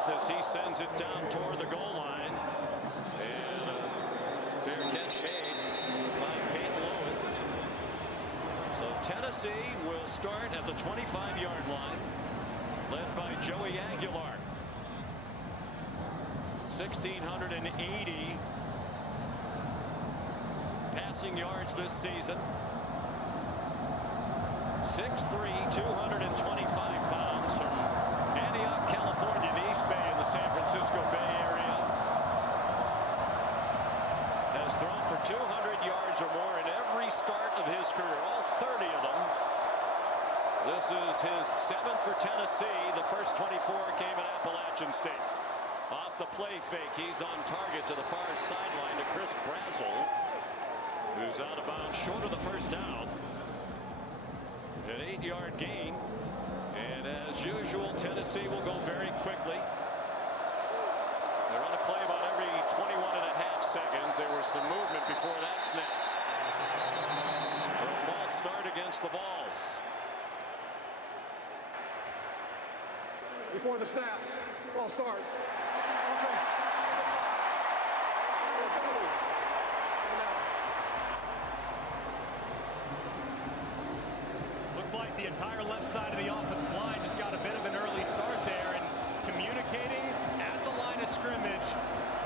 Smith as he sends it down toward the goal line. And fair catch made by Peyton Lewis. So Tennessee will start at the 25-yard line, led by Joey Aguilar. 1,680 passing yards this season. 6'3", 225 pounds from Antioch, California, the East Bay in the San Francisco Bay Area. Has thrown for 200 yards or more in every start of his career, all 30 of them. This is his 7th for Tennessee. The first 24 came at Appalachian State. Off the play fake, he's on target to the far sideline to Chris Brazzell, who's out of bounds short of the first down. An 8-yard gain, and as usual, Tennessee will go very quickly. They run a play about every 21.5 seconds. There was some movement before that snap. A false start against the Vols. Before the snap, false start. Looked like the entire left side of the offensive line just got a bit of an early start there, and communicating at the line of scrimmage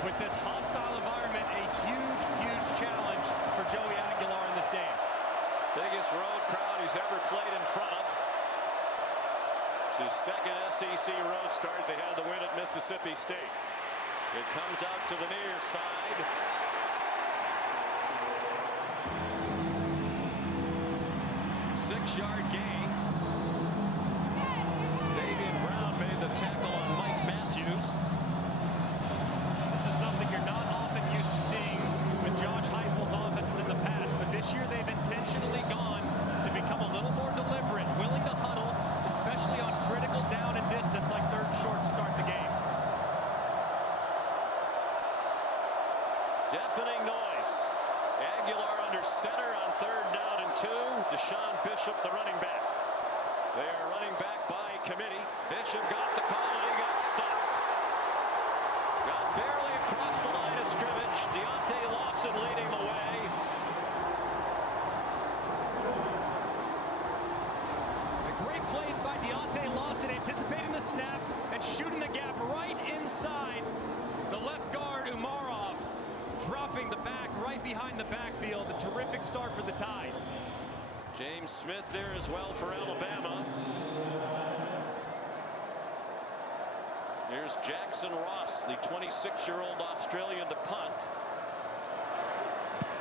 with this hostile environment, a huge challenge for Joey Aguilar in this game. Biggest road crowd he's ever played in front of. It's his second SEC road start. They had the win at Mississippi State. It comes out to the near side. 6-yard gain. Davian Brown made the tackle on Mike Matthews. This is something you're not often used to seeing with Josh Heupel's offenses in the past, but this year they've intentionally gone to become a little more deliberate, willing to huddle, especially on critical down and distance like third and short to start the game. Deafening noise. Aguilar under center on 3rd down and 2. Deshaun Bishop, the running back. They are running back by committee. Bishop got the call and he got stuffed. Got barely across the line of scrimmage. Deontay Lawson leading the way. A great play by Deontay Lawson, anticipating the snap and shooting the gap right inside the left guard, Umarov. Dropping the back right behind the backfield. A terrific start for the Tide. James Smith there as well for Alabama. Here's Jackson Ross, the 26-year-old Australian to punt.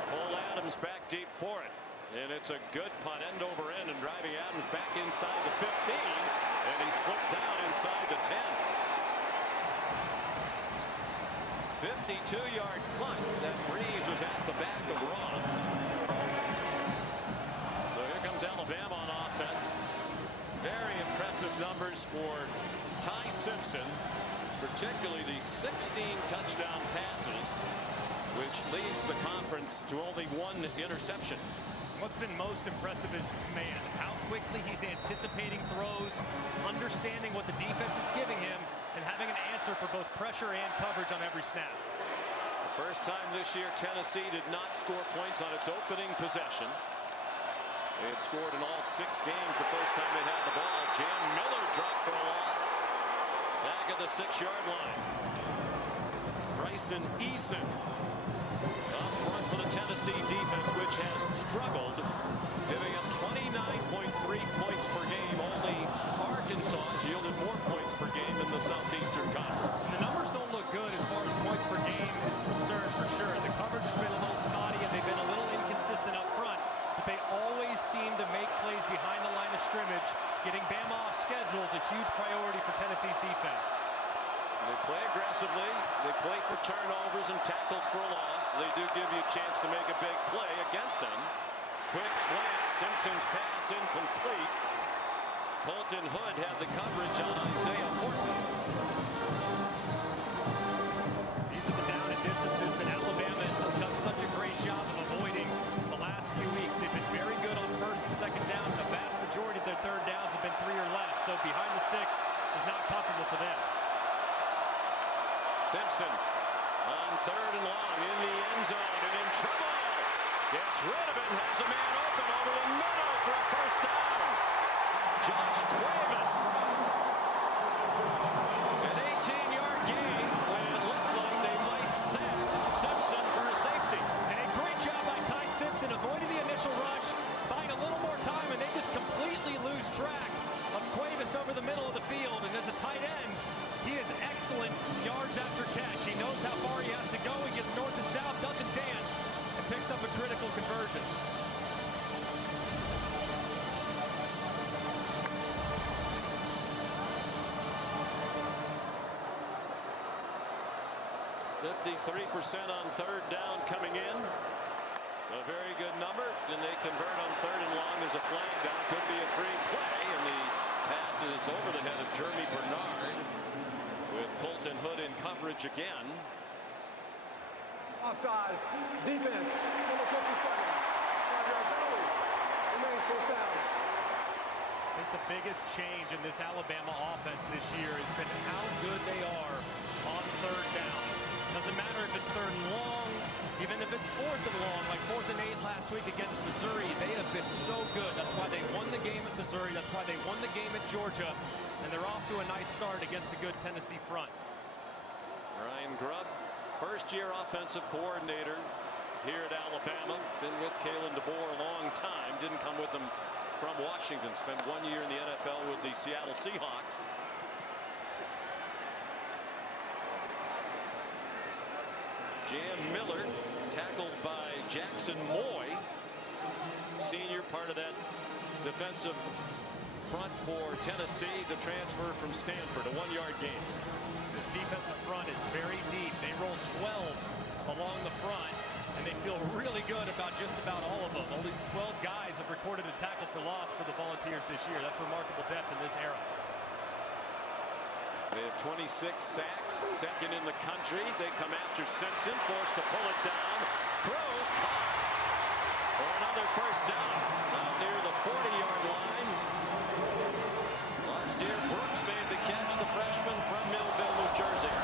Cole Adams back deep for it. And it's a good punt, end over end, and driving Adams back inside the 15. And he slipped down inside the 10. 52-yard punt. That breeze was at the back of Ross. So here comes Alabama on offense. Very impressive numbers for Ty Simpson, particularly the 16 touchdown passes, which leads the conference to only 1 interception. What's been most impressive is command. How quickly he's anticipating throws, understanding what the defense is giving him, and having an answer for both pressure and coverage on every snap. It's the first time this year Tennessee did not score points on its opening possession. They had scored in all 6 games the first time they had the ball. Jam Miller dropped for a loss. Back at the 6-yard line. Bryson Eason up front for the Tennessee defense, which has struggled, giving up 29.3 points per game. Only Arkansas has yielded more points per game in the Southeastern Conference. The numbers don't look good as far as points per game is concerned, for sure. The coverage has been a little spotty and they've been a little inconsistent up front, but they always seem to make plays behind the line of scrimmage. Getting Bama off schedule is a huge priority for Tennessee's defense. They play aggressively. They play for turnovers and tackles for a loss. They do give you a chance to make a big play against them. Quick slant. Simpson's pass incomplete. Colton Hood had the coverage on Isaiah Horton. These are the down and distances that Alabama has done such a great job of avoiding the last few weeks. They've been very good on 1st and 2nd down. The vast majority of their 3rd downs have been 3 or less. So behind the sticks is not comfortable for them. Simpson on 3rd and long in the end zone and in trouble. Gets rid of it, has a man open over the middle for a first down. Josh Cuevas. An 18-yard gain when it looked like they might set Simpson for a safety. And a great job by Ty Simpson avoiding the initial rush, buying a little more time, and they just completely lose track of Cuevas over the middle of the field. And as a tight end, he is excellent yards after catch. He knows how far he has to go. He gets north and south, doesn't dance, and picks up a critical conversion. %53 on 3rd down coming in. A very good number. Then they convert on 3rd and long. There's a flag down. Could be a free play. And the pass is over the head of Jeremy Bernard with Colton Hood in coverage again. Offside. Defense. Number 57. 5-yard penalty. Remains first down. I think the biggest change in this Alabama offense this year has been how good they are on 3rd down. Doesn't matter if it's 3rd and long, even if it's 4th and long, like 4th and 8 last week against Missouri. They have been so good. That's why they won the game at Missouri. That's why they won the game at Georgia. And they're off to a nice start against a good Tennessee front. Ryan Grubb, first-year offensive coordinator here at Alabama. Been with Kalen DeBoer a long time. Didn't come with them from Washington. Spent 1 year in the NFL with the Seattle Seahawks. Jam Miller tackled by Jackson Moy, senior, part of that defensive front for Tennessee. He's a transfer from Stanford, a 1-yard gain. This defensive front is very deep. They roll 12 along the front, and they feel really good about just about all of them. Only 12 guys have recorded a tackle for loss for the Volunteers this year. That's remarkable depth in this era. They have 26 sacks, second in the country. They come after Simpson, forced to pull it down. Throws, caught for another first down. Out near the 40-yard line. Larcier Brooks made the catch, the freshman from Millville, New Jersey.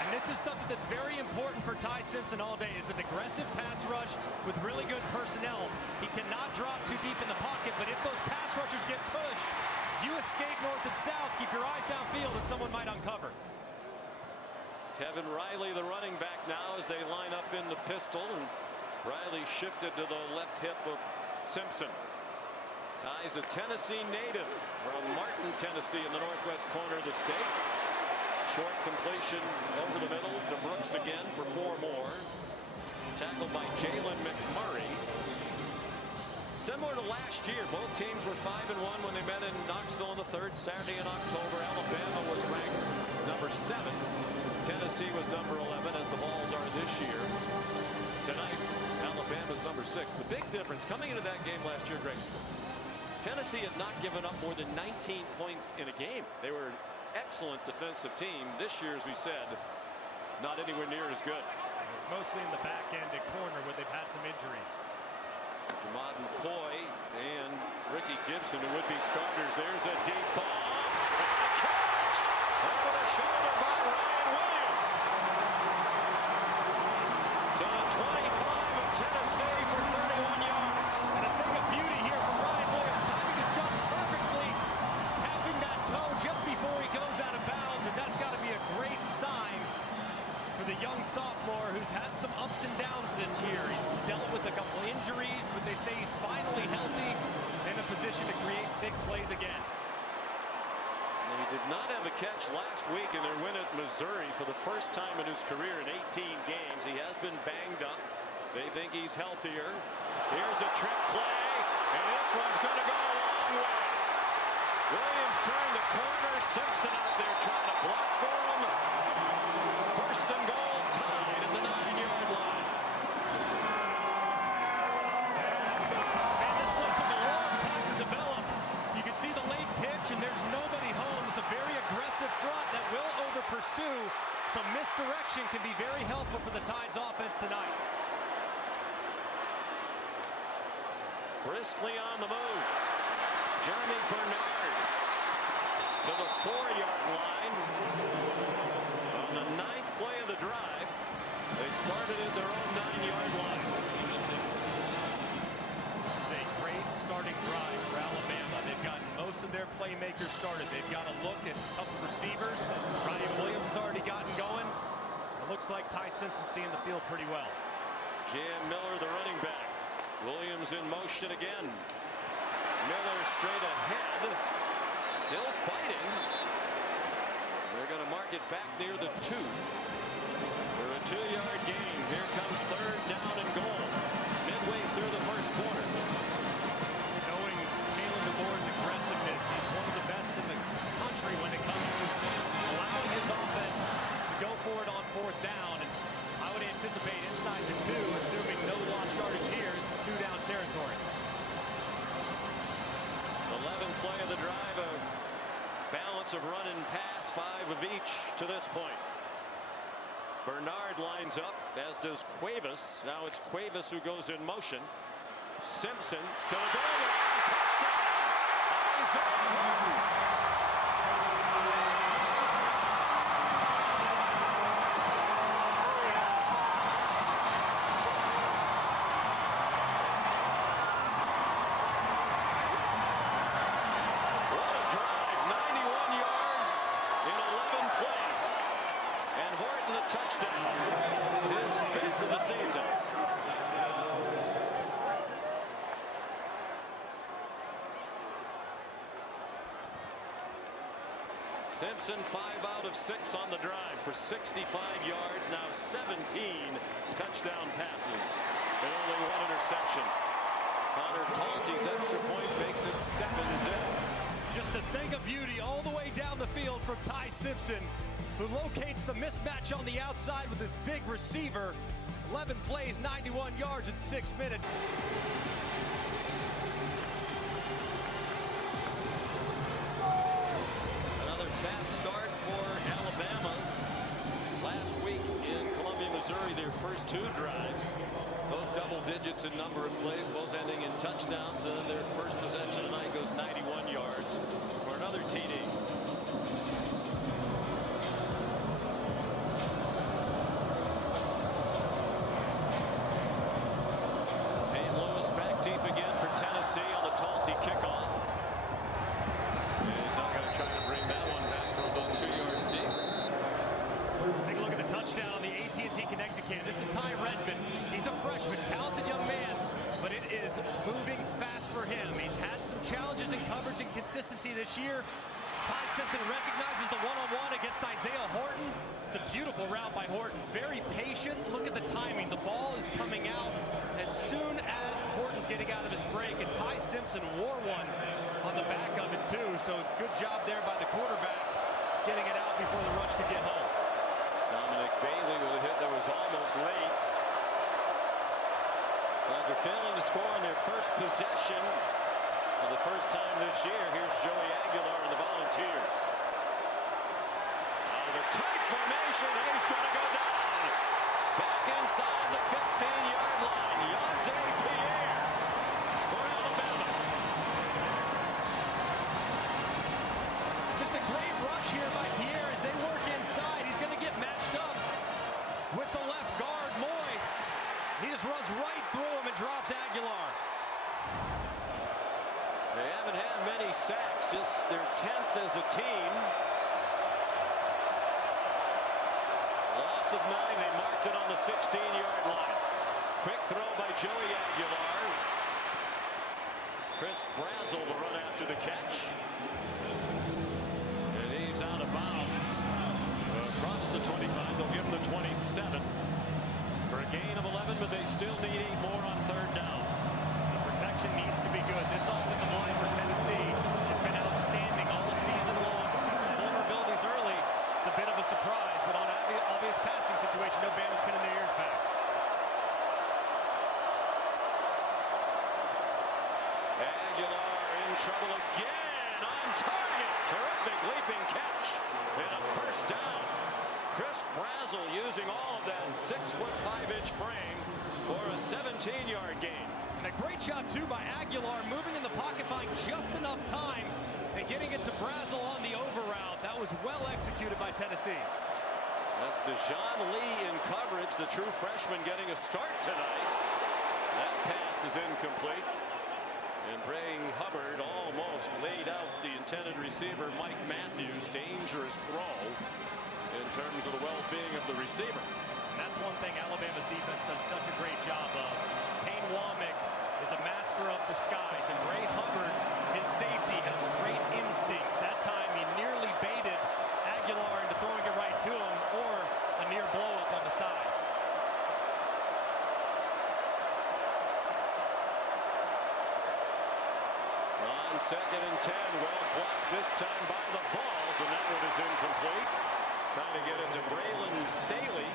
And this is something that's very important for Ty Simpson all day, is an aggressive pass rush with really good personnel. He cannot drop too deep in the pocket, but if those pass rushers get pushed, you escape north and south, keep your eyes downfield, and someone might uncover. Kevin Riley, the running back now, as they line up in the pistol, and Riley shifted to the left hip of Simpson. Ty's a Tennessee native from Martin, Tennessee, in the northwest corner of the state. Short completion over the middle to Brooks again for 4 more. Tackled by Jalen McMurray. Similar to last year, both teams were 5-1 when they met in Knoxville on the 3rd Saturday in October. Alabama was ranked number 7. Tennessee was number 11, as the Vols are this year. Tonight, Alabama's number 6. The big difference coming into that game last year, Greg, Tennessee had not given up more than 19 points in a game. They were an excellent defensive team. This year, as we said, not anywhere near as good. It's mostly in the back end at corner where they've had some injuries. Jamad McCoy and Ricky Gibson, who would be starters. There's a deep ball and a catch over the shoulder by Ryan Williams to the 25 of Tennessee for 31 yards. And a thing of beauty here from Ryan Williams, timing his jump perfectly, tapping that toe just before he goes out of bounds, and that's got to be a great sign for the young sophomore who's had some ups and downs this year. He's dealt with a couple injuries, but they say he's finally healthy and in a position to create big plays again. And he did not have a catch last week in their win at Missouri for the first time in his career in 18 games. He has been banged up. They think he's healthier. Here's a trick play, and this one's going to go a long way. Williams turned the corner. Simpson out there trying to block for him. First and goal, tied at the 9-yard line. Man, this play took a long time to develop. You can see the late pitch, and there's nobody home. It's a very aggressive front that will over-pursue. Some misdirection can be very helpful for the Tide's offense tonight. Briskly on the move. Jeremy Bernard to the 4-yard line. On the 9th play of the playmakers started. They've got a look at a couple receivers. Ryan Williams has already gotten going. It looks like Ty Simpson seeing the field pretty well. J.M. Miller, the running back. Williams in motion again. Miller straight ahead. Still fighting. They're going to mark it back near the 2. For a 2-yard gain. Here comes 3rd down and goal. Midway through the first quarter. Knowing Kalen DeBoer's aggressiveness, he's one of the best in the country when it comes to allowing his offense to go for it on 4th down. And I would anticipate inside the 2, assuming no lost yardage here, is the 2-down territory. 11th play of the drive, a balance of run and pass, 5 of each to this point. Bernard lines up, as does Cuevas. Now it's Cuevas who goes in motion. Simpson to the goal line, touchdown! Isaiah Horton. Simpson 5 out of 6 on the drive for 65 yards. Now 17 touchdown passes and only 1 interception. Connor Talty's extra point makes it 7-0. Just a thing of beauty all the way down the field from Ty Simpson, who locates the mismatch on the outside with his big receiver. 11 plays, 91 yards in 6 minutes. Fast start for Alabama. Last week in Columbia, Missouri, their first 2 drives, both double digits in number of plays, both ending in touchdowns. And then their first possession tonight goes 91 yards for another TD. Peyton Lewis back deep again for Tennessee on the Talty kickoff. He's not going to try to bring that one back from about 2 yards deep. Take a look at the touchdown on the AT&T Connecticut. This is Ty Redmond. He's a freshman, talented young man, but it is moving fast for him. He's had some challenges in coverage and consistency this year. Ty Simpson recognizes the one-on-one against Isaiah Horton. It's a beautiful route by Horton. Very patient. Look at the timing. The ball is coming out as soon as Horton's getting out of his break, and Ty Simpson wore one on the back of it too. So good job there by the quarterback, getting it out before the rush could get home. Dominic Bailey with a hit that was almost late. So after failing to score on their first possession for the first time this year, here's Joey Aguilar and the Volunteers. Out of the tight formation, he's going to go down. Back inside the 15-yard line, Yonze Pierre for Alabama. Just a great rush here by Pierre as they work inside. He's going to get matched up with the left guard, Moy. He just runs right through him and drops Aguilar. They haven't had many sacks, just their 10th as a team. Loss of 9, they marked it on the 16-yard line. Quick throw by Joey Aguilar. Chris Brazel will run after the catch. And he's out of bounds. Across the 25, they'll give him the 27. For a gain of 11, but they still need 8 more on 3rd down. The protection needs to be good. This offensive line for Tennessee has been outstanding all season long. To see some vulnerabilities early, it's a bit of a surprise, but on obvious passing situation, no Bama's pinning their ears back. Aguilar in trouble again, on target. Terrific leaping catch and a 1st down. Chris Brazel using all of that 6'5" frame for a 17-yard gain. And a great job, too, by Aguilar, moving in the pocket, buying just enough time and getting it to Brazel on the over route. That was well executed by Tennessee. That's Dejon Lee in coverage, the true freshman getting a start tonight. That pass is incomplete. And Bray Hubbard almost laid out the intended receiver, Mike Matthews. Dangerous throw in terms of the well-being of the receiver. And that's one thing Alabama's defense does such a great job of. Kane Womack is a master of disguise, and Bray Hubbard, his safety, has great instincts. That time he nearly baited Aguilar into throwing it right to him, or a near blow-up on the side. On 2nd and 10, well blocked this time by the Vols, and that one is incomplete. Trying to get it to Braylon Staley.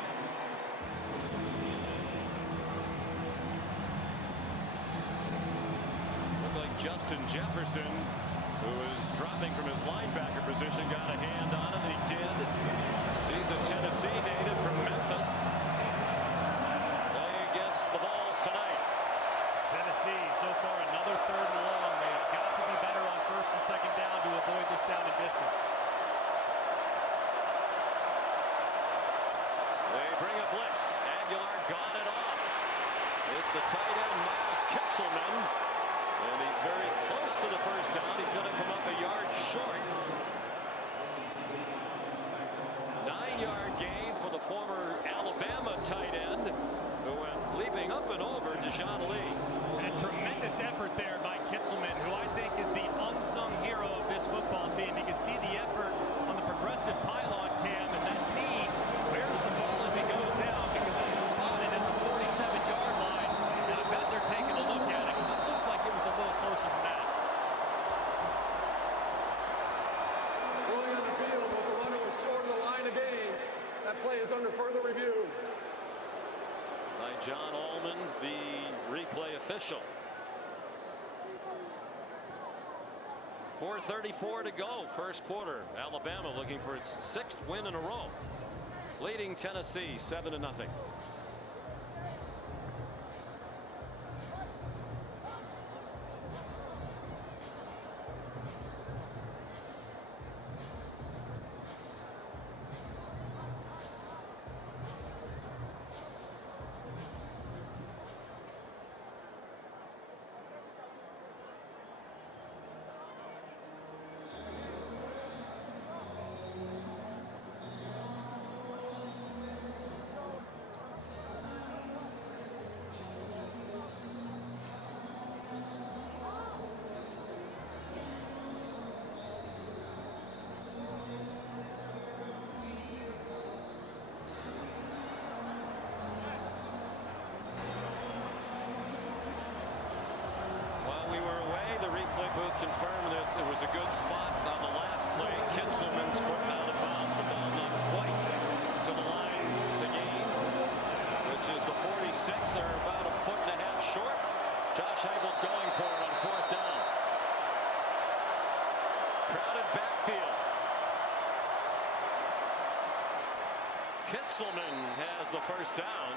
Looked like Justin Jefferson, who was dropping from his linebacker position, got a hand on him. He did. He's a Tennessee native from Memphis. Playing against the Vols tonight. Tennessee, so far another 3rd and long. They have got to be better on 1st and 2nd down to avoid this down and distance. They bring a blitz. Aguilar got it off. It's the tight end, Miles Kitselman. And he's very close to the 1st down. He's going to come up a yard short. 9-yard gain for the former Alabama tight end, who went leaping up and over Deshaun Lee. And a tremendous effort there by Kitselman, who I think is the unsung hero of this football team. You can see the effort on the progressive pylon cam, and that knee wears the ball as he goes down because he's spotted at the 47-yard line. And I bet they're taking a look at it because it looked like it was a little closer than that. Going on the field, but the runner was short of the line of game. That play is under further review. By John Allman, the replay official. 4:34 to go, 1st quarter. Alabama looking for its 6th win in a row, leading Tennessee 7-0. Booth confirmed that it was a good spot on the last play. Kitselman's foot out of bounds. The ball not quite to the line to gain, which is the 46. They're about a foot and a half short. Josh Heupel's going for it on 4th down. Crowded backfield. Kitselman has the 1st down.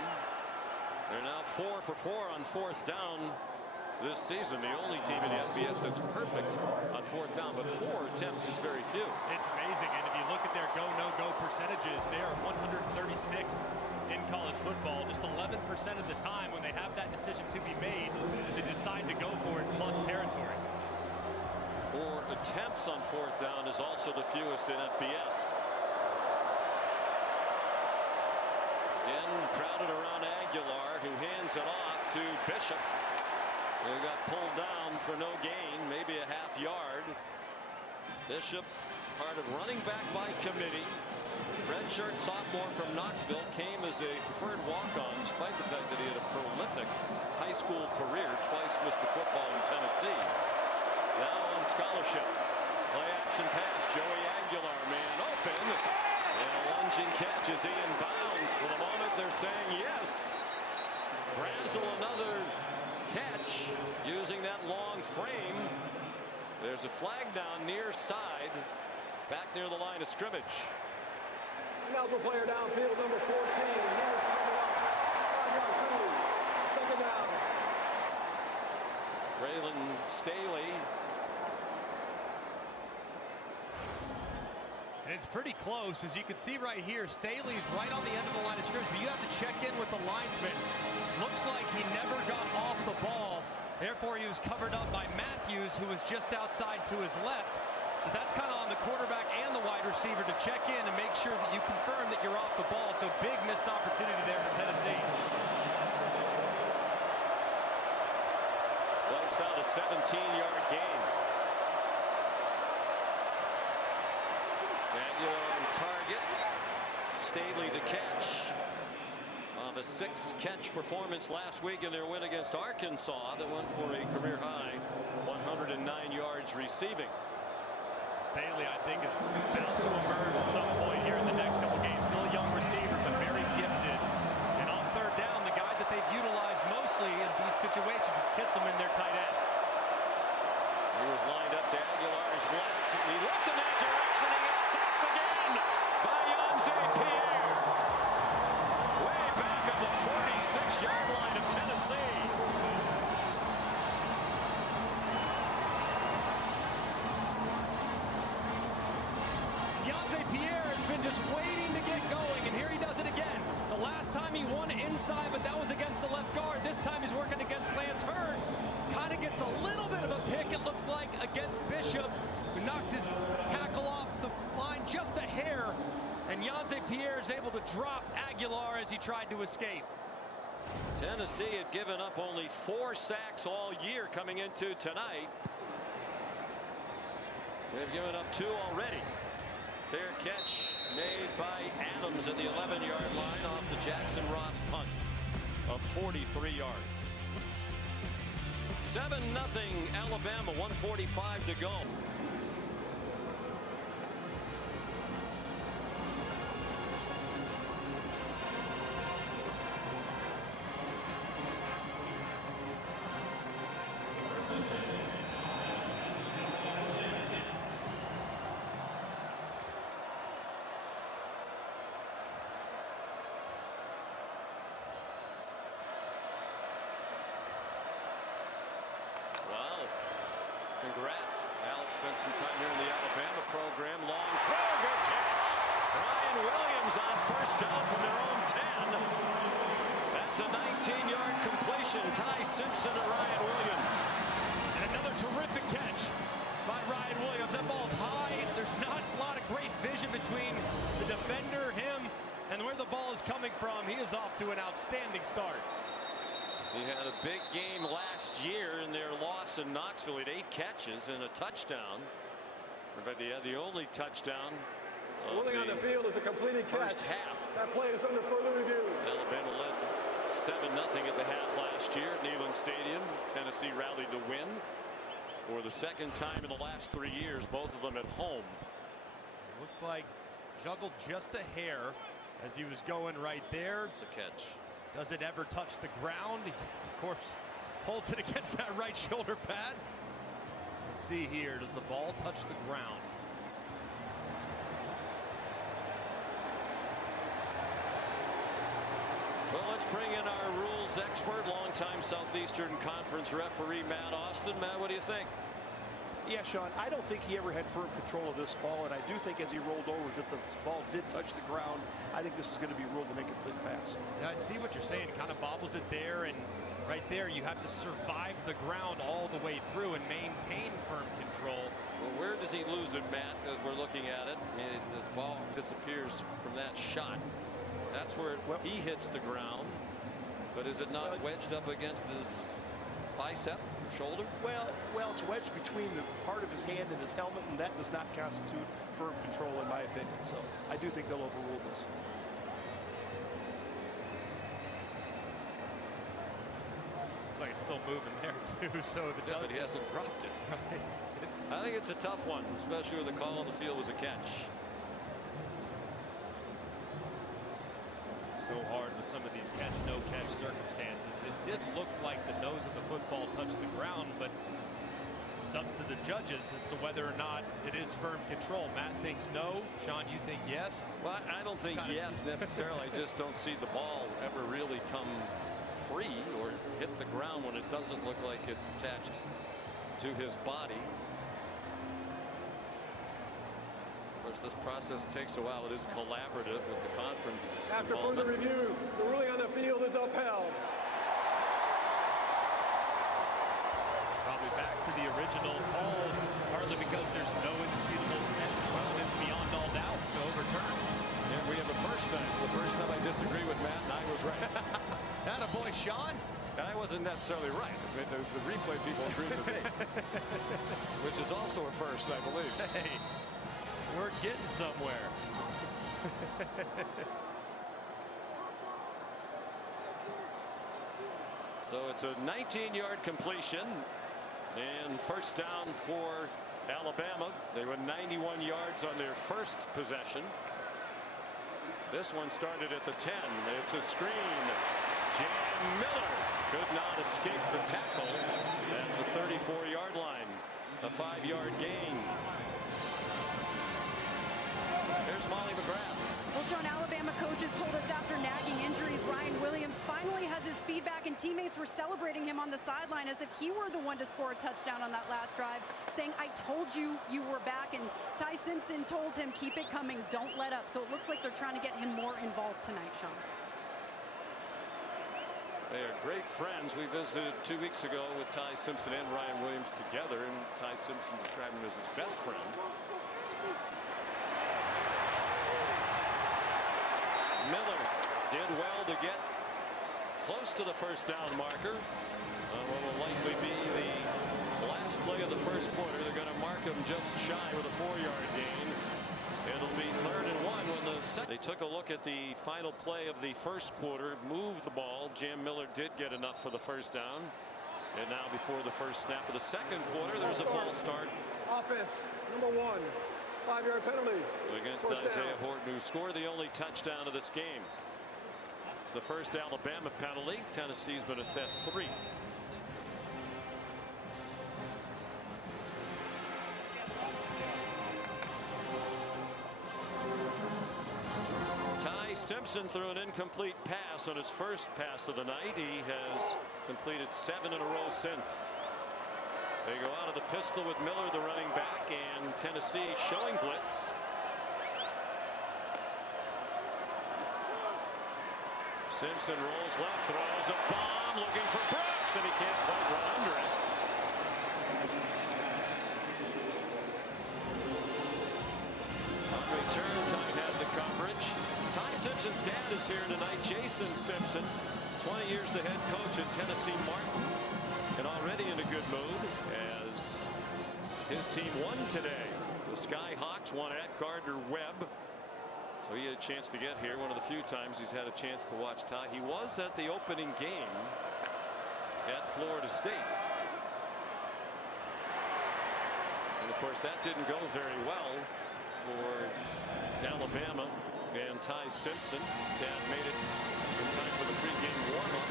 They're now 4 for 4 on 4th down this season. The only team in the FBS that's perfect on 4th down, but 4 attempts is very few. It's amazing, and if you look at their go, no-go percentages, they are 136th in college football. Just 11% of the time when they have that decision to be made, they decide to go for it plus territory. 4 attempts on 4th down is also the fewest in FBS. Again, crowded around Aguilar, who hands it off to Bishop. They got pulled down for no gain, maybe a half yard. Bishop, part of running back by committee. Redshirt sophomore from Knoxville, came as a preferred walk-on despite the fact that he had a prolific high school career, twice Mr. Football in Tennessee. Now on scholarship. Play action pass, Joey Aguilar, man open. And a lunging catch as he inbounds. For the moment they're saying yes. Brazel another catch using that long frame. There's a flag down near side, back near the line of scrimmage. Another player downfield, number 14. He is coming up. 5-yard penalty. 2nd down. Braylon Staley. And it's pretty close, as you can see right here. Staley's right on the end of the line of scrimmage, but you have to check in with the linesman. Looks like he never got off the ball, Therefore, he was covered up by Matthews, who was just outside to his left. So that's kind of on the quarterback and the wide receiver to check in and make sure that you confirm that you're off the ball. So big missed opportunity there for Tennessee. Wipes out a 17-yard gain. Aguilar on target. Staley the catch. Off a 6-catch performance last week in their win against Arkansas that went for a career high 109 yards receiving. Staley, I think, is bound to emerge at some point here in the next couple games. Still a young receiver, but very gifted. And on third down, the guy that they've utilized mostly in these situations is Kitselman, their tight end. He was lined up to Aguilar's left. He looked in that direction and gets sacked again by Yonsei Pierre. Way back on the 46-yard line of Tennessee. Yonsei Pierre has been just waiting to get going, and here he does it again. The last time he won inside, but that was against the left guard. This time he's working against Lance Hurd. Kind of gets a little bit of a pick, it looked like, against Bishop, who knocked his tackle off the line just a hair. And Yonsei Pierre is able to drop Aguilar as he tried to escape. Tennessee had given up only 4 sacks all year coming into tonight. They've given up 2 already. Fair catch made by Adams at the 11-yard line off the Jackson Ross punt of 43 yards. 7-0 Alabama, 1:45 to go. Congrats. Alex spent some time here in the Alabama program. Long throw, good catch. Ryan Williams on first down from their own 10. That's a 19-yard completion. Ty Simpson to Ryan Williams. And another terrific catch by Ryan Williams. That ball's high. There's not a lot of great vision between the defender, him, and where the ball is coming from. He is off to an outstanding start. He had a big game last year in their loss in Knoxville. He had 8 catches and a touchdown. In fact, he had the only touchdown Ruling on the field is a completed first catch. half. That play is under further review. Alabama led 7-0 at the half last year at Neyland Stadium. Tennessee rallied to win for the second time in the last 3 years, both of them at home. Looked like juggled just a hair as he was going right there. It's a catch. Does it ever touch the ground? He, of course, holds it against that right shoulder pad. Let's see here. Does the ball touch the ground? Well, let's bring in our rules expert, longtime Southeastern Conference referee Matt Austin. Matt, what do you think? Yeah, Sean, I don't think he ever had firm control of this ball, and I do think as he rolled over that the ball did touch the ground. I think this is going to be ruled an incomplete pass. Yeah, I see what you're saying. Kind of bobbles it there, and right there you have to survive the ground all the way through and maintain firm control. Well, where does he lose it, Matt, as we're looking at it? The ball disappears from that shot. That's where he hits the ground. But is it not wedged up against his bicep or shoulder? Well, it's wedged between the part of his hand and his helmet, and that does not constitute firm control in my opinion. So I do think they'll overrule this. Looks like it's still moving there too. So if it does, but he hasn't dropped it. Right. I think it's a tough one, especially with the call on the field was a catch. So hard with some of these catch no catch circumstances. It did look like the nose of the football touched the ground, but it's up to the judges as to whether or not it is firm control. Matt thinks no. Sean, you think yes? Well, I don't think yes necessarily. I just don't see the ball ever really come free or hit the ground when it doesn't look like it's attached to his body. Of course, this process takes a while. It is collaborative with the conference. After further review, the ruling on the field is upheld. the original call, partly because there's no indisputable evidence beyond all doubt to overturn. And we have a first time. It's the first time I disagree with Matt, and I was right. Attaboy, Sean. I wasn't necessarily right. I mean, the replay people agree with me, which is also a first, I believe. Hey, we're getting somewhere. So it's a 19-yard completion and first down for Alabama. They were 91 yards on their first possession. This one started at the 10. It's a screen. Jam Miller could not escape the tackle at the 34-yard line. A 5-yard gain. There's Molly McGrath. Well, Sean, Alabama coaches told us after nagging injuries, Ryan Williams finally has his speed back, and teammates were celebrating him on the sideline as if he were the one to score a touchdown on that last drive, saying, I told you you were back. And Ty Simpson told him, keep it coming, don't let up. So it looks like they're trying to get him more involved tonight, Sean. They are great friends. We visited 2 weeks ago with Ty Simpson and Ryan Williams together, and Ty Simpson described him as his best friend. Miller did well to get close to the first down marker. What will likely be the last play of the first quarter. They're going to mark him just shy with a 4-yard gain. It'll be 3rd and 1 when they took a look at the final play of the first quarter, moved the ball. Jam Miller did get enough for the first down. And now before the first snap of the second quarter, there's a false start. Offense, number 1. 5-yard penalty. Against Isaiah Horton, who scored the only touchdown of this game. It's the first Alabama penalty. Tennessee's been assessed 3. Ty Simpson threw an incomplete pass on his first pass of the night. He has completed 7 in a row since. They go out of the pistol with Miller, the running back, and Tennessee showing blitz. Simpson rolls left, throws a bomb, looking for Brooks, and he can't quite run under it. On return, Ty had the coverage. Ty Simpson's dad is here tonight, Jason Simpson, 20 years the head coach at Tennessee Martin. And already in a good mood as his team won today. The Skyhawks won at Gardner Webb. So he had a chance to get here, one of the few times he's had a chance to watch Ty. He was at the opening game at Florida State. And of course that didn't go very well for Alabama and Ty Simpson. Dad made it in time for the pregame warm-up.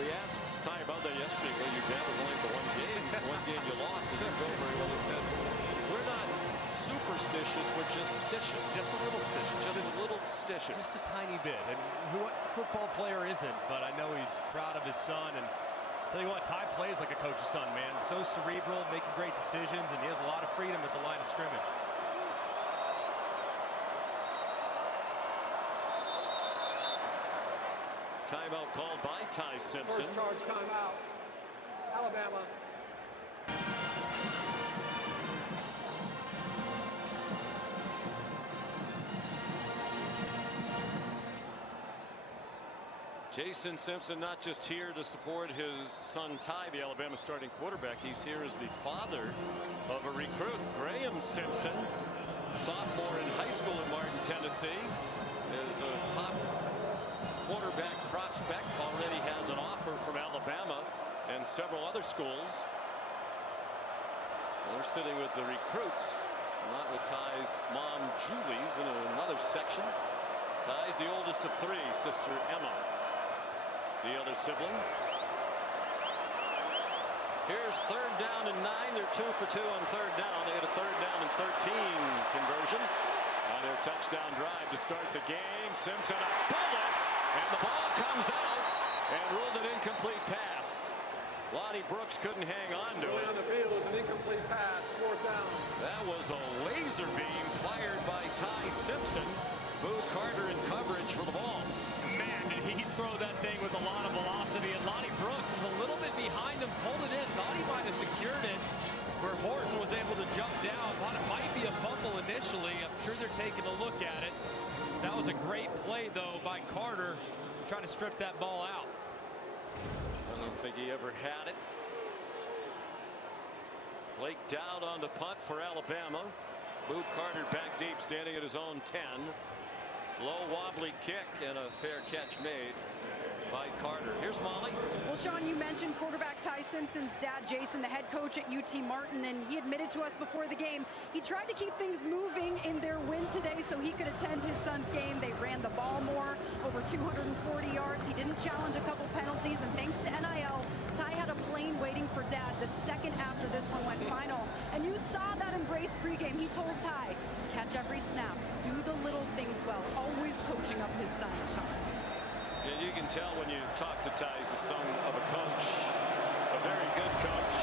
We asked Ty about that yesterday. Well, your dad was only for 1 game. One game you lost. It didn't go very well. He said, we're not superstitious. We're just stitious. Just a little stitious. Just a little stitious. Just a tiny bit. And what football player isn't? But I know he's proud of his son. And I'll tell you what, Ty plays like a coach's son, man. So cerebral, making great decisions, and he has a lot of freedom at the line of scrimmage. Timeout called by Ty Simpson. First charge timeout. Alabama. Jason Simpson not just here to support his son Ty, the Alabama starting quarterback. He's here as the father of a recruit, Graham Simpson, sophomore in high school in Martin, Tennessee, is a top quarterback prospect. Already has an offer from Alabama and several other schools. They're sitting with the recruits, not with Ty's mom, Julie's, in another section. Ty's the oldest of 3, sister Emma, the other sibling. Here's 3rd down and 9. They're 2 for 2 on 3rd down. They had a 3rd down and 13 conversion on their touchdown drive to start the game. Simpson a bullet, and the ball comes out and ruled an incomplete pass. Lonnie Brooks couldn't hang on to it. On the field is an incomplete pass. 4th down. That was a laser beam fired by Ty Simpson. Booth Carter in coverage for the Vols. Man, did he throw that thing with a lot of velocity. And Lonnie Brooks is a little bit behind him, pulled it in, thought he might have secured it, where Horton was able to jump down. Thought it might be a fumble initially. I'm sure they're taking a look at it. That was a great play, though, by Carter, trying to strip that ball out. I don't think he ever had it. Blake Dowd on the punt for Alabama. Booth Carter back deep, standing at his own 10. Low wobbly kick and a fair catch made by Carter. Here's Molly. Well, Sean, you mentioned quarterback Ty Simpson's dad, Jason, the head coach at UT Martin, and he admitted to us before the game he tried to keep things moving in their win today so he could attend his son's game. They ran the ball more, over 240 yards. He didn't challenge a couple penalties, and thanks to NIL, Ty had a plane waiting for dad the second after this one went final. And you saw that embrace pregame. He told Ty, catch every snap, do the little things well, always coaching up his son, Sean. And you can tell when you talk to Ty, he's the son of a coach, a very good coach.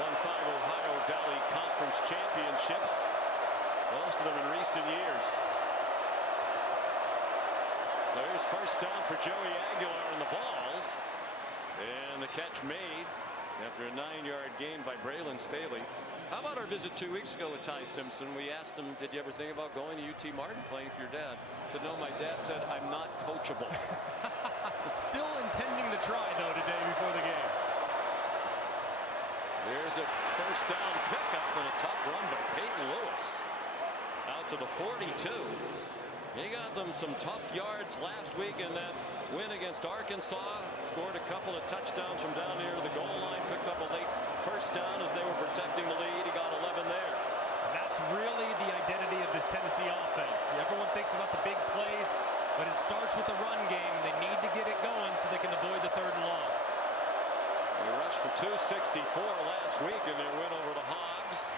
Won 5 Ohio Valley Conference championships, most of them in recent years. There's first down for Joey Aguilar in the Vols. And the catch made after a 9-yard gain by Braylon Staley. How about our visit 2 weeks ago with Ty Simpson? We asked him, did you ever think about going to UT Martin playing for your dad? He said, no, my dad said, I'm not coachable. Still intending to try, though, today before the game. There's a first down pickup and a tough run by Peyton Lewis. Out to the 42. He got them some tough yards last week in that win against Arkansas. Scored a couple of touchdowns from down near the goal line. Picked up a late first down as they were protecting the lead. He got 11 there. That's really the identity of this Tennessee offense. Everyone thinks about the big plays, but it starts with the run game. They need to get it going so they can avoid the 3rd and long. They rushed for 264 last week in their win over the Hogs.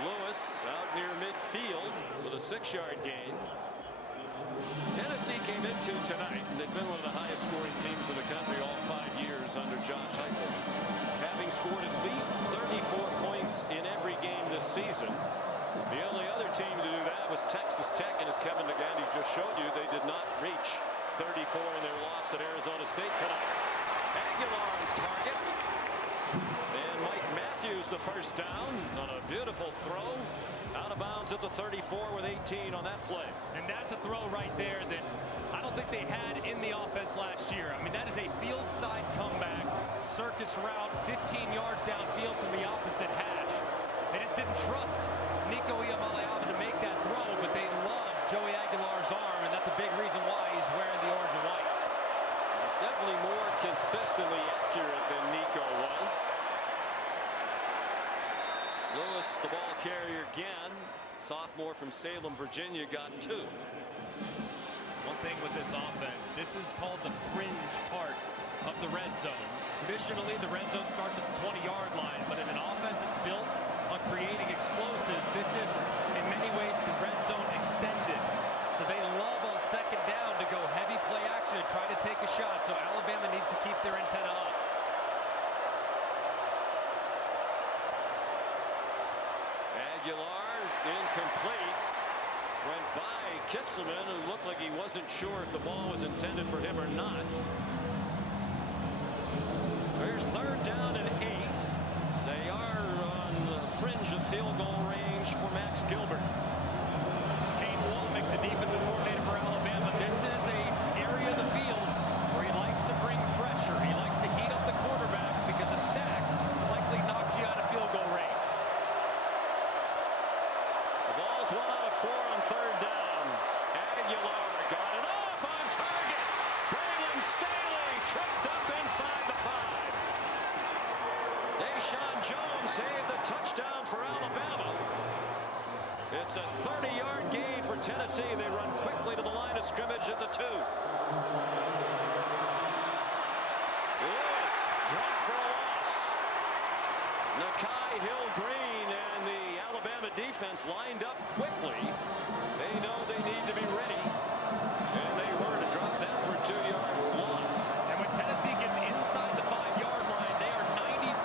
Lewis out near midfield with a 6-yard gain. Tennessee came into tonight, and they've been one of the highest scoring teams in the country all 5 years under Josh Heupel, having scored at least 34 points in every game this season. The only other team to do that was Texas Tech, and as Kevin Nagandi just showed you, they did not reach 34 in their loss at Arizona State tonight. Aguilar on target. And Mike Matthews the first down on a beautiful throw. Out of bounds at the 34 with 18 on that play. And that's a throw right there that I don't think they had in the offense last year. I mean, that is a field side comeback, circus route, 15 yards downfield from the opposite hash. They just didn't trust Nico Iamaleava to make that throw, but they love Joey Aguilar's arm, and that's a big reason why he's wearing the orange and white. He's definitely more consistently accurate than Nico was. Lewis, the ball carrier again. Sophomore from Salem, Virginia, got 2. One thing with this offense, this is called the fringe part of the red zone. Traditionally, the red zone starts at the 20-yard line, but in an offense that's built on creating explosives, this is, in many ways, the red zone extended. So they love on 2nd down to go heavy play action and try to take a shot. So Alabama needs to keep their antenna up. Aguilar incomplete. Went by Kitselman and looked like he wasn't sure if the ball was intended for him or not. There's 3rd down and 8. They are on the fringe of field goal range for Max Gilbert. Kane Womack, the defensive coordinator for Alabama, this is an area of the field where he likes to bring pressure. He likes to heat up the quarterback because a sack likely knocks you out of field goal range. The Vols 1 out of 4 on 3rd down. Aguilar got it off on target. Braylon Staley tripped up inside the 5. Deshaun Jones saved the touchdown for Alabama. It's a 30-yard gain for Tennessee. They run quickly to the line of scrimmage at the 2. Lewis dropped for a loss. Nakai Hill-Green and the Alabama defense lined up quickly. They know they need to be ready, and they were to drop that for a 2-yard loss. And when Tennessee gets inside the 5-yard line, they are 90+%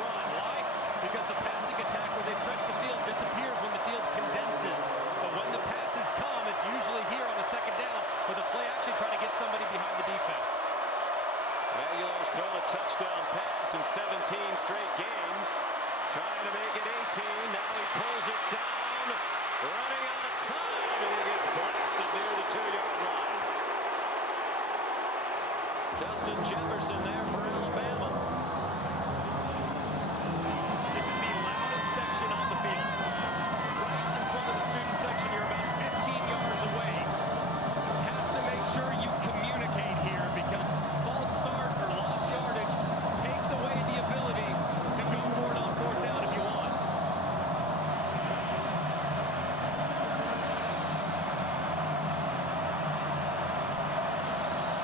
run. Why? Because the passing attack where they stretch the field disappears when the field condenses. Justin Jefferson there for Alabama. This is the loudest section on the field. Right in front of the student section, you're about 15 yards away. Have to make sure you communicate here because false start or lost yardage takes away the ability to go for it on fourth down if you want.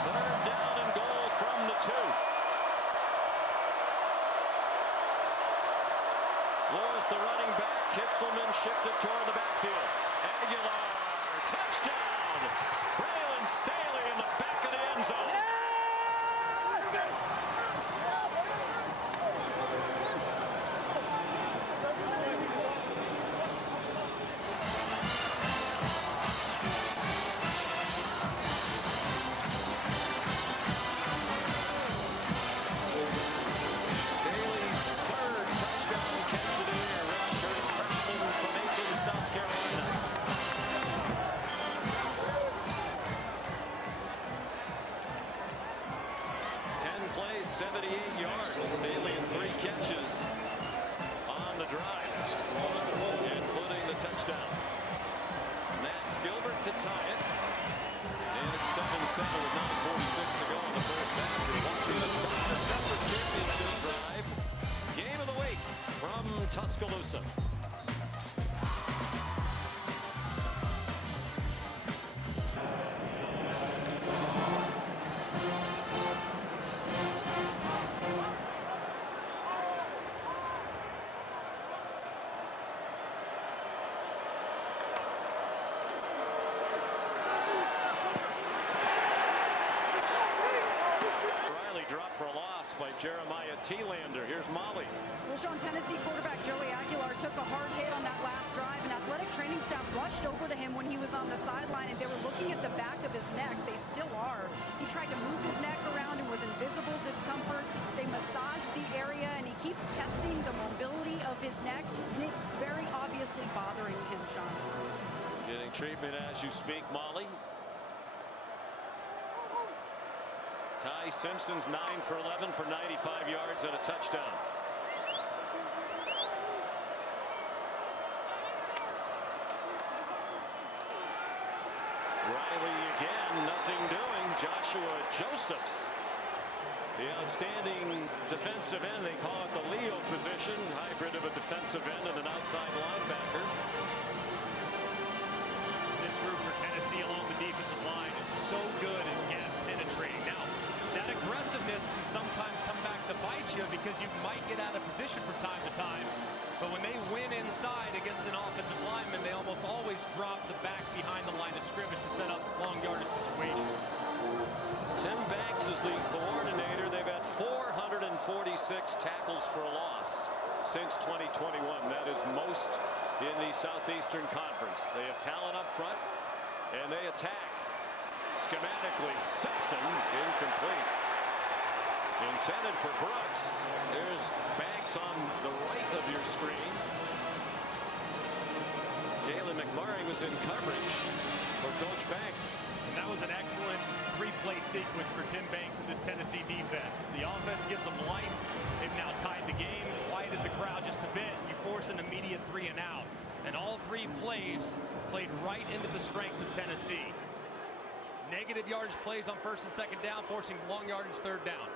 Third down and goal from the 2. Lewis, the running back. Kitzelman shifted toward the backfield. Aguilar, touchdown! Braylon Staley in the back of the end zone. Staley's third touchdown catch of the year. Redshirt freshman from Aiken, South Carolina. 10 plays, 78 yards. Staley in 3 catches on the drive, including the touchdown. Max Gilbert to tie it. And it's 7-7 with 9:46 to go in the first half. You're watching the Dr. Pepper Championship drive. Game of the week from Tuscaloosa. Riley dropped for a loss by Jeremiah Thielander. Here's Molly. Well, Sean, Tennessee quarterback Joey Aguilar took a hard hit on that last drive, and athletic training staff rushed over to him when he was on the sideline, and they were looking at the back of his neck. They still are. He tried to move his neck around and was in visible discomfort. They massaged the area, and he keeps testing the mobility of his neck, and it's very obviously bothering him, Sean. Getting treatment as you speak, Molly. Ty Simpson's 9 for 11 for 95 yards and a touchdown. Riley again, nothing doing. Joshua Josephs, the outstanding defensive end. They call it the Leo position, hybrid of a defensive end and an outside linebacker. This group for Tennessee along the defensive line is so good at gap penetrating. Now, that aggressiveness can sometimes come back to bite you because you might get out of position from time to time. But when they win inside against an offensive lineman, they almost always drop the back behind the line of scrimmage to set up long yardage situations. Tim Banks is the coordinator. They've had 446 tackles for a loss since 2021. That is most in the Southeastern Conference. They have talent up front, and they attack. Schematically, Simpson incomplete. Intended for Brooks. There's Banks on the right of your screen. Jalen McMurray was in coverage for Coach Banks. And that was an excellent 3-play sequence for Tim Banks and this Tennessee defense. The offense gives them life. They've now tied the game, quieted the crowd just a bit. You force an immediate 3 and out. And all 3 plays played right into the strength of Tennessee. Negative yardage plays on first and second down, forcing long yardage third down.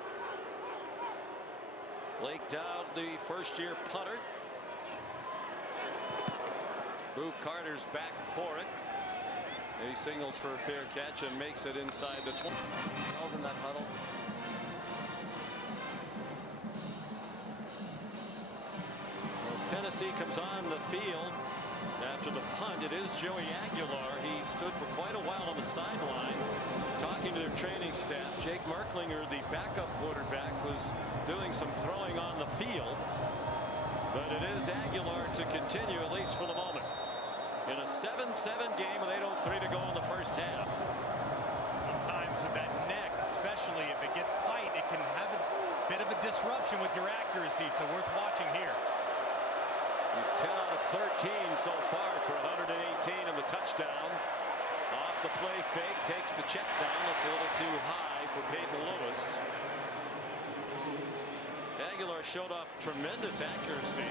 Blake Dowd, the first-year punter. Boo Carter's back for it. He signals for a fair catch and makes it inside the 20. Held in that huddle. As Tennessee comes on the field after the punt, it is Joey Aguilar. He stood for quite a while on the sideline talking to their training staff. Jake Merklinger, the backup quarterback, was doing some throwing on the field. But it is Aguilar to continue, at least for the moment. In a 7-7 game with 8:03 to go in the first half. Sometimes with that neck, especially if it gets tight, it can have a bit of a disruption with your accuracy, so worth watching here. He's 10 out of 13 so far for 118 and the touchdown. Off the play fake, takes the check down. It's a little too high for Peyton Lewis. Aguilar showed off tremendous accuracy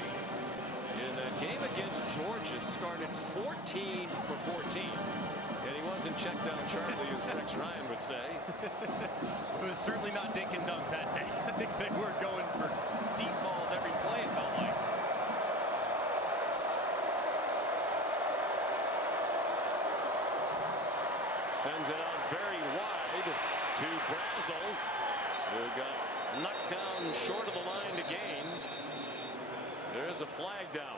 in that game against Georgia. Started 14 for 14. And he wasn't checked down Charlie, as Rex Ryan would say. It was certainly not dink and dunk that day. I think they were going for deep balls every play, it felt like. Sends it out very wide to Brazel, who got knocked down short of the line to gain. There's a flag down.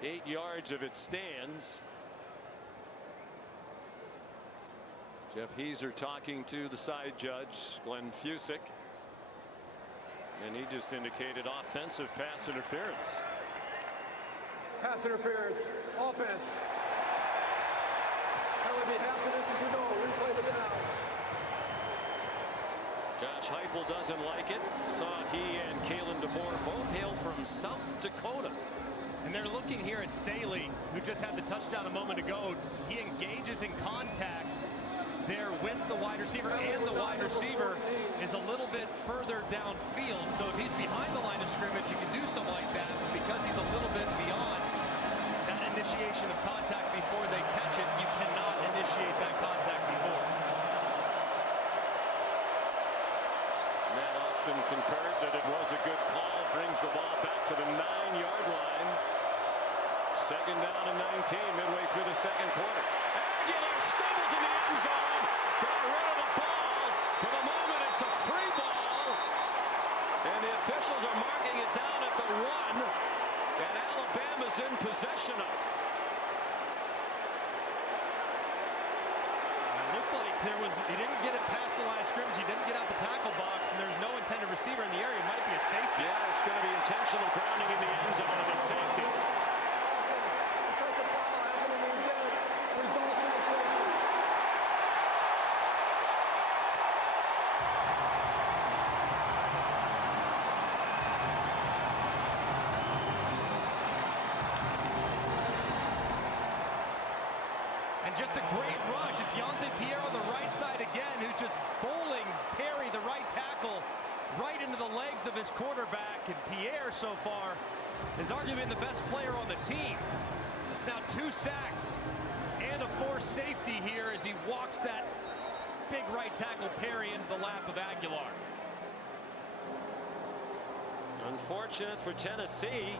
8 yards of it stands. Jeff Heiser talking to the side judge, Glenn Fusick. And he just indicated offensive pass interference. Pass interference. Offense. That would be half of this if you know. Replay the down. Josh Heupel doesn't like it. Saw he and Kalen DeBoer both hail from South Dakota. And they're looking here at Staley, who just had the touchdown a moment ago. He engages in contact there with the wide receiver, and the wide receiver is a little bit further downfield. So if he's behind the line of scrimmage, you can do something like that. But because he's a little bit beyond that initiation of contact before they catch it, you cannot initiate that contact before. Matt Austin concurred that it was a good call. Brings the ball back to the 9-yard line. Second down and 19 midway through the second quarter. Aguilar stumbles in the end zone. Got rid of the ball. For the moment, it's a free ball. And the officials are marking it down at the 1. And Alabama's in possession of it. It looked like he didn't get it past the line of scrimmage. He didn't get out the tackle box, and there's no intended receiver in the area. It might be a safety. Yeah, it's going to be intentional grounding in the end zone and a safety. Because the foul happened and the intent results in a safety. And just a great rush. It's Yonte Pierre on the right side again, who's just bowling Perry, the right tackle, right into the legs of his quarterback. And Pierre, so far, is arguably the best player on the team. It's now 2 sacks and a forced safety here as he walks that big right tackle Perry into the lap of Aguilar. Unfortunate for Tennessee.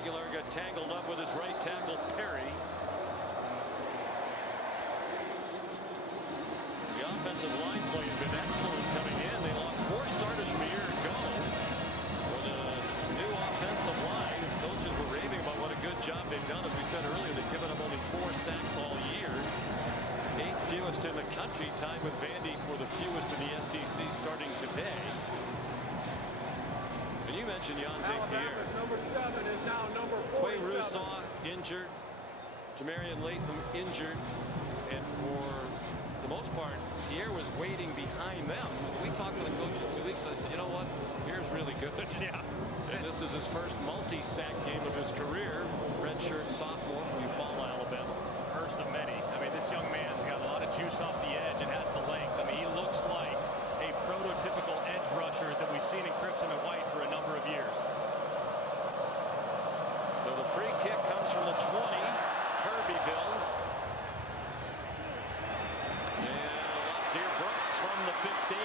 Aguilar got tangled up with his right tackle Perry. The offensive line play has been excellent coming in. They lost 4 starters from a year ago. For the new offensive line, coaches were raving about what a good job they've done. As we said earlier, they've given up only 4 sacks all year. 8th fewest in the country, tied with Vandy for the fewest in the SEC starting today. And you mentioned Yonte Pierre. Number 7 is now number 47. Quay Rousseau injured. Jamarian Latham injured. And for the most part, Pierre was waiting behind them. We talked to the coach in 2 weeks ago. I said, you know what? Pierre's really good. Yeah. And this is his first multi-sack game of his career. Redshirt sophomore from Eufaula, Alabama. First of many. I mean, this young man's got a lot of juice off the edge and has the length. I mean, he looks like a prototypical edge rusher that we've seen in crimson and white for a number of years. So the free kick comes from the 20, Turbeville. And Lazier Brooks from the 15.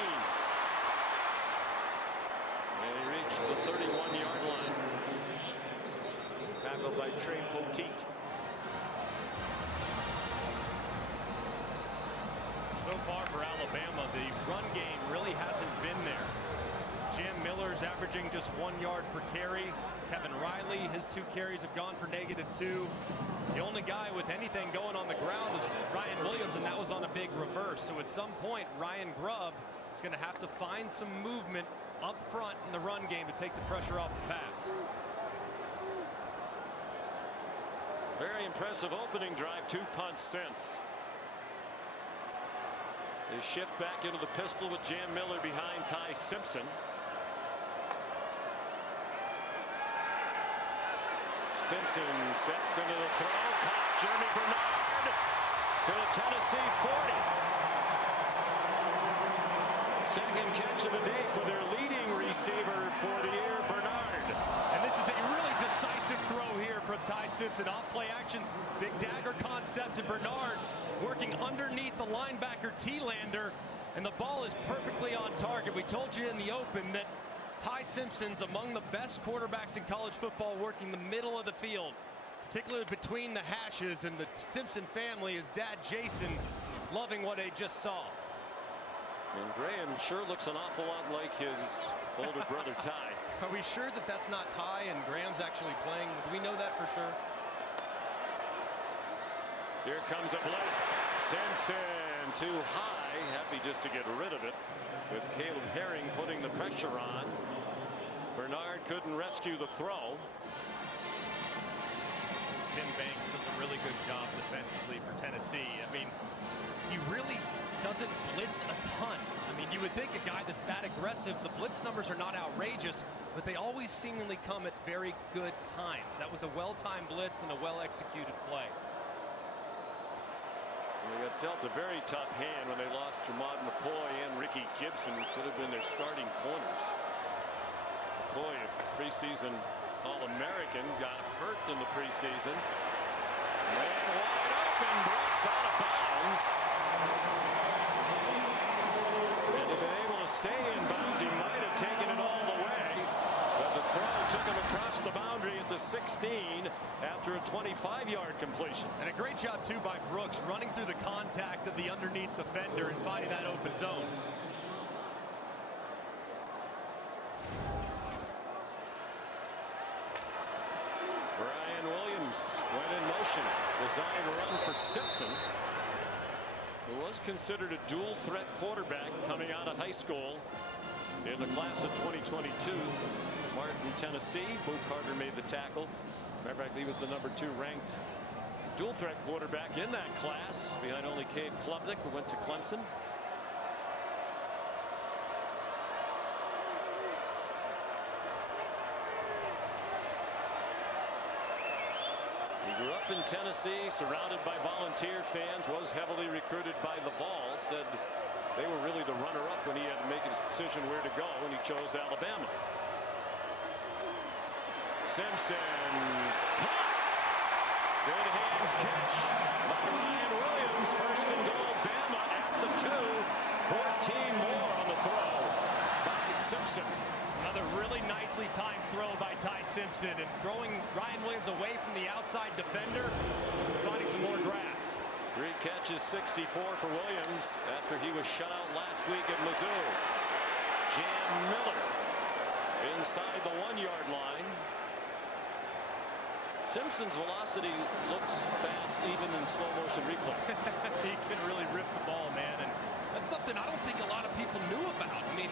And he reached the 31-yard line. Tackled by Trey Poteet. So far for Alabama, the run game really hasn't been there. Jam Miller's averaging just 1 yard per carry. Kevin Riley, his 2 carries have gone for -2. The only guy with anything going on the ground is Ryan Williams, and that was on a big reverse. So at some point, Ryan Grubb is going to have to find some movement up front in the run game to take the pressure off the pass. Very impressive opening drive, 2 punts since. They shift back into the pistol with Jam Miller behind Ty Simpson. Simpson steps into the throw. Caught Jeremy Bernard to the Tennessee 40. Second catch of the day for their leading receiver for the year, Bernard. And this is a really decisive throw here from Ty Simpson. Off play action, big dagger concept to Bernard, working underneath the linebacker T-Lander, and the ball is perfectly on target. We told you in the open that Ty Simpson's among the best quarterbacks in college football, working the middle of the field, particularly between the hashes, and the Simpson family, his dad Jason, loving what they just saw. And Graham sure looks an awful lot like his older brother Ty. Are we sure that that's not Ty and Graham's actually playing? Do we know that for sure? Here comes a blitz. Simpson too high. Happy just to get rid of it, with Caleb Herring putting the pressure on. Bernard couldn't rescue the throw. Tim Banks does a really good job defensively for Tennessee. I mean, he really doesn't blitz a ton. I mean, you would think a guy that's that aggressive, the blitz numbers are not outrageous, but they always seemingly come at very good times. That was a well-timed blitz and a well-executed play. They got dealt a very tough hand when they lost Jamad McCoy and Ricky Gibson, who could have been their starting corners. McCoy, a preseason All-American, got hurt in the preseason. Ran wide open, Brooks out of bounds. And if been able to stay in bounds, he might have taken it all the way. But the throw took him across the boundary at the 16 after a 25-yard completion. And a great job, too, by Brooks, running through the contact of the underneath defender and finding that open zone. Brian Williams went in motion. Designed run for Simpson, who was considered a dual threat quarterback coming out of high school in the class of 2022. Martin, Tennessee. Boo Carter made the tackle. Matter of fact, he was the #2 ranked dual threat quarterback in that class, behind only Cade Klubnik, who went to Clemson. He grew up in Tennessee, surrounded by volunteer fans, was heavily recruited by the Vols, said they were really the runner-up when he had to make his decision where to go, and he chose Alabama. Simpson caught. Good hands catch by Ryan Williams. First and goal, Bama at the 2. 14 more on the throw by Simpson. Another really nicely timed throw by Ty Simpson, and throwing Ryan Williams away from the outside defender, finding some more grass. 3 catches, 64 for Williams after he was shut out last week at Mizzou. Jam Miller inside the 1-yard line. Simpson's velocity looks fast even in slow motion replays. He can really rip the ball, man, and that's something I don't think a lot of people knew about. I mean,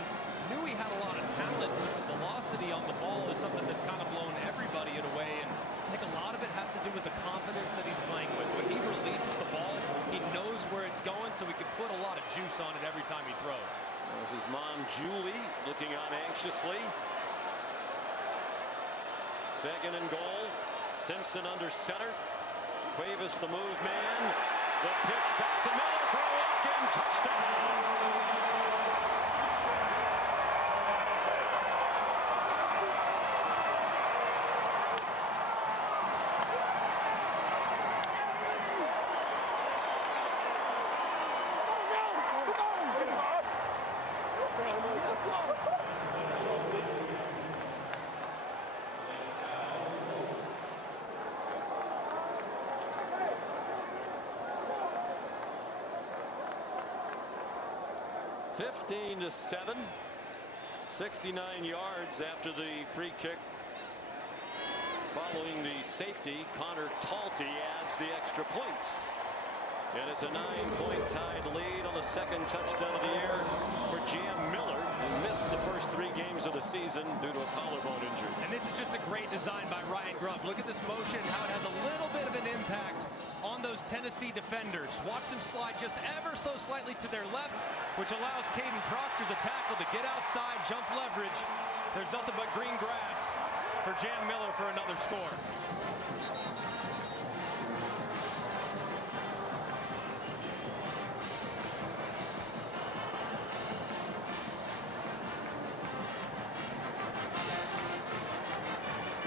knew he had a lot of talent, but the velocity on the ball is something that's kind of blown everybody away, and I think a lot of it has to do with the confidence that he's playing with. When he releases the ball, he knows where it's going, so he can put a lot of juice on it every time he throws. There's his mom, Julie, looking on anxiously. Second and goal. Simpson under center. Cuevas the move man. The pitch back to Miller for a walk-in touchdown. (15-7). 69 yards after the free kick. Following the safety, Connor Talty adds the extra point. And it's a 9-point tied lead on the second touchdown of the year for Jam Miller, who missed the first 3 games of the season due to a collarbone injury. And this is just a great design by Ryan Grubb. Look at this motion, how it has a little bit of an impact on those Tennessee defenders. Watch them slide just ever so slightly to their left, which allows Caden Proctor, the tackle, to get outside, jump leverage. There's nothing but green grass. for Jam Miller for another score.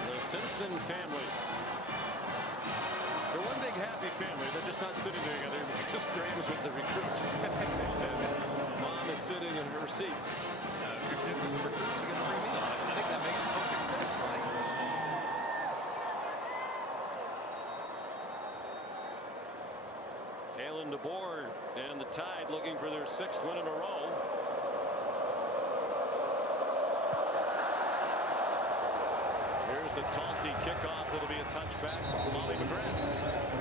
The Simpson family. They're one big happy family. They're just not sitting together because Graham's with the recruits. And Mom is sitting in her seats. If you're sitting with the recruits, you get a free meal. I think that makes perfect sense, right? Kalen DeBoer and the Tide looking for their 6th win in a row. Here's the Talty kickoff. It'll be a touchback for Molly McGrath.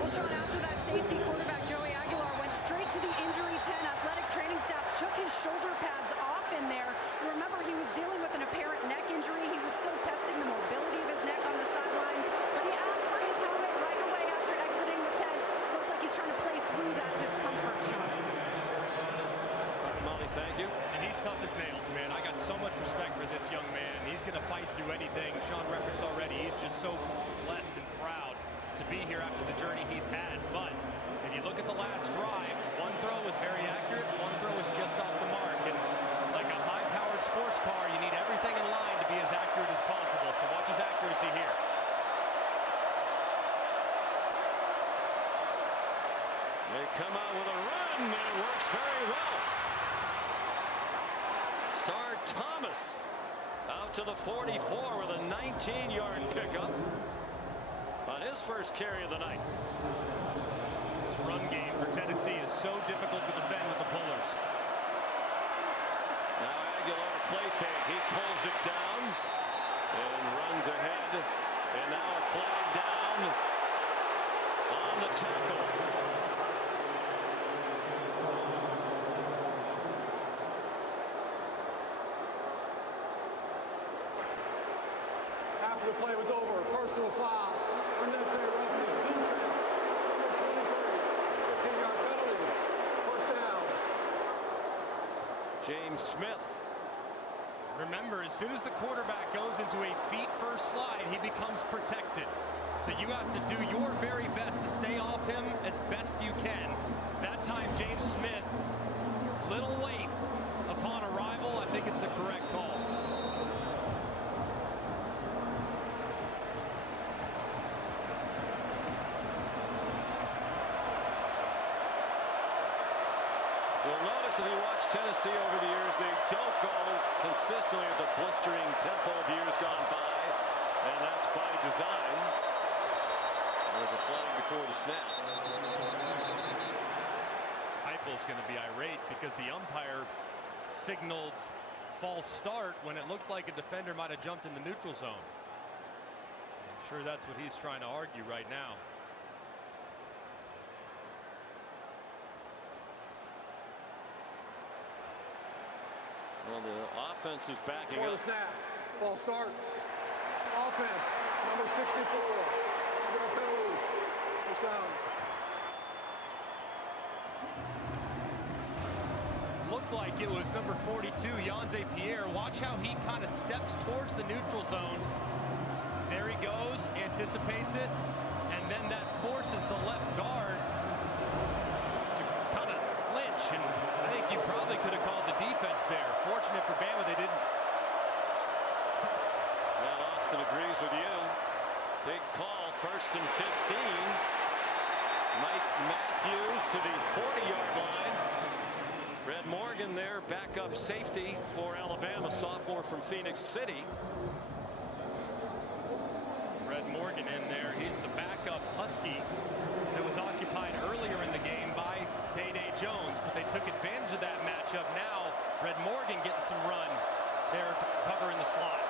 Well, Sean, after that safety, quarterback Joey Aguilar went straight to the injury tent. Athletic training staff took his shoulder pads off in there. Remember, he was dealing with an apparent neck injury. He was still testing the mobility of his neck on the sideline, but he asked for his helmet right away after exiting the tent. Looks like he's trying to play through that discomfort, Sean. All right, Molly, thank you. And he's tough as nails, man. I got so much respect for this young man. He's going to fight through anything. Sean referenced already, he's just so blessed and proud to be here after the journey he's had. But if you look at the last drive, one throw was very accurate, one throw was just off the mark. And like a high-powered sports car, you need everything in line to be as accurate as possible. So watch his accuracy here. They come out with a run, and it works very well. Star Thomas out to the 44 with a 19-yard pickup on his first carry of the night. This run game for Tennessee is so difficult to defend with the pullers. Now Aguilar play fake. He pulls it down and runs ahead. And now a flag down on the tackle. After the play was over, personal foul. Unnecessary roughness, defense. Number 23, 15-yard penalty. First down. James Smith. Remember, as soon as the quarterback goes into a feet-first slide, he becomes protected. So you have to do your very best to stay off him as best you can. That time, James Smith, little late upon arrival. I think it's the correct call. You'll notice if you watch Tennessee over the years, they don't go consistently at the blistering tempo of years gone by, and that's by design. There's a flag before the snap. Heupel's going to be irate because the umpire signaled false start when it looked like a defender might have jumped in the neutral zone. I'm sure that's what he's trying to argue right now. Well, the offense is backing Before up. the snap, false start. Offense, number 64. Under a penalty. First down. Looked like it was number 42, Yonze Pierre. Watch how he kind of steps towards the neutral zone. There he goes, anticipates it, and then that forces the left guard to kind of flinch. And I think you probably could have called the defense there. Fortunate for Bama, they didn't. Well, Austin agrees with you. Big call, 1st and 15. Mike Matthews to the 40-yard line. Red Morgan there, backup safety for Alabama, sophomore from Phoenix City. Red Morgan in there. He's the backup Husky that was occupied earlier in the game by Day-Day Jones, but they took advantage of that matchup. Now Red Morgan getting some run there, covering the slot.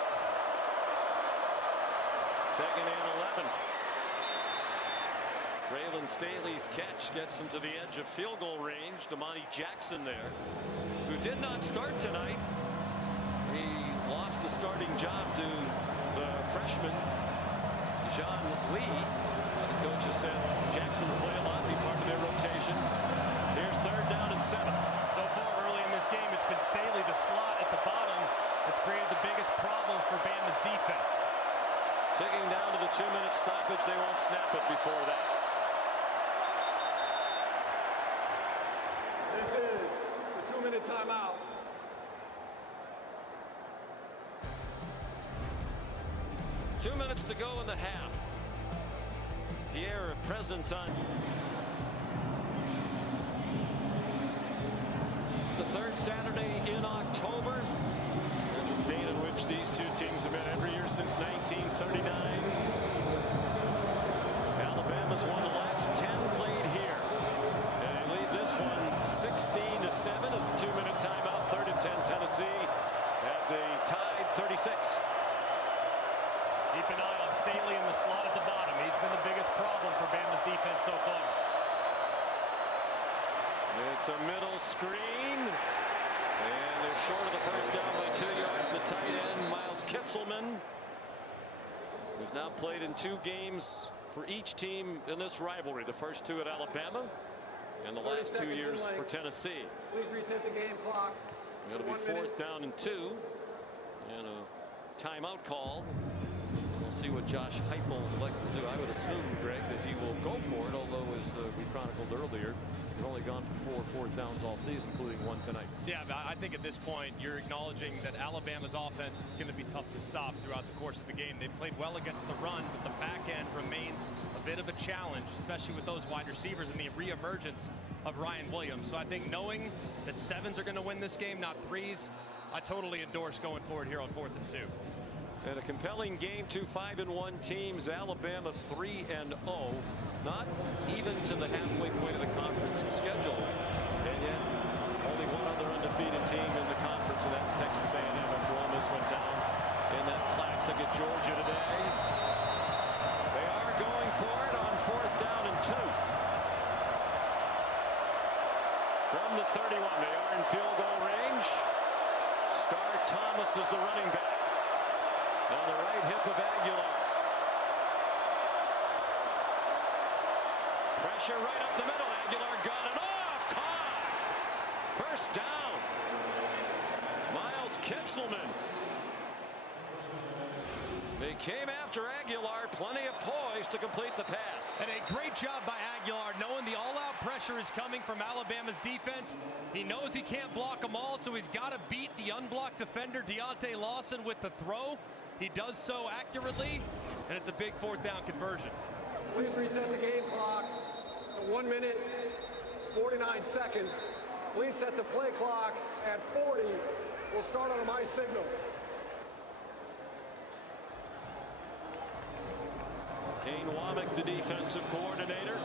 2nd and 11. Braylon Staley's catch gets him to the edge of field goal range. Damani Jackson there, who did not start tonight. He lost the starting job to the freshman, John Lee. The coaches said Jackson will play a lot, be part of their rotation. Here's 3rd down and 7. So far early in this game, it's been Staley, the slot at the bottom, that's created the biggest problem for Bama's defense. Ticking down to the 2-minute stoppage. They won't snap it before that. This is the 2-minute timeout. Two minutes to go in the half. Pierre presence on. It's the third Saturday in October. It's the date in which these two teams have met every year since 1939. Alabama's won the last 10 played here. And they lead this one 16-7 at the 2-minute timeout. 3rd and 10 Tennessee at the tied 36. Keep an eye on Staley in the slot at the bottom. He's been the biggest problem for Bama's defense so far. It's a middle screen. And they're short of the first down by 2 yards. The tight end, Miles Kitselman, who's now played in 2 games for each team in this rivalry. The first 2 at Alabama and the last 2 years for Tennessee. Please reset the game clock. It'll be 4th down and 2. And a timeout call. We'll see what Josh Heupel elects to do. I would assume, Greg, that he will go for it, although as we chronicled earlier, he's only gone for 4 4th downs all season, including 1 tonight. Yeah, I think at this point you're acknowledging that Alabama's offense is going to be tough to stop throughout the course of the game. They've played well against the run, but the back end remains a bit of a challenge, especially with those wide receivers and the reemergence of Ryan Williams. So I think knowing that 7s are going to win this game, not 3s, I totally endorse going forward here on 4th and 2. And a compelling game. 2 5-1 teams. Alabama 3-0, not even to the halfway point of the conference schedule, and yet only one other undefeated team in the conference, and that's Texas A&M. And Columbus went down in that classic at Georgia today. They are going for it on 4th down and 2 from the 31. They are in field goal range. Star Thomas is the running back. On the right hip of Aguilar. Pressure right up the middle. Aguilar got it off. Caught. First down. Miles Kitselman. They came after Aguilar. Plenty of poise to complete the pass. And a great job by Aguilar, knowing the all-out pressure is coming from Alabama's defense. He knows he can't block them all, so he's got to beat the unblocked defender Deontay Lawson with the throw. He does so accurately, and it's a big 4th down conversion. Please reset the game clock to 1 minute, 49 seconds. Please set the play clock at 40. We'll start on my signal. Kane Womack, the defensive coordinator,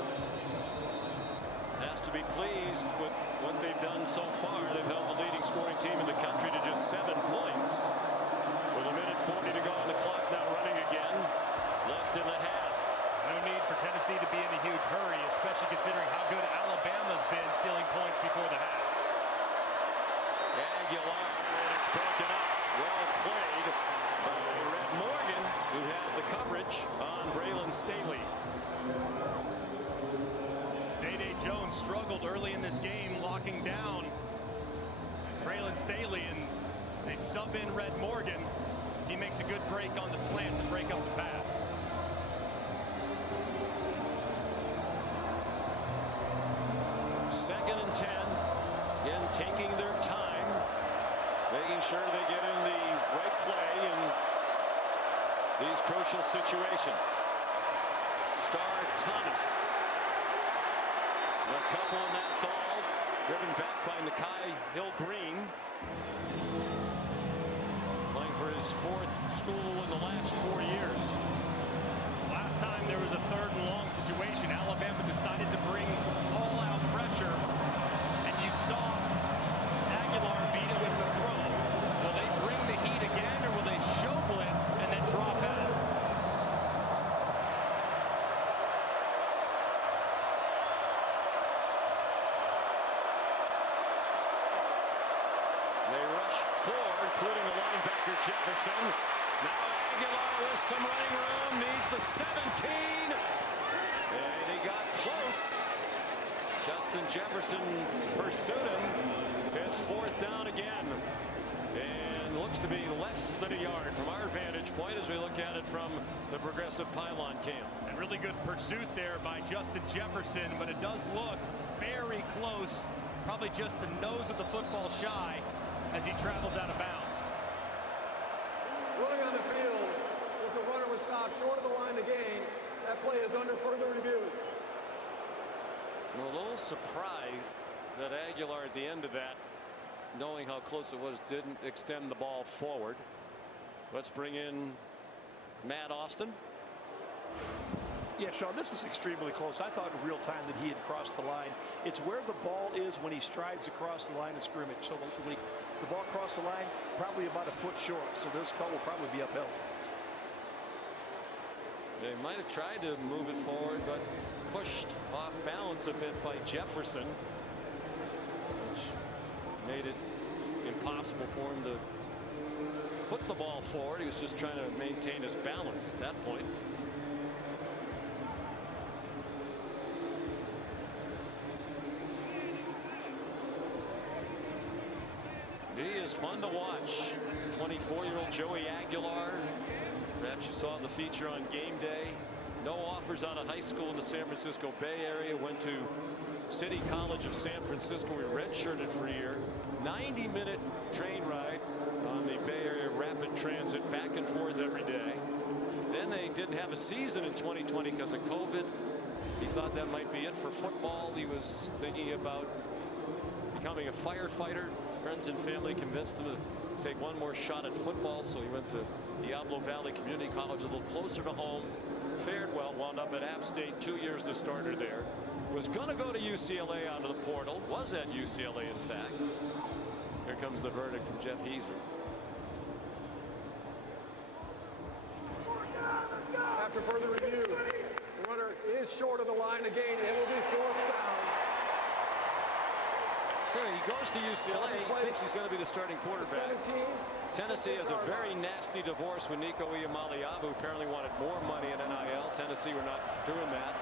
has to be pleased with what they've done so far. They've held the leading scoring team in the country to just 7 points. With 1:40 to go on the clock, now running again. Left in the half. No need for Tennessee to be in a huge hurry, especially considering how good Alabama's been stealing points before the half. Aguilar, and it's broken up. Well played by Red Morgan, who had the coverage on Braylon Staley. Day-Day Jones struggled early in this game, locking down Braylon Staley, and they sub in Red Morgan. He makes a good break on the slant to break up the pass. Second and 10. Again, taking their time, making sure they get in the right play in these crucial situations. Star Thomas. A couple, and that's all. Driven back by Nakai Hill-Green. Playing for his 4th school in the last 4 years. Last time there was a 3rd and long situation, Alabama decided to bring all-out pressure, and you saw Aguilar beat it with the throw. Will they bring the heat again, or will they show blitz and then drop out? They rush 4, including the linebacker Jefferson. Now Aguilar with some running room, needs the 17. And he got close. Justin Jefferson pursued him. It's 4th down again. And looks to be less than a yard from our vantage point as we look at it from the Progressive Pylon cam. And really good pursuit there by Justin Jefferson, but it does look very close, probably just the nose of the football shy as he travels out of bounds. Running on the field was the runner was stopped short of the line to gain. That play is under further review. I'm a little surprised that Aguilar at the end of that, knowing how close it was, didn't extend the ball forward. Let's bring in Matt Austin. Yeah, Sean, this is extremely close. I thought in real time that he had crossed the line. It's where the ball is when he strides across the line of scrimmage. So when the ball crossed the line, probably about a foot short. So this call will probably be upheld. They might have tried to move it forward, but pushed off balance a bit by Jefferson, which made it impossible for him to put the ball forward. He was just trying to maintain his balance at that point. He is fun to watch. 24-year-old Joey Aguilar. Perhaps you saw the feature on game day. No offers out of high school in the San Francisco Bay Area. Went to City College of San Francisco. He redshirted for a year. 90-minute train ride on the Bay Area Rapid Transit back and forth every day. Then they didn't have a season in 2020 because of COVID. He thought that might be it for football. He was thinking about becoming a firefighter. Friends and family convinced him to take one more shot at football, so he went to Diablo Valley Community College, a little closer to home. Fared well, wound up at App State, 2 years the starter there. Was going to go to UCLA out of the portal, was at UCLA in fact. Here comes the verdict from Jeff Heiser. After further review, the runner is short of the line to gain. It will be fourth down. So he goes to UCLA, he thinks he's going to be the starting quarterback. 17. Tennessee has a very nasty divorce with Nico Iamaleava, who apparently wanted more money in NIL. Tennessee were not doing that.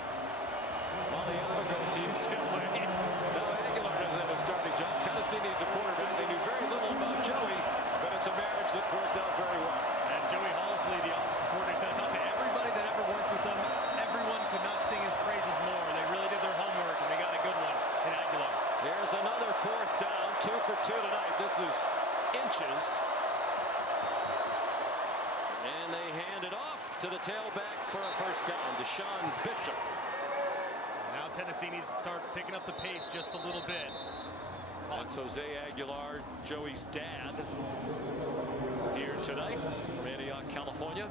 Maleava goes to UCLA. Now Aguilar doesn't have a starting job. Tennessee needs a quarterback. They knew very little about Joey, but it's a marriage that worked out very well. And Joey Halsley, the offensive coordinator, said, I talked to everybody that ever worked with them. Everyone could not sing his praises more. They really did their homework, and they got a good one in Aguilar. Here's another fourth down, 2 for 2 tonight. This is inches. And they hand it off to the tailback for a first down, Deshaun Bishop. Now Tennessee needs to start picking up the pace just a little bit. That's Jose Aguilar, Joey's dad, here tonight from Antioch, California.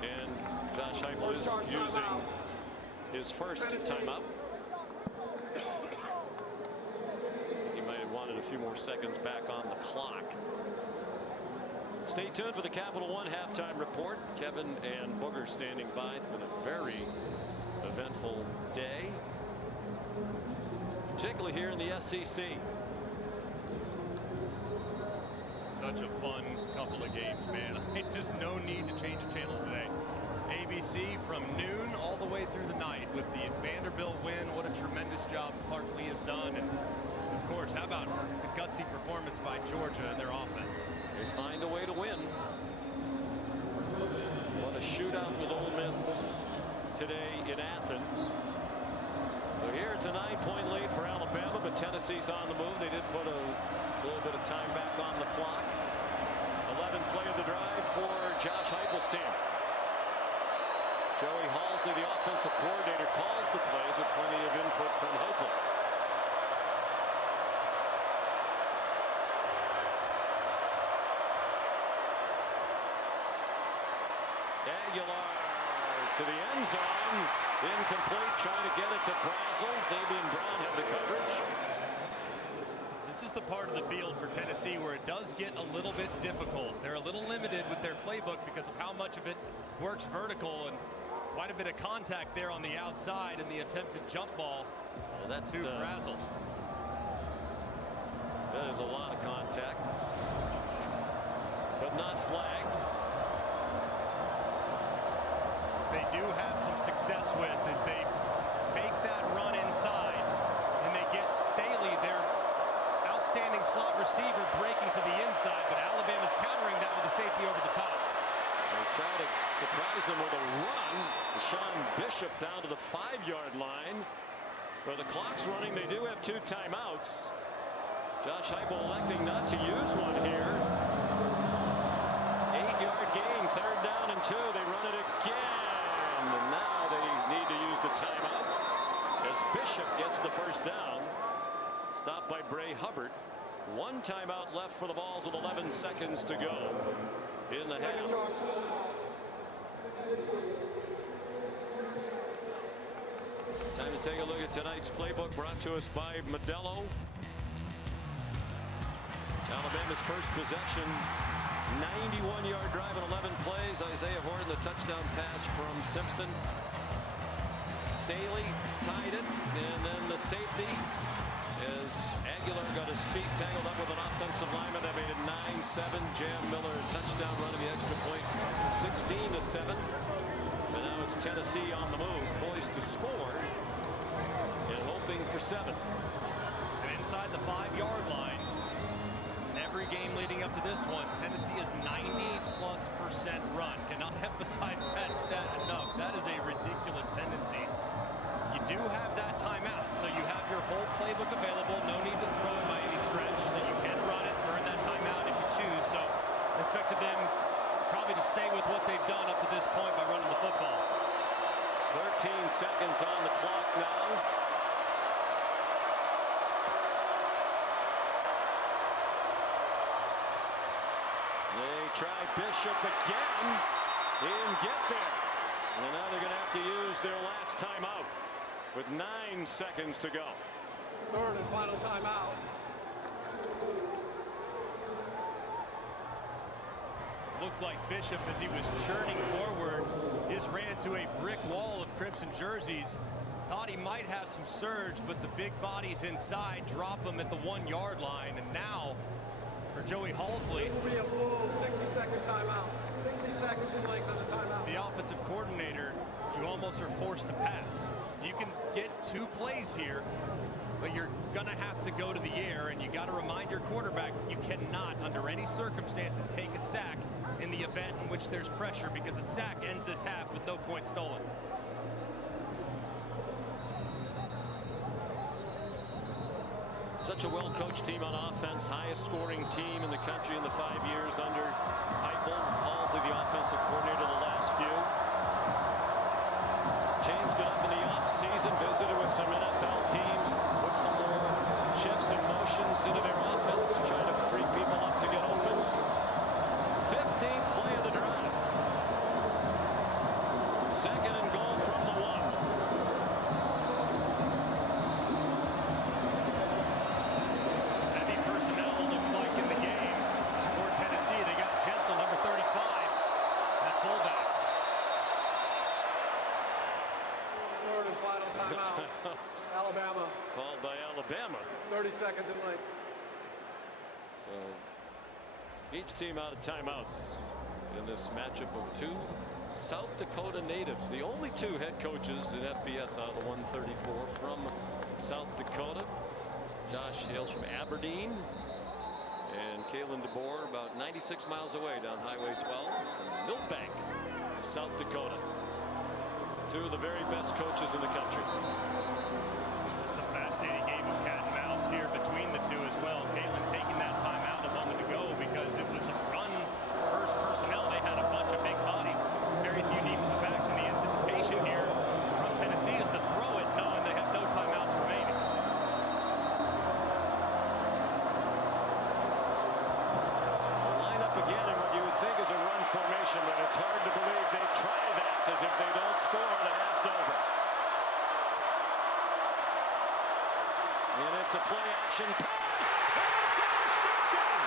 And Josh Heupel is using his first timeout. He might have wanted a few more seconds back on the clock. Stay tuned for the Capital One halftime report. Kevin and Booger standing by. It's been a very eventful day, particularly here in the SEC. Such a fun couple of games, man. Just no need to change the channel today. ABC from noon all the way through the night with the Vanderbilt win. What a tremendous job Clark Lee has done. And of course, how about the gutsy performance by Georgia and their offense? They find a way to win. What a shootout with Ole Miss today in Athens. So here it's a 9-point lead for Alabama, but Tennessee's on the move. They did put a little bit of time back on the clock. 11 play of the drive for Josh Heupel's team. Joey Halsley, the offensive coordinator, calls the plays with plenty of input from Heupel. Aguilar to the end zone. Incomplete, trying to get it to Brazel. Fabian Brown had the coverage. This is the part of the field for Tennessee where it does get a little bit difficult. They're a little limited with their playbook because of how much of it works vertical, and quite a bit of contact there on the outside in the attempted jump ball to Brazel. That is a lot of contact, but not flagged. They do have some success with is they fake that run inside, and they get Staley, their outstanding slot receiver, breaking to the inside, but Alabama's counter safety over the top. They try to surprise them with a run. Sean Bishop down to the 5-yard line. Where the clock's running, they do have 2 timeouts. Josh Heupel electing not to use one here. 8-yard gain, 3rd down and 2. They run it again. And now they need to use the timeout as Bishop gets the 1st down. Stopped by Bray Hubbard. 1 timeout left for the Vols with 11 seconds to go in the half. Time to take a look at tonight's playbook brought to us by Modelo. Alabama's first possession, 91-yard drive in 11 plays. Isaiah Horton, the touchdown pass from Simpson. Staley tied it, and then the safety as Aguilar got his feet tangled up with an offensive lineman. That made it 9-7. Jam Miller touchdown run of the extra point, 16-7. And now it's Tennessee on the move, poised to score and hoping for 7. And inside the 5-yard line, every game leading up to this one, Tennessee is 90+% run. Cannot emphasize that stat enough. That is a ridiculous tendency. You do have that timeout, so you have your whole playbook available. No need to throw it by any stretch, so you can run it, earn that timeout if you choose. So I expected them probably to stay with what they've done up to this point by running the football. 13 seconds on the clock now. They try Bishop again. He didn't get there. And now they're going to have to use their last timeout with 9 seconds to go. 3rd and final timeout. Looked like Bishop, as he was churning forward, just ran into a brick wall of Crimson jerseys. Thought he might have some surge, but the big bodies inside drop him at the 1-yard line. And now for Joey Halsley, This will be a full 60-second timeout. 60 seconds in length on the timeout. the offensive coordinator, you almost are forced to pass. You can get 2 plays here, but you're gonna have to go to the air, and you got to remind your quarterback you cannot, under any circumstances, take a sack in the event in which there's pressure, because a sack ends this half with no points stolen. Such a well-coached team on offense, highest scoring team in the country in the 5 years under Heupel. Halsley, the offensive coordinator, the last few. Changed it up in the offseason, visited with some NFL teams, put some more shifts and motions into their offense to try to free people up to get open. 15th play of the drive. 2nd and goal from the 1. Heavy personnel, looks like, in the game for Tennessee. They got Gensel, number 35, at fullback. 3rd and final timeout. Alabama. Called by Alabama. 30 seconds in length. So each team out of timeouts in this matchup of 2 South Dakota natives. The only 2 head coaches in FBS out of the 134 from South Dakota. Josh hails from Aberdeen, and Kalen DeBoer about 96 miles away down Highway 12 from Millbank, South Dakota. 2 of the very best coaches in the country. Just a fascinating game of cat and mouse here between the 2 as well. Caitlin taking that time out a moment ago because it was a run first personnel. They had a bunch of big bodies, very few defensive backs, and the anticipation here from Tennessee is to throw it knowing they have no timeouts remaining. Line up again in what you would think is a run formation, but it's hard to believe they try that, because if they don't score, the half's over. And it's a play action pass. And it's intercepted.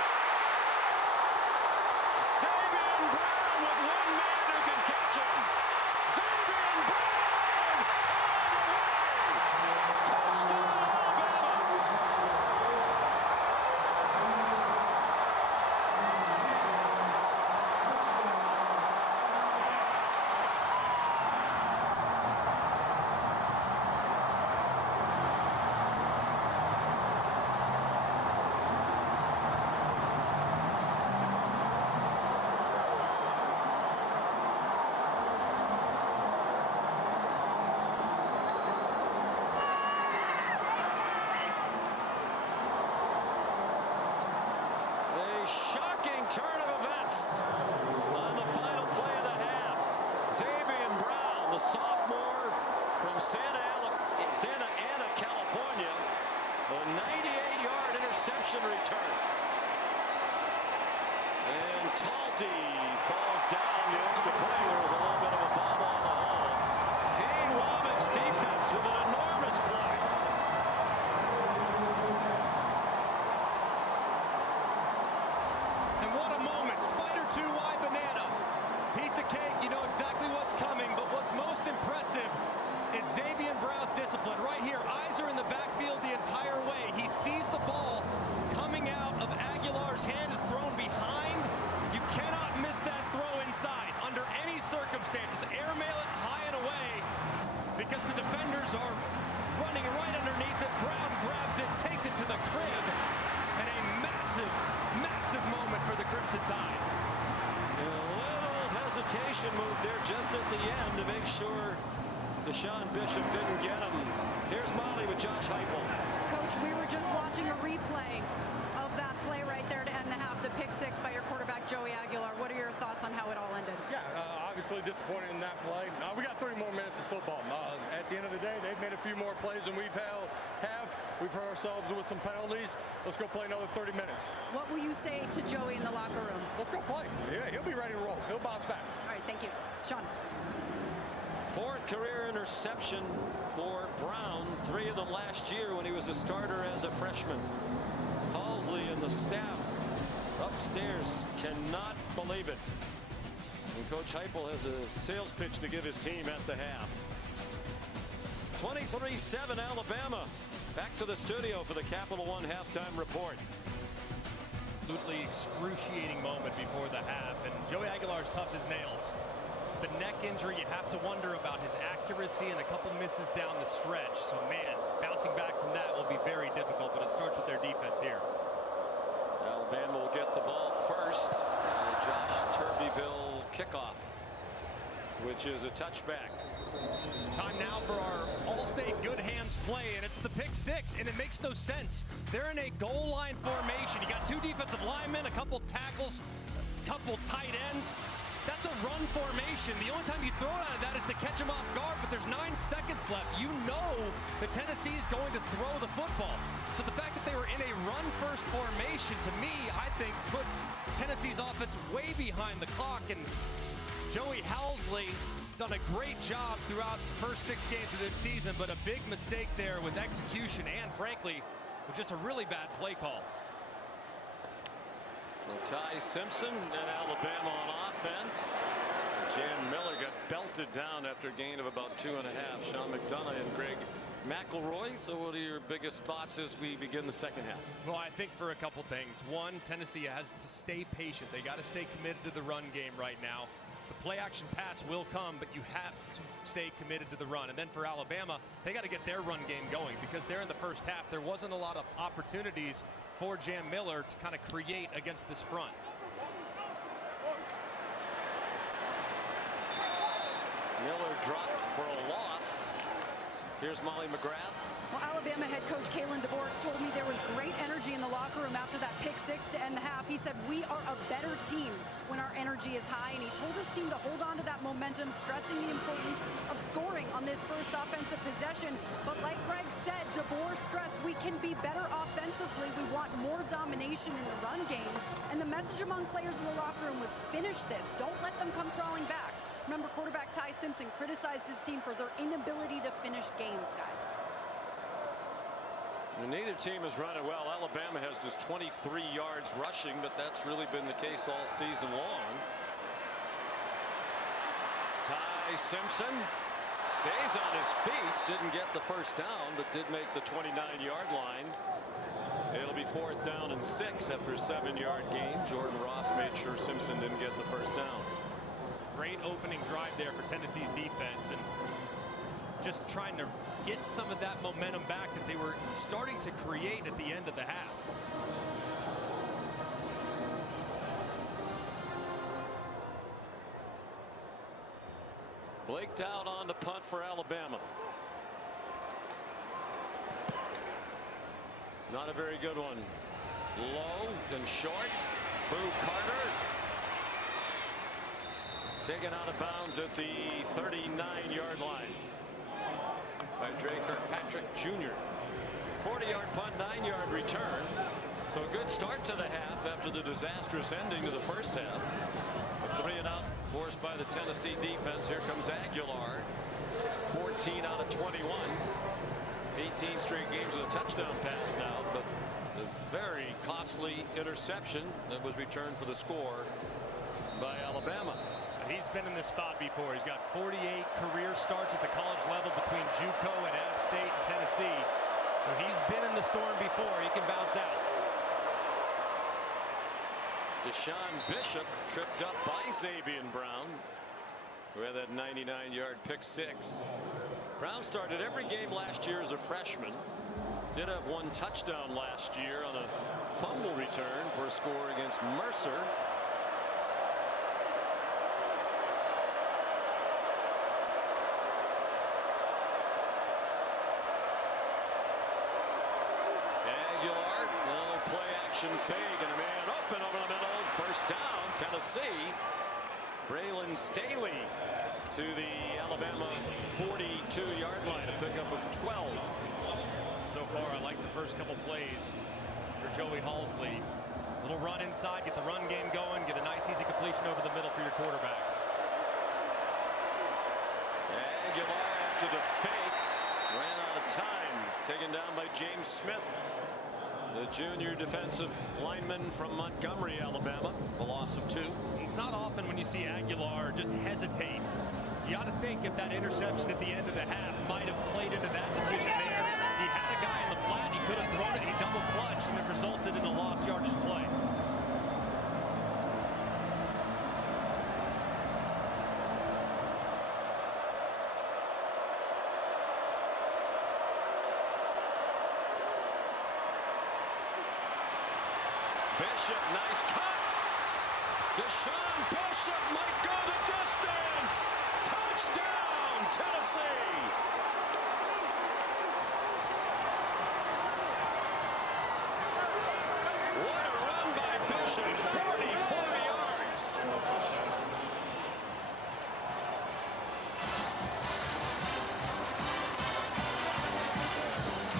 Sabian Brown with 1 man who can catch him. Sabian Brown all the way. Touchdown, Alabama. Santa Ana, California. A 98-yard interception return. And Talty falls down the extra play. There was a little bit of a bobble on the hole. Kane Wommack's defense with an enormous play. And what a moment. Spider 2-wide banana. Piece of cake, you know exactly what's coming, but what's most impressive is Xavier Brown's discipline. Right here, eyes are in the backfield the entire way. He sees the ball coming out of Aguilar's hand, is thrown behind. You cannot miss that throw inside under any circumstances. Airmail it high and away because the defenders are running right underneath it. Brown grabs it, takes it to the crib, and a massive, massive moment for the Crimson Tide. A little hesitation move there just at the end to make sure Deshaun Bishop didn't get him. Here's Molly with Josh Heupel. Coach, we were just watching a replay of that play right there to end the half, the pick six by your quarterback, Joey Aguilar. What are your thoughts on how it all ended? Yeah, obviously disappointed in that play. We got 30 more minutes of football. At the end of the day, they've made a few more plays than we've have. We've hurt ourselves with some penalties. Let's go play another 30 minutes. What will you say to Joey in the locker room? Let's go play. Yeah, he'll be ready to roll. He'll bounce back. All right, thank you. Sean. Fourth career interception for Brown. 3 of them last year when he was a starter as a freshman. Halsley and the staff upstairs cannot believe it. And Coach Heupel has a sales pitch to give his team at the half. 23-7 Alabama. Back to the studio for the Capital One halftime report. Absolutely excruciating moment before the half, and Joey Aguilar's tough as nails. The neck injury, you have to wonder about his accuracy and a couple misses down the stretch. So, man, bouncing back from that will be very difficult, but it starts with their defense here. Alabama will get the ball first. Josh Turbeville kickoff, which is a touchback. Time now for our All-State good hands play, and it's the pick six, and it makes no sense. They're in a goal line formation. You got 2 defensive linemen, a couple tackles, a couple tight ends. That's a run formation. The only time you throw it out of that is to catch them off guard, but there's 9 seconds left. You know that Tennessee is going to throw the football. So the fact that they were in a run-first formation, to me, I think puts Tennessee's offense way behind the clock. And Joey Halsley done a great job throughout the first 6 games of this season, but a big mistake there with execution and, frankly, with just a really bad play call. So Ty Simpson and Alabama on offense. Jan Miller got belted down after a gain of about 2.5. Sean McDonough and Greg McElroy. So what are your biggest thoughts as we begin the second half? Well, I think for a couple things. One, Tennessee has to stay patient. They got to stay committed to the run game right now. The play action pass will come, but you have to stay committed to the run. And then for Alabama, they got to get their run game going because they're in the first half. There wasn't a lot of opportunities for Jan Miller to kind of create against this front. Miller dropped for a loss. Here's Molly McGrath. Well, Alabama head coach Kalen DeBoer told me there was great energy in the locker room after that pick six to end the half. He said, we are a better team when our energy is high, and he told his team to hold on to that momentum, stressing the importance of scoring on this first offensive possession. But like Greg said, DeBoer stressed we can be better offensively. We want more domination in the run game. And the message among players in the locker room was finish this. Don't let them come crawling back. Remember, quarterback Ty Simpson criticized his team for their inability to finish games, guys. Neither team has run it well. Alabama has just 23 yards rushing, but that's really been the case all season long. Ty Simpson stays on his feet. Didn't get the first down, but did make the 29-yard line. It'll be 4th down and 6 after a 7-yard gain. Jordan Ross made sure Simpson didn't get the first down. Great opening drive there for Tennessee's defense, and just trying to get some of that momentum back that they were starting to create at the end of the half. Blake Dowd on the punt for Alabama. Not a very good one. Low and short. Boo Carter taken out of bounds at the 39-yard line. Dre Kirkpatrick Jr. 40-yard punt, 9-yard return. So a good start to the half after the disastrous ending to the first half. A 3-and-out forced by the Tennessee defense. Here comes Aguilar. 14 out of 21. 18 straight games with a touchdown pass now, but a very costly interception that was returned for the score by Alabama. He's been in this spot before. He's got 48 career starts at the college level between JUCO and App State and Tennessee. So he's been in the storm before. He can bounce out. Deshaun Bishop tripped up by Xavier Brown, who had that 99-yard pick six. Brown started every game last year as a freshman. Did have one touchdown last year on a fumble return for a score against Mercer. Aguilar, no play action fake, and a man open over the middle. First down, Tennessee. Braylon Staley to the Alabama 42-yard line, a pickup of 12. So far, I like the first couple plays for Joey Halsley. Little run inside, get the run game going, get a nice easy completion over the middle for your quarterback. Aguilar after the fake ran out of time, taken down by James Smith, the junior defensive lineman from Montgomery, Alabama. A loss of 2. It's not often when you see Aguilar just hesitate. You got to think if that interception at the end of the half might have played into that decision there. He had a guy in the flat, he could have thrown it, he double clutched, and it resulted in a lost yardage play. Bishop, nice cut. Deshaun Bishop might go the distance. Touchdown, Tennessee. What a run by Bishop, 44 yards.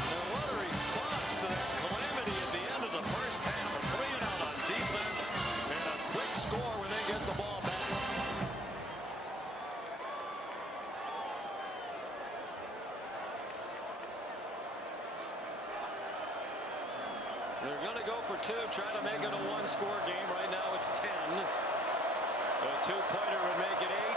Now what a response to that calamity at the end of the first half. A 3-and-out on defense and a quick score when they get the ball back. They're going to go for 2, try to make it a 1-score game. Right now it's 10. A 2-pointer would make it 8.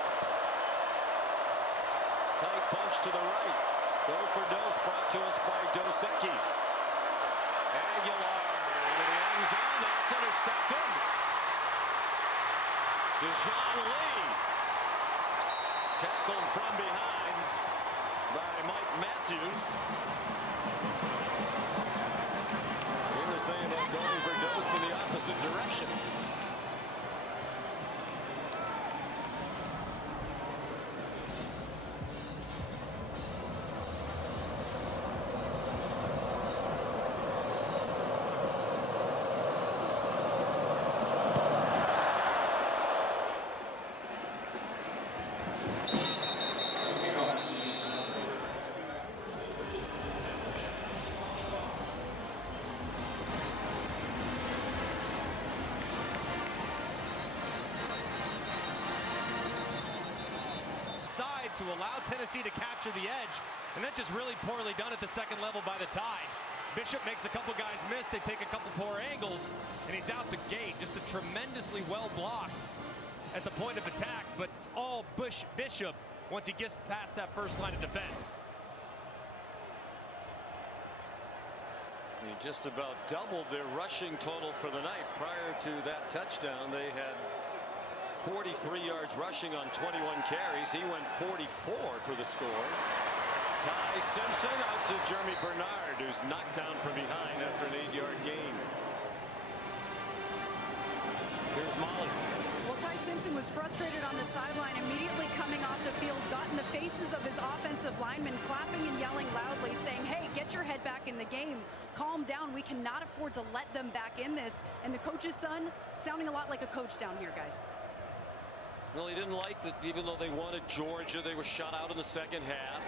Tight bunch to the right. Go for Dose, brought to us by Dos Equis. Aguilar into the end zone. That's intercepted. Deshaun Lee. Tackled from behind by Mike Matthews. He was thinking about going for Dose in the opposite direction. To allow Tennessee to capture the edge, and that's just really poorly done at the second level by the Tide. Bishop makes a couple guys miss, they take a couple poor angles, and he's out the gate. Just a tremendously well blocked at the point of attack, but it's all Bishop once he gets past that first line of defense. He just about doubled their rushing total for the night. Prior to that touchdown, they had 43 yards rushing on 21 carries. He went 44 for the score. Ty Simpson out to Jeremy Bernard, who's knocked down from behind after an 8-yard gain. Here's Molly. Well, Ty Simpson was frustrated on the sideline, immediately coming off the field, got in the faces of his offensive linemen, clapping and yelling loudly, saying, hey, get your head back in the game. Calm down. We cannot afford to let them back in this. And the coach's son sounding a lot like a coach down here, guys. Well, he didn't like that even though they wanted Georgia, they were shut out in the second half.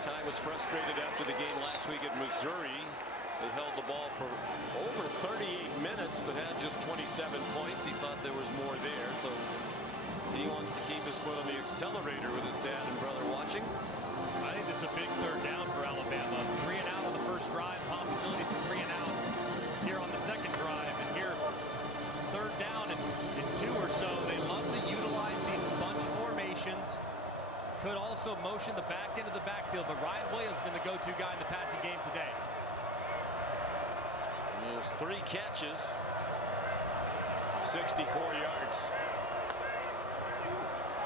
Ty was frustrated after the game last week at Missouri. They held the ball for over 38 minutes but had just 27 points. He thought there was more there, so he wants to keep his foot on the accelerator with his dad and brother watching. I think it's a big third down for Alabama. 3 and out on the first drive, possibility for 3 and out here on the second drive, and here third down and 2 or so. They love to utilize these bunch formations. Could also motion the back end of the backfield, but Ryan Williams has been the go-to guy in the passing game today. There's 3 catches, 64 yards.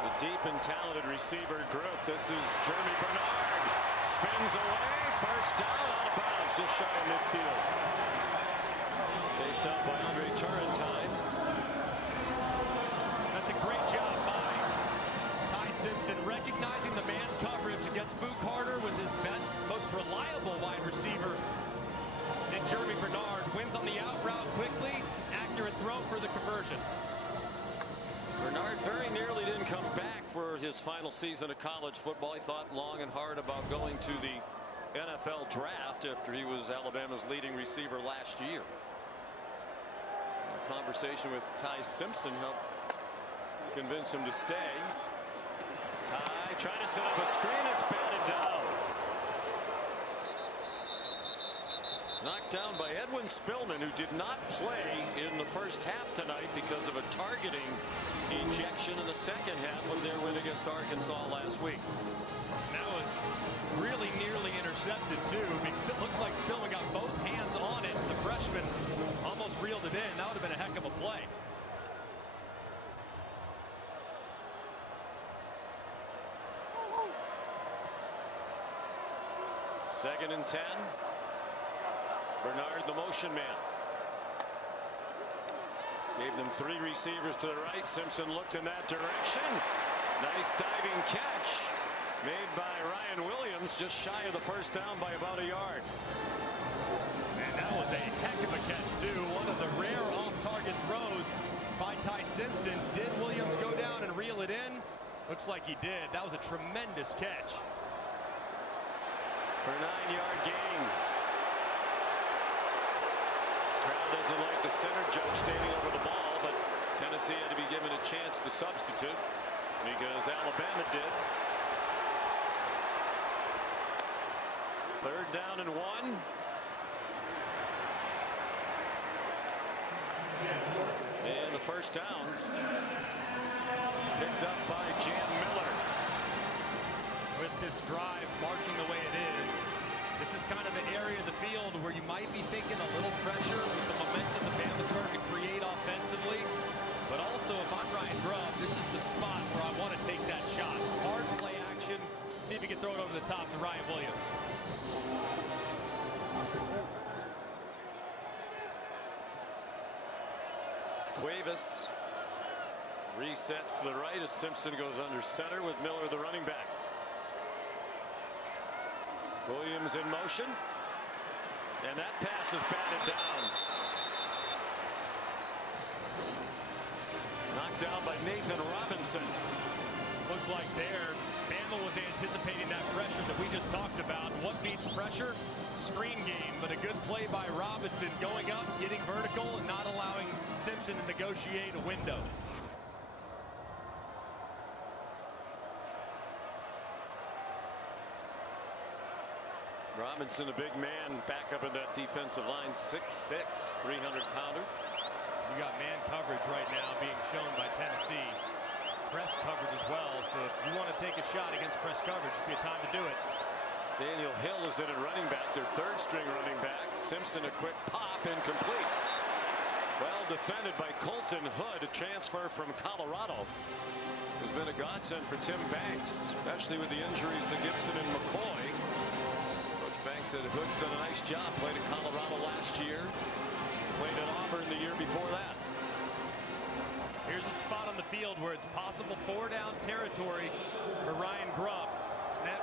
The deep and talented receiver group. This is Jeremy Bernard. Spins away. First down, out of bounds, just shy of midfield. Chased out by Andre Turrentine. That's a great job by Ty Simpson, recognizing the man coverage against Boo Carter with his best, most reliable wide receiver. And Jeremy Bernard wins on the out route quickly. Accurate throw for the conversion. Bernard very nearly didn't come back for his final season of college football. He thought long and hard about going to the NFL draft after he was Alabama's leading receiver last year. A conversation with Ty Simpson helped convince him to stay. Ty trying to set up a screen. It's batted down. Knocked down by Edwin Spillman, who did not play in the first half tonight because of a targeting ejection in the second half of their win against Arkansas last week. That was really nearly intercepted too, because it looked like Spillman got both hands on it. The freshman almost reeled it in. That would have been a heck of a play. Second and 10. Bernard, the motion man. Gave them 3 receivers to the right. Simpson looked in that direction. Nice diving catch made by Ryan Williams, just shy of the first down by about a yard. And that was a heck of a catch too. One of the rare off-target throws by Ty Simpson. Did Williams go down and reel it in? Looks like he did. That was a tremendous catch. For a 9-yard gain. Crowd doesn't like the center judge standing over the ball, but Tennessee had to be given a chance to substitute because Alabama did. Third down and 1. And the first down picked up by Jam Miller. With this drive marching the way it is, this is kind of the area of the field where you might be thinking a little pressure with the momentum the Bama's starting to create offensively. But also, if I'm Ryan Grubb, this is the spot where I want to take that shot. Hard play action. See if he can throw it over the top to Ryan Williams. Cuevas resets to the right as Simpson goes under center with Miller, the running back. Williams in motion, and that pass is batted down. Knocked down by Nathan Robinson. Looked like there, Bama was anticipating that pressure that we just talked about. What beats pressure? Screen game, but a good play by Robinson, going up, getting vertical, and not allowing Simpson to negotiate a window. Robinson, a big man, back up in that defensive line, 6'6", 300-pounder. You got man coverage right now being shown by Tennessee. Press coverage as well, so if you want to take a shot against press coverage, it'd be a time to do it. Daniel Hill is in at running back, their 3rd string running back. Simpson, a quick pop, incomplete. Well defended by Colton Hood, a transfer from Colorado. Has been a godsend for Tim Banks, especially with the injuries to Gibson and McCoy. Coach Banks said Hood's done a nice job. Played at Colorado last year. Played at Auburn the year before that. Here's a spot on the field where it's possible 4-down territory for Ryan Grubb.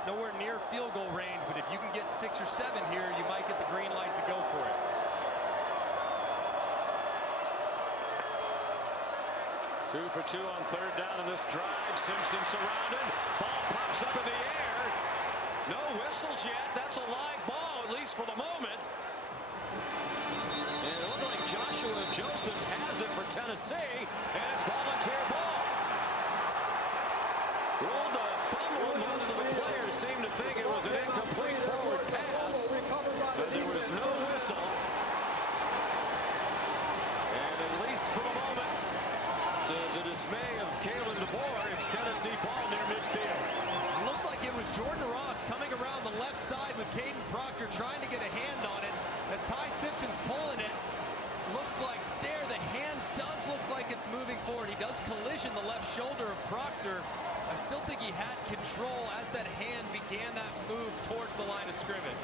Nowhere near field goal range, but if you can get 6 or 7 here, you might get the green light to go for it. Two for 2 on 3rd down in this drive. Simpson surrounded. Ball pops up in the air. No whistles yet. That's a live ball, at least for the moment. And it looks like Joshua Josephs has it for Tennessee, and it's volunteer ball. Ruled a fumble. Most of the players seem to think it was an incomplete forward pass, but there was no whistle. And at least for the moment, to the dismay of Kalen DeBoer, it's Tennessee ball near midfield. It looked like it was Jordan Ross coming around the left side with Caden Proctor trying to get a hand on it. As Ty Simpson's pulling it, looks like there the hand does look like it's moving forward. He does collision the left shoulder of Proctor. I still think he had control as that hand began that move towards the line of scrimmage.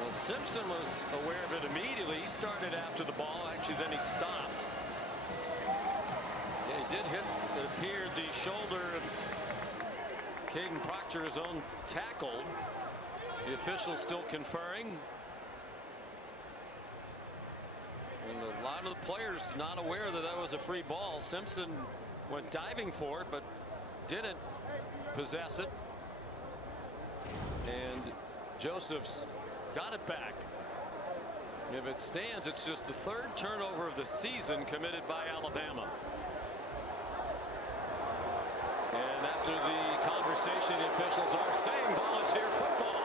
Well, Simpson was aware of it immediately. He started after the ball. Actually, then he stopped. Yeah, he did hit, it appeared, the shoulder of Caden Proctor, his own tackle. The officials still conferring. And a lot of the players not aware that that was a free ball. Simpson went diving for it, but didn't possess it. And Josephs got it back. If it stands, it's just the third turnover of the season committed by Alabama. And after the conversation, the officials are saying volunteer football.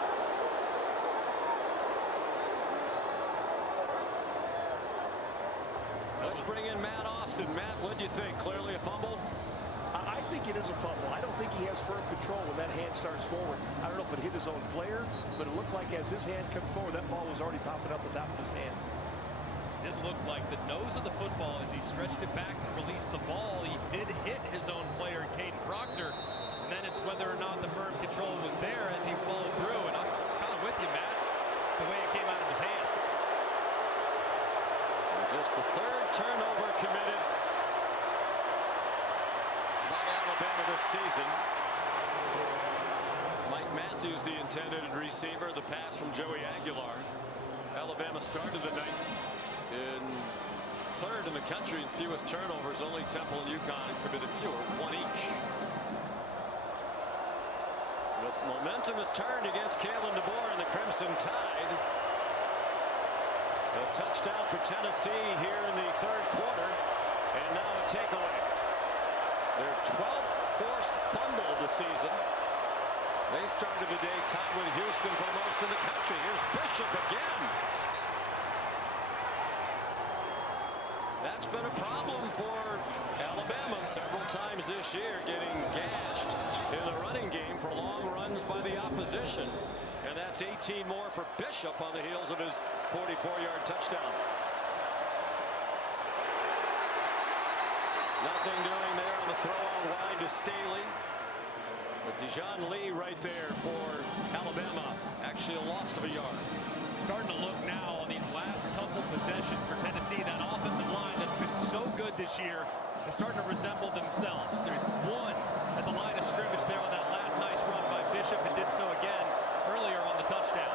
Let's bring in Matt Austin. Matt, what do you think? Clearly a fumble? I think it is a fumble. I don't think he has firm control when that hand starts forward. I don't know if it hit his own player, but it looked like as his hand came forward, that ball was already popping up the top of his hand. It did look like the nose of the football as he stretched it back to release the ball. He did hit his own player, Caden Proctor. And then it's whether or not the firm control was there as he followed through. And I'm kind of with you, Matt, the way it came out of his hand. And just the third turnover committed by Alabama this season. Mike Matthews, the intended receiver. The pass from Joey Aguilar. Alabama started the night in third in the country in fewest turnovers. Only Temple and UConn committed fewer, one each. But momentum has turned against Kalen DeBoer and the Crimson Tide. A touchdown for Tennessee here in the third quarter, and now a takeaway. Their 12th forced fumble of the season. They started the day tied with Houston for most in the country. Here's Bishop again. That's been a problem for Alabama several times this year, getting gashed in the running game for long runs by the opposition. And that's 18 more for Bishop on the heels of his 44-yard touchdown. Nothing doing there on the throw on wide to Staley. But Dijon Lee right there for Alabama. Actually a loss of a yard. Starting to look now on these last couple possessions for Tennessee. That offensive line that's been so good this year is starting to resemble themselves. There's one at the line of scrimmage there on that last nice run by Bishop, and did so again earlier on the touchdown.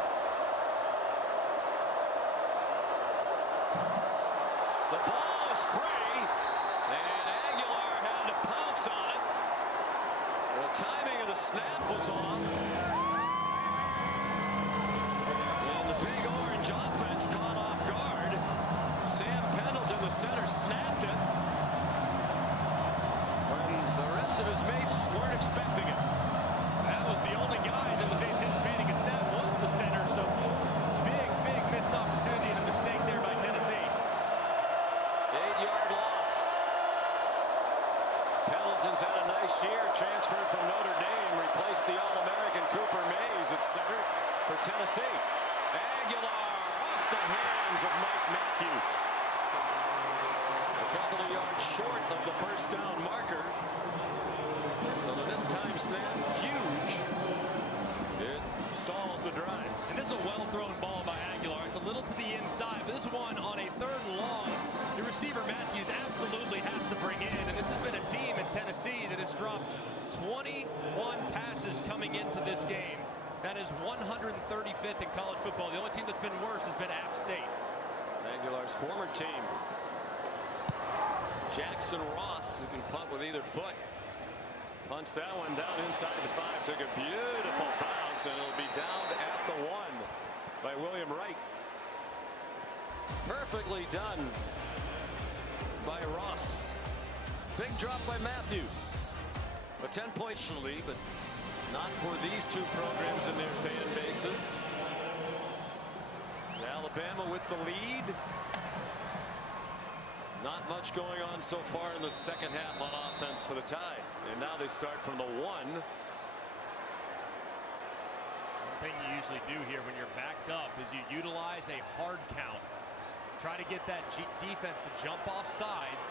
The ball is free, and Aguilar had to pounce on it. The timing of the snap was off. And the Big Orange offense caught off guard. Sam Pendleton, the center, snapped it when the rest of his mates weren't expecting it. That was the only guy that was anticipating a snap, was the center. So big missed opportunity and a mistake there by Tennessee. 8-yard loss. Pendleton's had a nice year. Transferred from Notre Dame. Replaced the All-American Cooper Mays at center for Tennessee. Aguilar off the hands of Mike Matthews. A couple of yards short of the first down marker. So the missed time snap, huge. It stalls the drive. And this is a well-thrown ball by Aguilar. It's a little to the inside, but this one on a third and long, the receiver Matthews absolutely has to bring in. And this has been a team in Tennessee that has dropped 21 passes coming into this game. That is 135th in college football. The only team that's been worse has been App State. Aguilar's former team. Jackson Ross, who can punt with either foot. Punts that one down inside the 5. Took a beautiful bounce, and it'll be down at the 1 by William Wright. Perfectly done by Ross. Big drop by Matthews. A 10-point lead, but not for these two programs and their fan bases. Alabama with the lead. Not much going on so far in the second half on offense for the Tide. And now they start from the 1. One thing you usually do here when you're backed up is you utilize a hard count. Try to get that defense to jump off sides.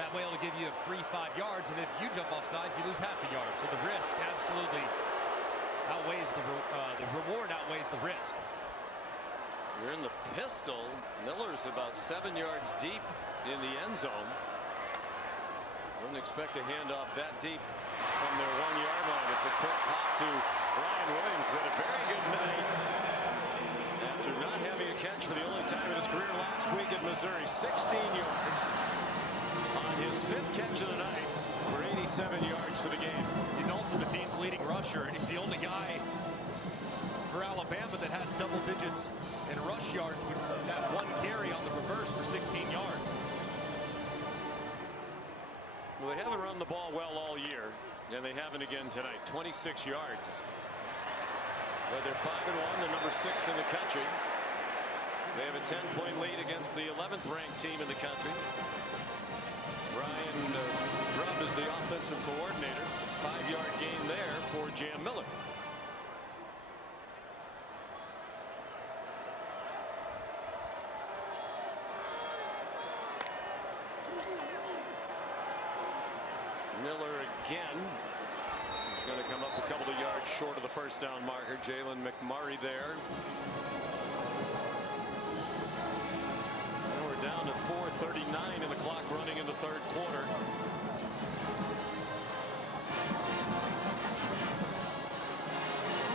That way it'll give you a free 5 yards, and if you jump off sides, you lose half a yard. So the risk absolutely outweighs the reward outweighs the risk. You're in the pistol. Miller's about 7 yards deep in the end zone. Wouldn't expect a handoff that deep from their 1-yard line. It's a quick pop to Ryan Williams. Had a very good night after not having a catch for the only time in his career last week at Missouri. 16 yards on his 5th catch of the night for 87 yards for the game. He's also the team's leading rusher, and he's the only guy for Alabama that has double digits in rush yards, which that 1 carry on the reverse for 16 yards. Well, they haven't run the ball well all year, and they haven't again tonight. 26 yards. But they're 5-1. They're number 6 in the country. They have a 10-point lead against the 11th ranked team in the country. Ryan Grubb is the offensive coordinator. 5-yard gain there for Jam Miller. Miller again. He's going to come up a couple of yards short of the first down marker. Jalen McMurray there. And we're down to 4:39 and the clock running in the 3rd quarter.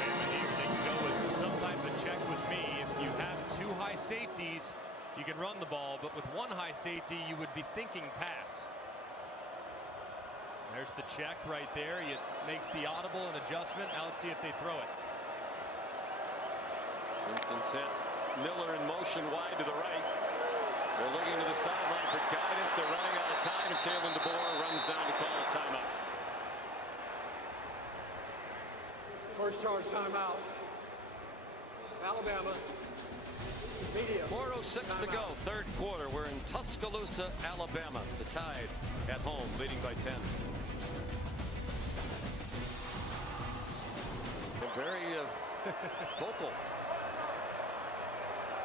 Alabama here, they can go with some type of check with me. If you have 2 high safeties, you can run the ball, but with 1 high safety, you would be thinking pass. There's the check right there. It makes the audible an adjustment. Now let's see if they throw it. Simpson sent Miller in motion wide to the right. They're looking to the sideline for guidance. They're running out of time, and Kalen DeBoer runs down to call a timeout. First charge timeout. Alabama. Media. 4:06 to go, 3rd quarter. We're in Tuscaloosa, Alabama. The Tide at home, leading by 10. They're very vocal.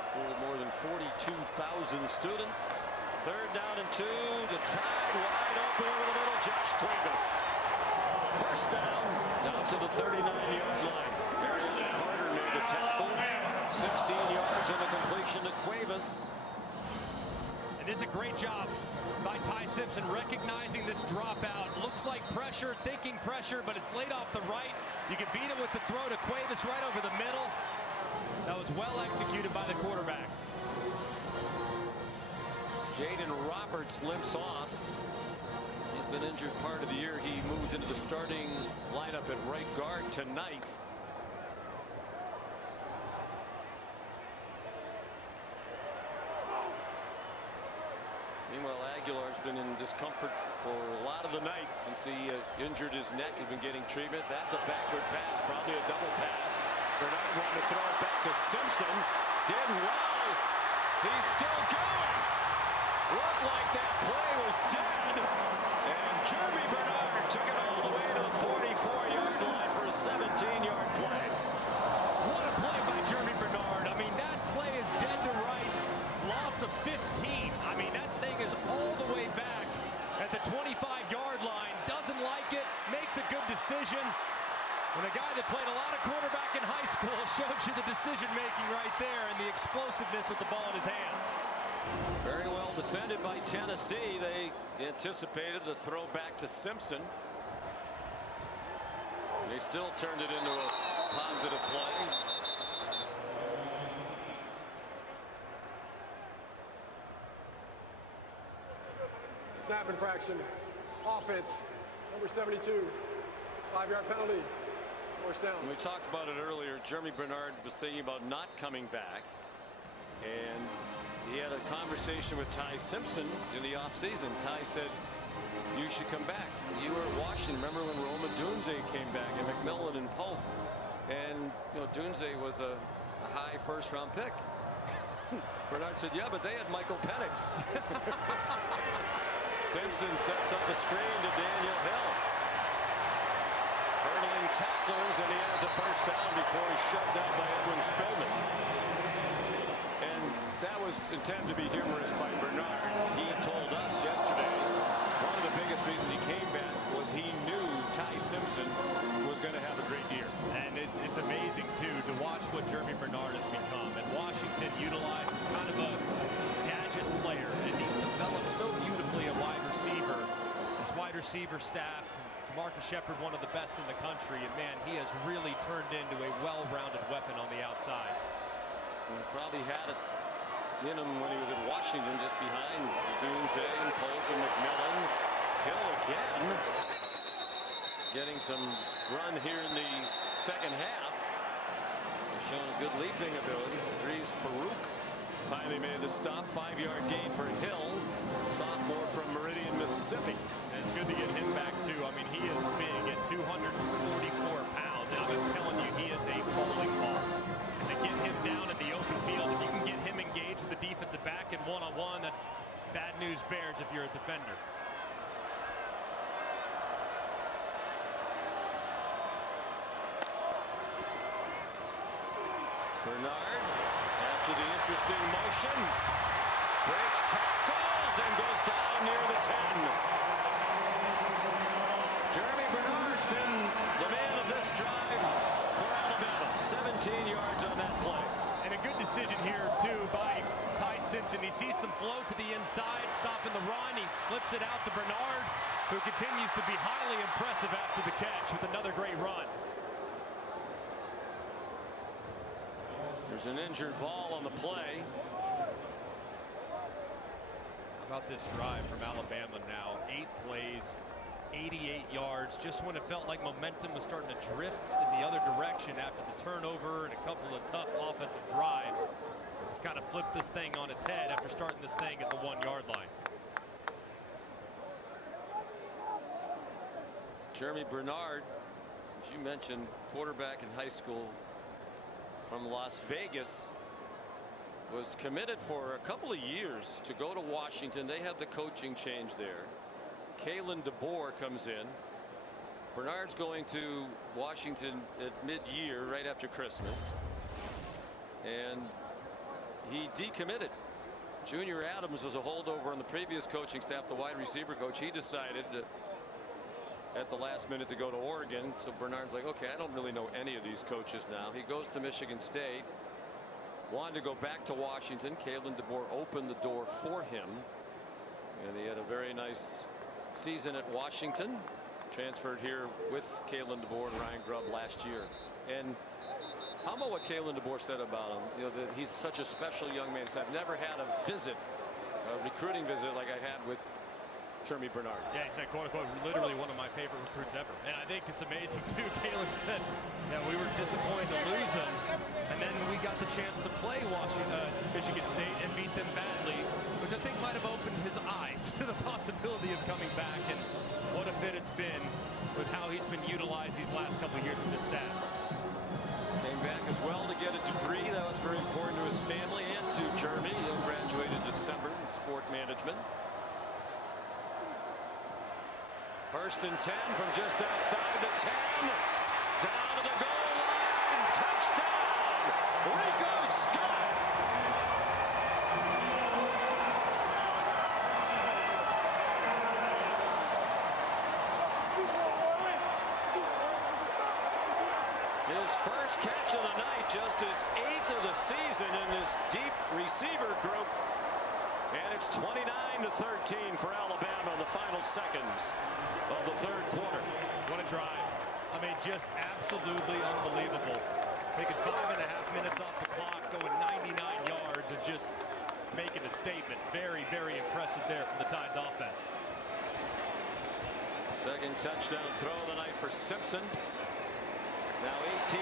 School of more than 42,000 students. 3rd down and 2. The Tide wide open over the middle. Josh Cuevas. First down to the 39-yard line. Carter made the tackle. 16 yards on the completion to Cuevas. And it's a great job by Ty Simpson recognizing this dropout. Looks like pressure, thinking pressure, but it's laid off the right. You can beat it with the throw to Cuevas right over the middle. That was well executed by the quarterback. Jaden Roberts limps off. He's been injured part of the year. He moved into the starting lineup at right guard tonight. Meanwhile, Aguilar's been in discomfort for a lot of the night since he injured his neck. He's been getting treatment. That's a backward pass, probably a double pass. Bernard wanted to throw it back to Simpson. Did well. He's still going. Looked like that play was dead. And Jeremy Bernard took it all the way to the 44-yard line for a 17-yard play. What a play by Jeremy Bernard. I mean, that play is dead to rights. Loss of 15. I mean, that thing is all the way back at the 25-yard line. Doesn't like it. Makes a good decision. And a guy that played a lot of quarterback in high school shows you the decision-making right there and the explosiveness with the ball in his hands. Very well defended by Tennessee. They anticipated the throw back to Simpson. They still turned it into a positive play. Snap infraction. Offense. Number 72. 5-yard penalty. First down. We talked about it earlier. Jeremy Bernard was thinking about not coming back, and he had a conversation with Ty Simpson in the offseason. Ty said, you should come back. You were at Washington. Remember when Roma Dunze came back and McMillan and Polk? And Dunze was a high first-round pick. Bernard said, yeah, but they had Michael Penix. Simpson sets up a screen to Daniel Hill. Hurdling tacklers, and he has a first down before he's shoved out by Edwin Spillman. And that was intended to be humorous by Bernard. He told us yesterday one of the biggest reasons he came back was he knew Ty Simpson was going to have a great year. And it's amazing, too, to watch what Jeremy Bernard has become. And Washington utilizes kind of a gadget player, and he's developed so beautifully a wide receiver. This wide receiver staff, Marcus Shepard, one of the best in the country, and man, he has really turned into a well-rounded weapon on the outside. He probably had it in him when he was at Washington, just behind Dunze and Polk and McMillan. Hill again, getting some run here in the second half. He's shown a good leaping ability. Idris Farouk finally made the stop. 5-yard gain for Hill, sophomore from Meridian, Mississippi. And it's good to get him back, too. I mean, he is big at 244 pounds. And I'm telling you, he is a bowling ball. And to get him down in the open field, if you can get him engaged with the defensive back in one-on-one, that's bad news bears if you're a defender. Bernard, after the interesting motion, breaks tackles and goes down near the 10. Jeremy Bernard's been the man of this drive for Alabama. 17 yards on that play. And a good decision here, too, by Ty Simpson. He sees some flow to the inside, stopping the run. He flips it out to Bernard, who continues to be highly impressive after the catch with another great run. There's an injured Vol on the play. How about this drive from Alabama now? 8 plays, 88 yards, just when it felt like momentum was starting to drift in the other direction after the turnover and a couple of tough offensive drives. We've kind of flipped this thing on its head after starting this thing at the 1-yard line. Jeremy Bernard, as you mentioned, quarterback in high school from Las Vegas, was committed for a couple of years to go to Washington. They had the coaching change there. Kalen DeBoer comes in. Bernard's going to Washington at mid-year, right after Christmas, and he decommitted. Junior Adams was a holdover on the previous coaching staff, the wide receiver coach. He decided at the last minute to go to Oregon. So Bernard's like, okay, I don't really know any of these coaches now. He goes to Michigan State, wanted to go back to Washington. Kalen DeBoer opened the door for him, and he had a very nice season at Washington. Transferred here with Kalen DeBoer and Ryan Grubb last year. And how about what Kalen DeBoer said about him? You know, that he's such a special young man. He said, I've never had a visit, a recruiting visit like I had with Jeremy Bernard. Yeah, he said, quote unquote, literally one of my favorite recruits ever. And I think it's amazing, too. Kalen said that we were disappointed to lose him. And then we got the chance to play Michigan State and beat them badly, which I think might have opened his eyes to the possibility of coming back. And what a fit it's been with how he's been utilized these last couple of years with this staff. Came back as well to get a degree. That was very important to his family and to Jeremy. He graduated December in sport management. 1st and 10 from just outside the 10. Down to the goal line. Touchdown, Rico Scott. His first catch of the night, just his 8th of the season in this deep receiver group. And it's 29-13 for Alabama in the final seconds of the 3rd quarter. What a drive. I mean, just absolutely unbelievable. Taking 5.5 minutes off the clock, going 99 yards, and just making a statement. Very, very impressive there from the Tides offense. Second touchdown throw of the night for Simpson. Now 18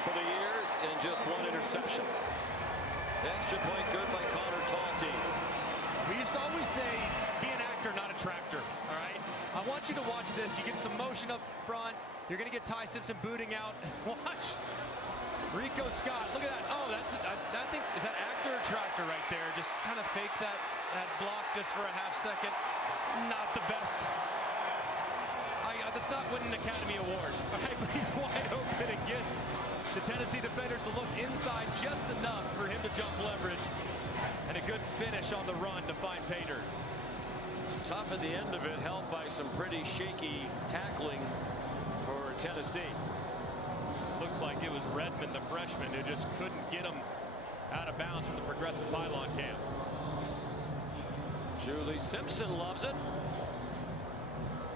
for the year and just one interception. Extra point good by Connor Talty. We used to always say, be an actor, not a tractor. All right. I want you to watch this. You get some motion up front. You're going to get Ty Simpson booting out. Watch. Rico Scott. Look at that. Oh, that's. I think is that actor or tractor right there. Just kind of fake that block just for a half second. Not the best. That's not winning an Academy Award. All right, but he's wide open and gets the Tennessee defenders to look inside just enough for him to jump leverage. And a good finish on the run to find Pater. Tough at the end of it, helped by some pretty shaky tackling for Tennessee. Looked like it was Redmond, the freshman, who just couldn't get him out of bounds from the progressive pylon camp. Julie Simpson loves it.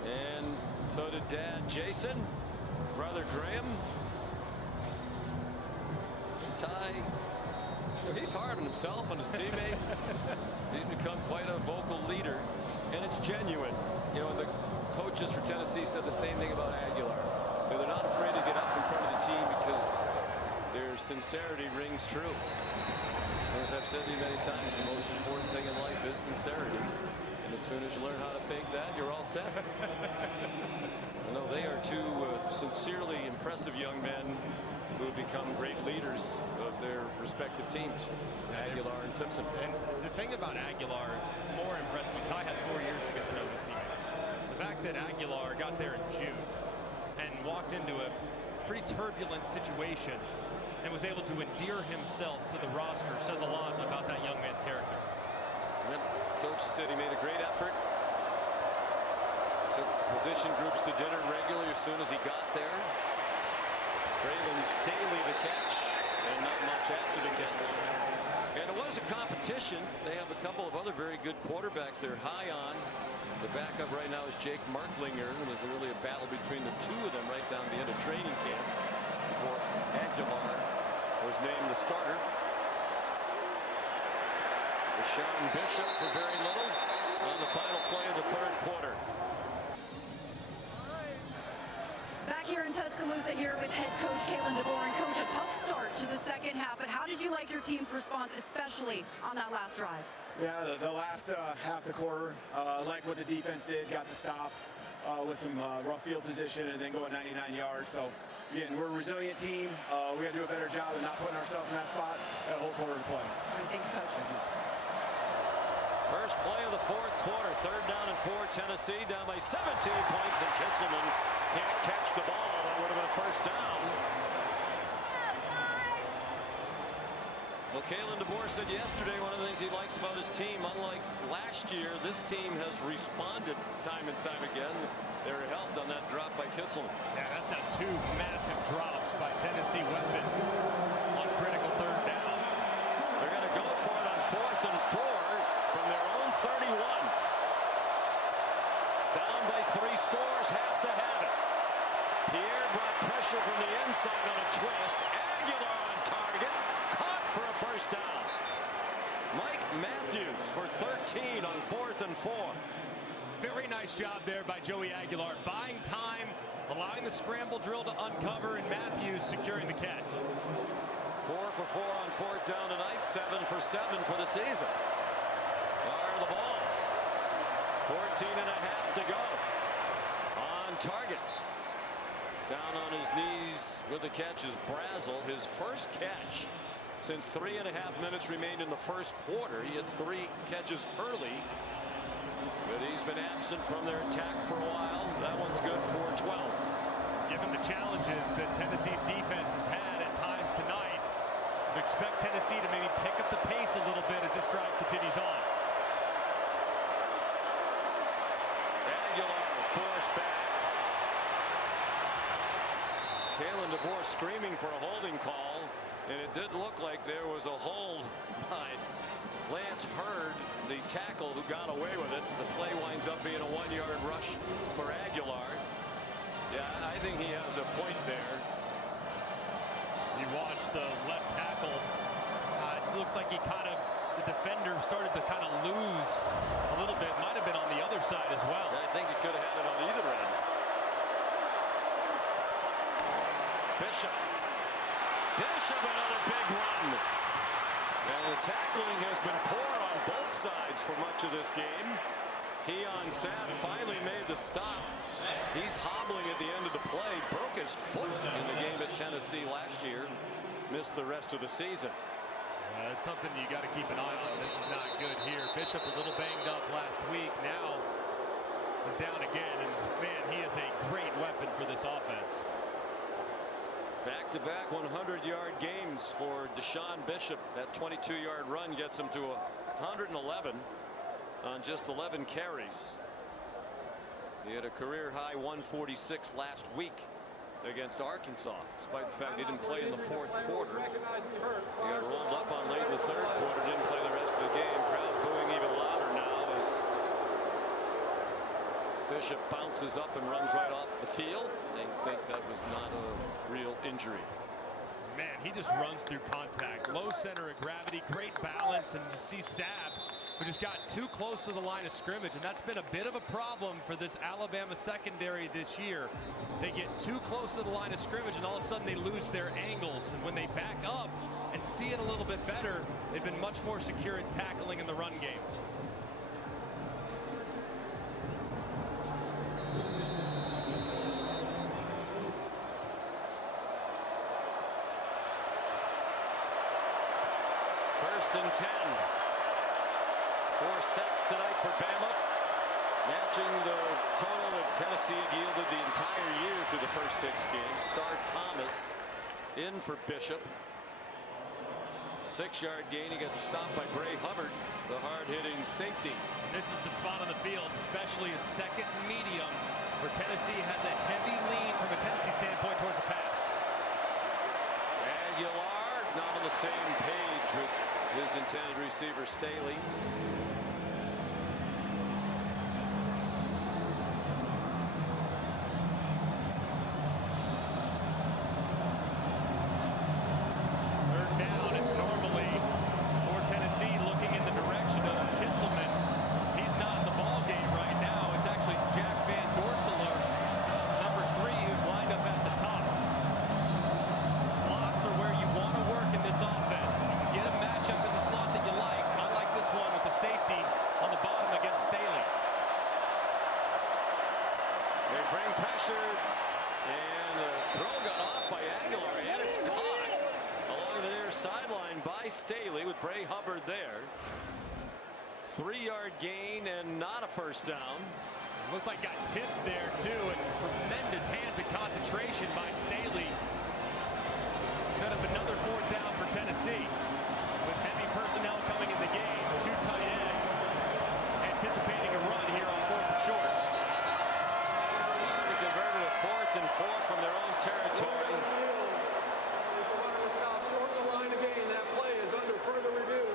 And so did Dad Jason, brother Graham. Ty, he's hard on himself and his teammates. He's become quite a vocal leader, and it's genuine. You know, the coaches for Tennessee said the same thing about Aguilar. They're not afraid to get up in front of the team because their sincerity rings true. As I've said to you many times, the most important thing in life is sincerity. And as soon as you learn how to fake that, you're all set. No, they are two sincerely impressive young men who have become great leaders of their respective teams, Aguilar and Simpson. And the thing about Aguilar, more impressed me, Ty had 4 years to get to know his teammates. The fact that Aguilar got there in June and walked into a pretty turbulent situation and was able to endear himself to the roster says a lot about that young man's character. Yep. Coach said he made a great effort. Took position groups to dinner regularly as soon as he got there. Braylon Staley the catch, and not much after the catch. And it was a competition. They have a couple of other very good quarterbacks they're high on. The backup right now is Jake Marklinger. It was really a battle between the two of them right down the end of training camp before Aguilar was named the starter. Deshaun Bishop for very little on the final play of the third quarter. Back here in Tuscaloosa here with head coach Kalen DeBoer. And coach, a tough start to the second half, but how did you like your team's response, especially on that last drive? Yeah, the last half of the quarter, like what the defense did, got the stop with some rough field position and then going 99 yards. So, again, we're a resilient team. We got to do a better job of not putting ourselves in that spot at a whole quarter to play. Thanks, coach. Thank you. First play of the fourth quarter, 3rd down and 4, Tennessee down by 17 points, and Kitzelman can't catch the ball. That would have been a first down. Well, Kalen DeBoer said yesterday one of the things he likes about his team, unlike last year, this team has responded time and time again. They were helped on that drop by Kitzelman. Yeah, that's not 2 massive drops by Tennessee weapons on critical 3rd downs. They're going to go for it on 4th and 4 from their own 31. Down by 3 scores, have to have it. Pierre brought pressure from the inside on a twist. Aguilar on target, caught for a first down. Mike Matthews for 13 on 4th and 4. Very nice job there by Joey Aguilar, buying time, allowing the scramble drill to uncover, and Matthews securing the catch. 4 for 4 on 4th down tonight, 7 for 7 for the season. Are the balls. 14 and a half to go. On target. Down on his knees with the catch is Brazel, his first catch since 3.5 minutes remained in the first quarter. He had 3 catches early, but he's been absent from their attack for a while. That one's good for 12. Given the challenges that Tennessee's defense has had at times tonight, we expect Tennessee to maybe pick up the pace a little bit as this drive continues on. Aguilar forced back. Kalen DeBoer screaming for a holding call, and it did look like there was a hold by Lance Hurd, the tackle who got away with it. The play winds up being a 1-yard rush for Aguilar. Yeah, I think he has a point there. You watch the left tackle. It looked like he kind of the defender started to kind of lose a little bit. Might have been on the other side as well. I think he could have had it on either end. Bishop. Bishop, another big run. And the tackling has been poor on both sides for much of this game. Keon Sabb finally made the stop. He's hobbling at the end of the play. Broke his foot in the game at Tennessee last year. Missed the rest of the season. That's something you got to keep an eye on. This is not good here. Bishop a little banged up last week. Now is down again. And man, he is a great weapon for this offense. Back-to-back 100-yard games for Deshaun Bishop. That 22-yard run gets him to 111 on just 11 carries. He had a career-high 146 last week against Arkansas, despite the fact he didn't play in the fourth quarter. He got rolled up on late in the third quarter, didn't play the rest of the game. Crowd booing even louder now as Bishop bounces up and runs right off the field. They think that was not a real injury. Man, he just runs through contact. Low center of gravity, great balance, and you see Sabb, who just got too close to the line of scrimmage, and that's been a bit of a problem for this Alabama secondary this year. They get too close to the line of scrimmage, and all of a sudden they lose their angles. And when they back up and see it a little bit better, they've been much more secure in tackling in the run game. First and 10. 4 sacks tonight for Bama, matching the total that Tennessee had yielded the entire year through the first 6 games. Star Thomas in for Bishop. 6-yard gain. He gets stopped by Bray Hubbard, the hard-hitting safety. This is the spot on the field, especially in second and medium, where Tennessee has a heavy lean from a tendency standpoint towards the pass. Aguilar not on the same page with his intended receiver, Staley. Third down, it's normally for Tennessee looking in the direction of Kitzelman. He's not in the ball game right now. It's actually Jack Van Dorselaar, number 3, who's lined up at the top. Slots are where you want to work in this offense. If you can get a matchup in the slot that you like. I like this one with the safety on the bottom against Staley. They bring pressure, and the throw got off by Aguilar, and it's caught along the near sideline by Staley with Bray Hubbard there. 3-yard gain and not a first down. Looked like got tipped there too, and tremendous hands and concentration by Staley. Set up another 4th down for Tennessee. With heavy personnel coming in the game, 2 tight ends anticipating a run here on 4th and short. They converted a 4th and 4 from their own territory. If the runner was stopped short of the line of gain, that play is under further review.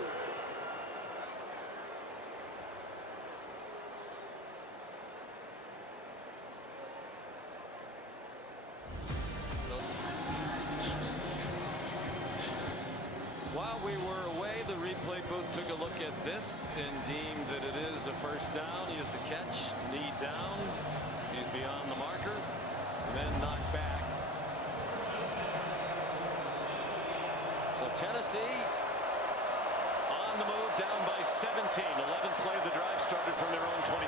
While we were away, the replay booth took a look at this and deemed that it is a first down. He has the catch, knee down. He's beyond the marker, and then knocked back. So Tennessee on the move, down by 17. 11th play of the drive started from their own 25.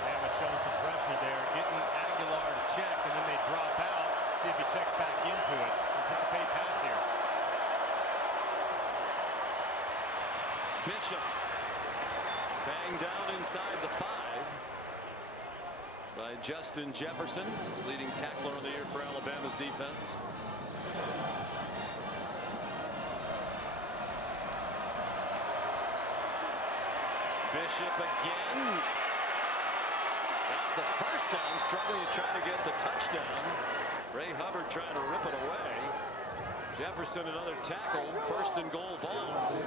Bama showing some pressure there, getting Aguilar to check, and then they drop out. See if he checks back into it. Anticipate pass here. Bishop banged down inside the 5 by Justin Jefferson, leading tackler of the year for Alabama's defense. Bishop again. Got the first down, struggling to try to get the touchdown. Ray Hubbard trying to rip it away. Jefferson another tackle. 1st and goal Vols.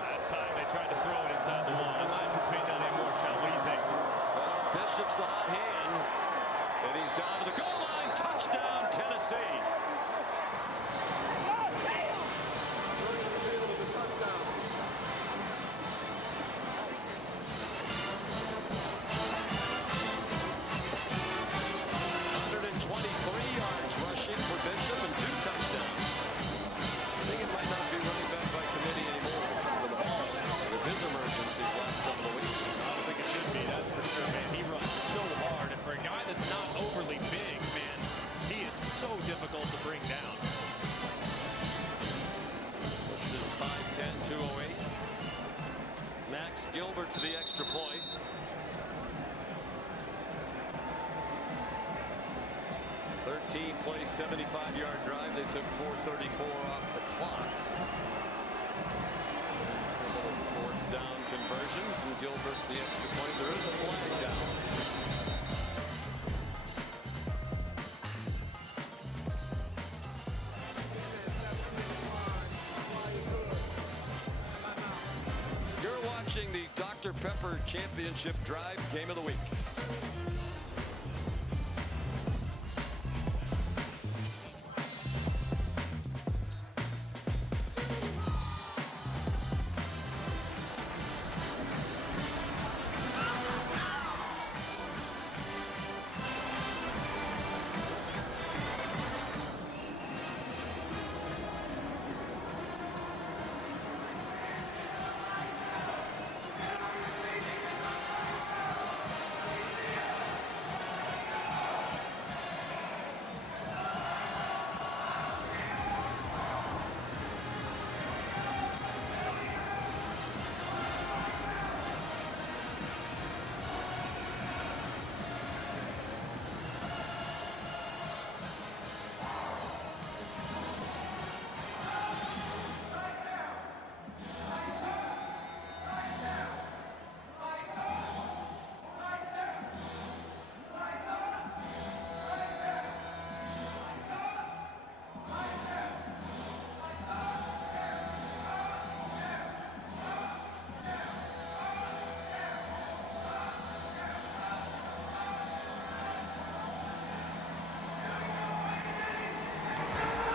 Last time they tried to throw it inside the wall. And I anticipate not anymore, Sean. What do you think? Bishop's the hot hand. And he's down to the goal line. Touchdown, Tennessee. so difficult to bring down. This is 5'10", 208. Max Gilbert for the extra point. Play 75-yard drive. They took 4:34 off the clock. A little fourth down conversions, and Gilbert the extra point. There is a flag down. You're watching the Dr. Pepper Championship Drive Game of the Week.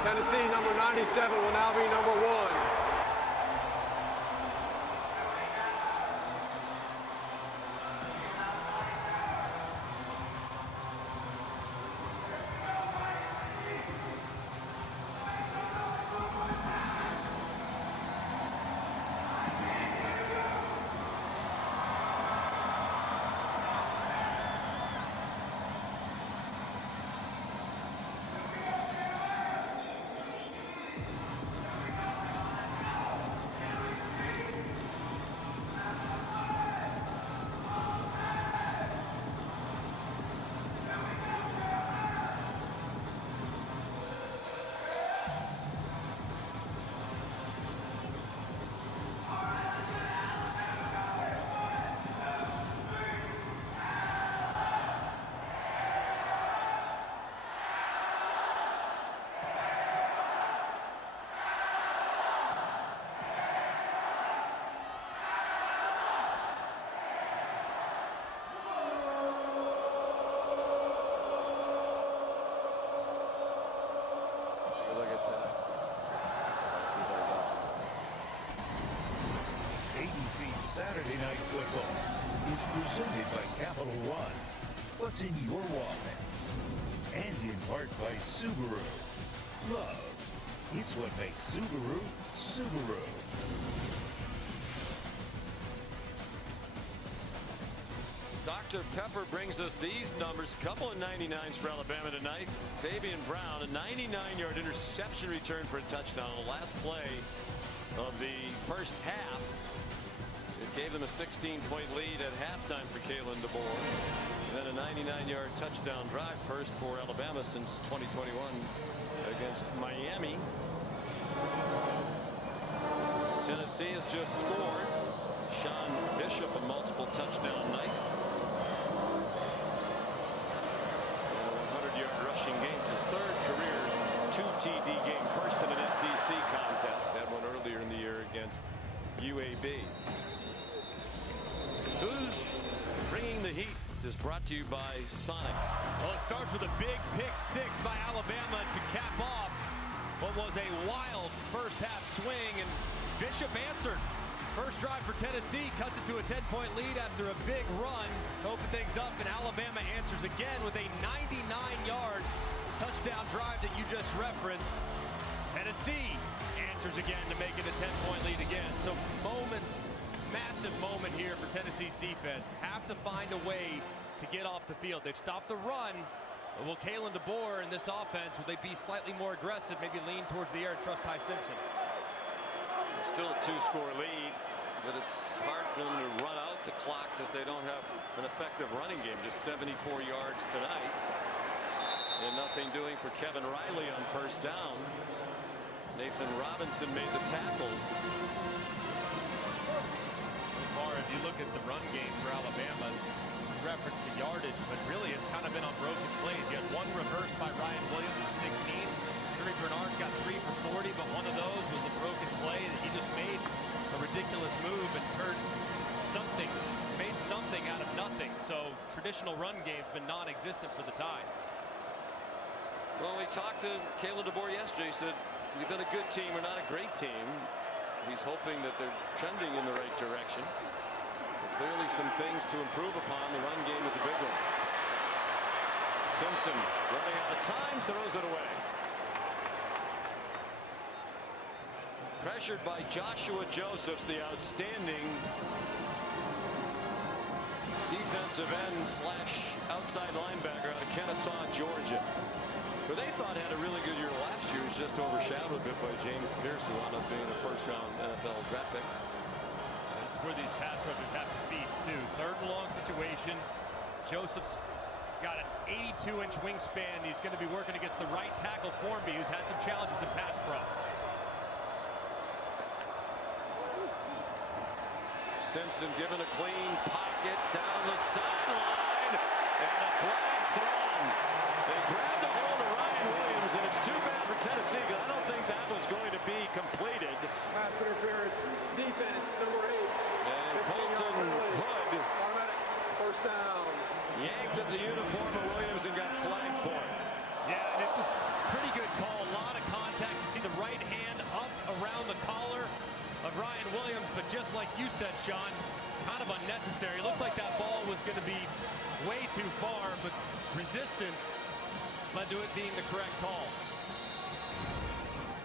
Tennessee, number 97, will now be number 1. Saturday Night Football is presented by Capital One. What's in your wallet? And in part by Subaru. Love. It's what makes Subaru, Subaru. Dr. Pepper brings us these numbers. A couple of 99s for Alabama tonight. Fabian Brown, a 99-yard interception return for a touchdown on the last play of the first half. It gave them a 16-point lead at halftime for Kalen DeBoer. Then a 99-yard touchdown drive, first for Alabama since 2021 against Miami. Tennessee has just scored. Sean Bishop, a multiple touchdown night. And a 100-yard rushing game. His third career 2 TD game. First in an SEC contest. Had one earlier in the year against UAB. Who's bringing the heat is brought to you by Sonic. Well, it starts with a big pick six by Alabama to cap off what was a wild first half swing, and Bishop answered. First drive for Tennessee, cuts it to a 10-point lead after a big run to open things up, and Alabama answers again with a 99-yard touchdown drive that you just referenced. Tennessee answers again to make it a 10-point lead again. So massive moment here for Tennessee's defense. Have to find a way to get off the field. They've stopped the run, Will Kalen DeBoer in this offense, will they be slightly more aggressive, maybe lean towards the air, trust Ty Simpson? Still a 2-score lead, but it's hard for them to run out the clock if they don't have an effective running game. Just 74 yards tonight. And nothing doing for Kevin Riley on first down. Nathan Robinson made the tackle. So far, if you look at the run game for Alabama, you reference the yardage, but really it's kind of been on broken plays. You had one reverse by Ryan Williams for 16. Terry Bernard got 3 for 40, but one of those was a broken play that he just made a ridiculous move and made something out of nothing. So traditional run game's been non-existent for the Tide. Well, we talked to Kalen DeBoer yesterday. He said, "You've been a good team. We're not a great team." He's hoping that they're trending in the right direction. But clearly some things to improve upon. The run game is a big one. Simpson running out of time, throws it away. Pressured by Joshua Josephs, the outstanding defensive end / outside linebacker out of Kennesaw, Georgia, who they thought had a really good year last year. Was just overshadowed a bit by James Pierce, who wound up being a first-round NFL draft pick. This is where these pass rushers have to feast too. 3rd and long situation. Joseph's got an 82-inch wingspan. He's going to be working against the right tackle Formby, who's had some challenges in pass pro. Simpson given a clean pocket down the sideline, and a flag thrown. They grabbed a hold of Ryan Williams, and it's too bad for Tennessee because I don't think that was going to be completed. Pass interference, defense, number 8. And Colton Hood Automatic first down. yanked at the uniform of Williams and got flagged for it. Yeah, and it was a pretty good call. A lot of contact. You see the right hand up around the collar of Ryan Williams, but just like you said, Sean, kind of unnecessary. It looked like that ball was going to be way too far, but resistance led to it being the correct call.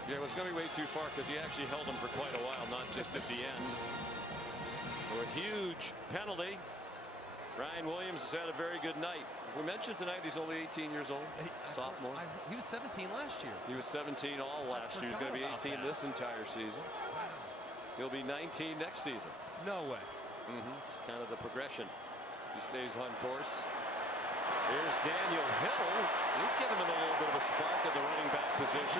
Yeah, it was going to be way too far because he actually held him for quite a while, not just at the end. For a huge penalty. Ryan Williams has had a very good night. We mentioned tonight he's only 18 years old, sophomore. He was 17 last year. He was 17 all last year. He's going to be 18 this entire season. He'll be 19 next season. No way. It's kind of the progression. He stays on course. Here's Daniel Hill. He's given him a little bit of a spark at the running back position.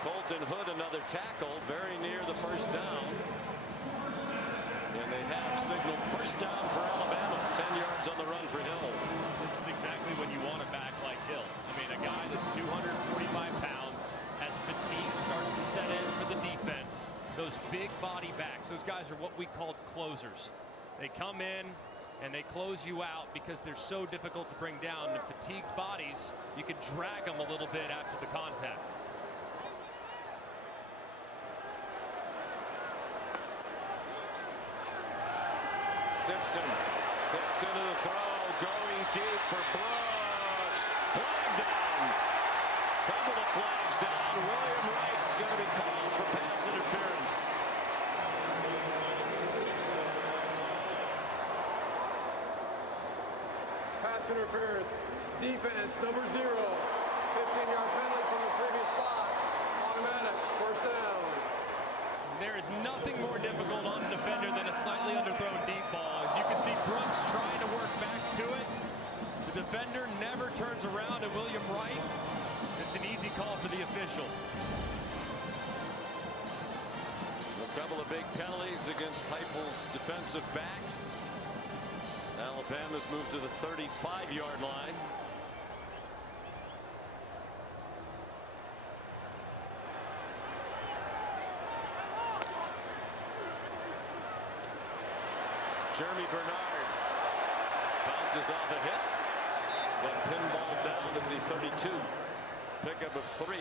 Colton Hood, another tackle, very near the first down. And they have signaled first down for Alabama. 10 yards on the run for Hill. This is exactly when you want a back like Hill. I mean, a guy that's 245 pounds, has fatigue starting to set in for the defense. Those big body backs, those guys are what we called closers. They come in and they close you out because they're so difficult to bring down. And fatigued bodies, you can drag them a little bit after the contact. Simpson steps into the throw, going deep for Brooks. Flag down. Couple of flags down. William Wright is going to be called for pass interference. Pass interference, defense, number 0. 15-yard penalty from the previous spot. Automatic first down. There is nothing more difficult on a defender than a slightly underthrown deep ball. As you can see, Brooks trying to work back to it. The defender never turns around, and William Wright, it's an easy call for the official. A couple of big penalties against Heupel's defensive backs. Alabama's moved to the 35-yard line. Jeremy Bernard bounces off a hit, but pinballed down to the 32. Pickup of 3.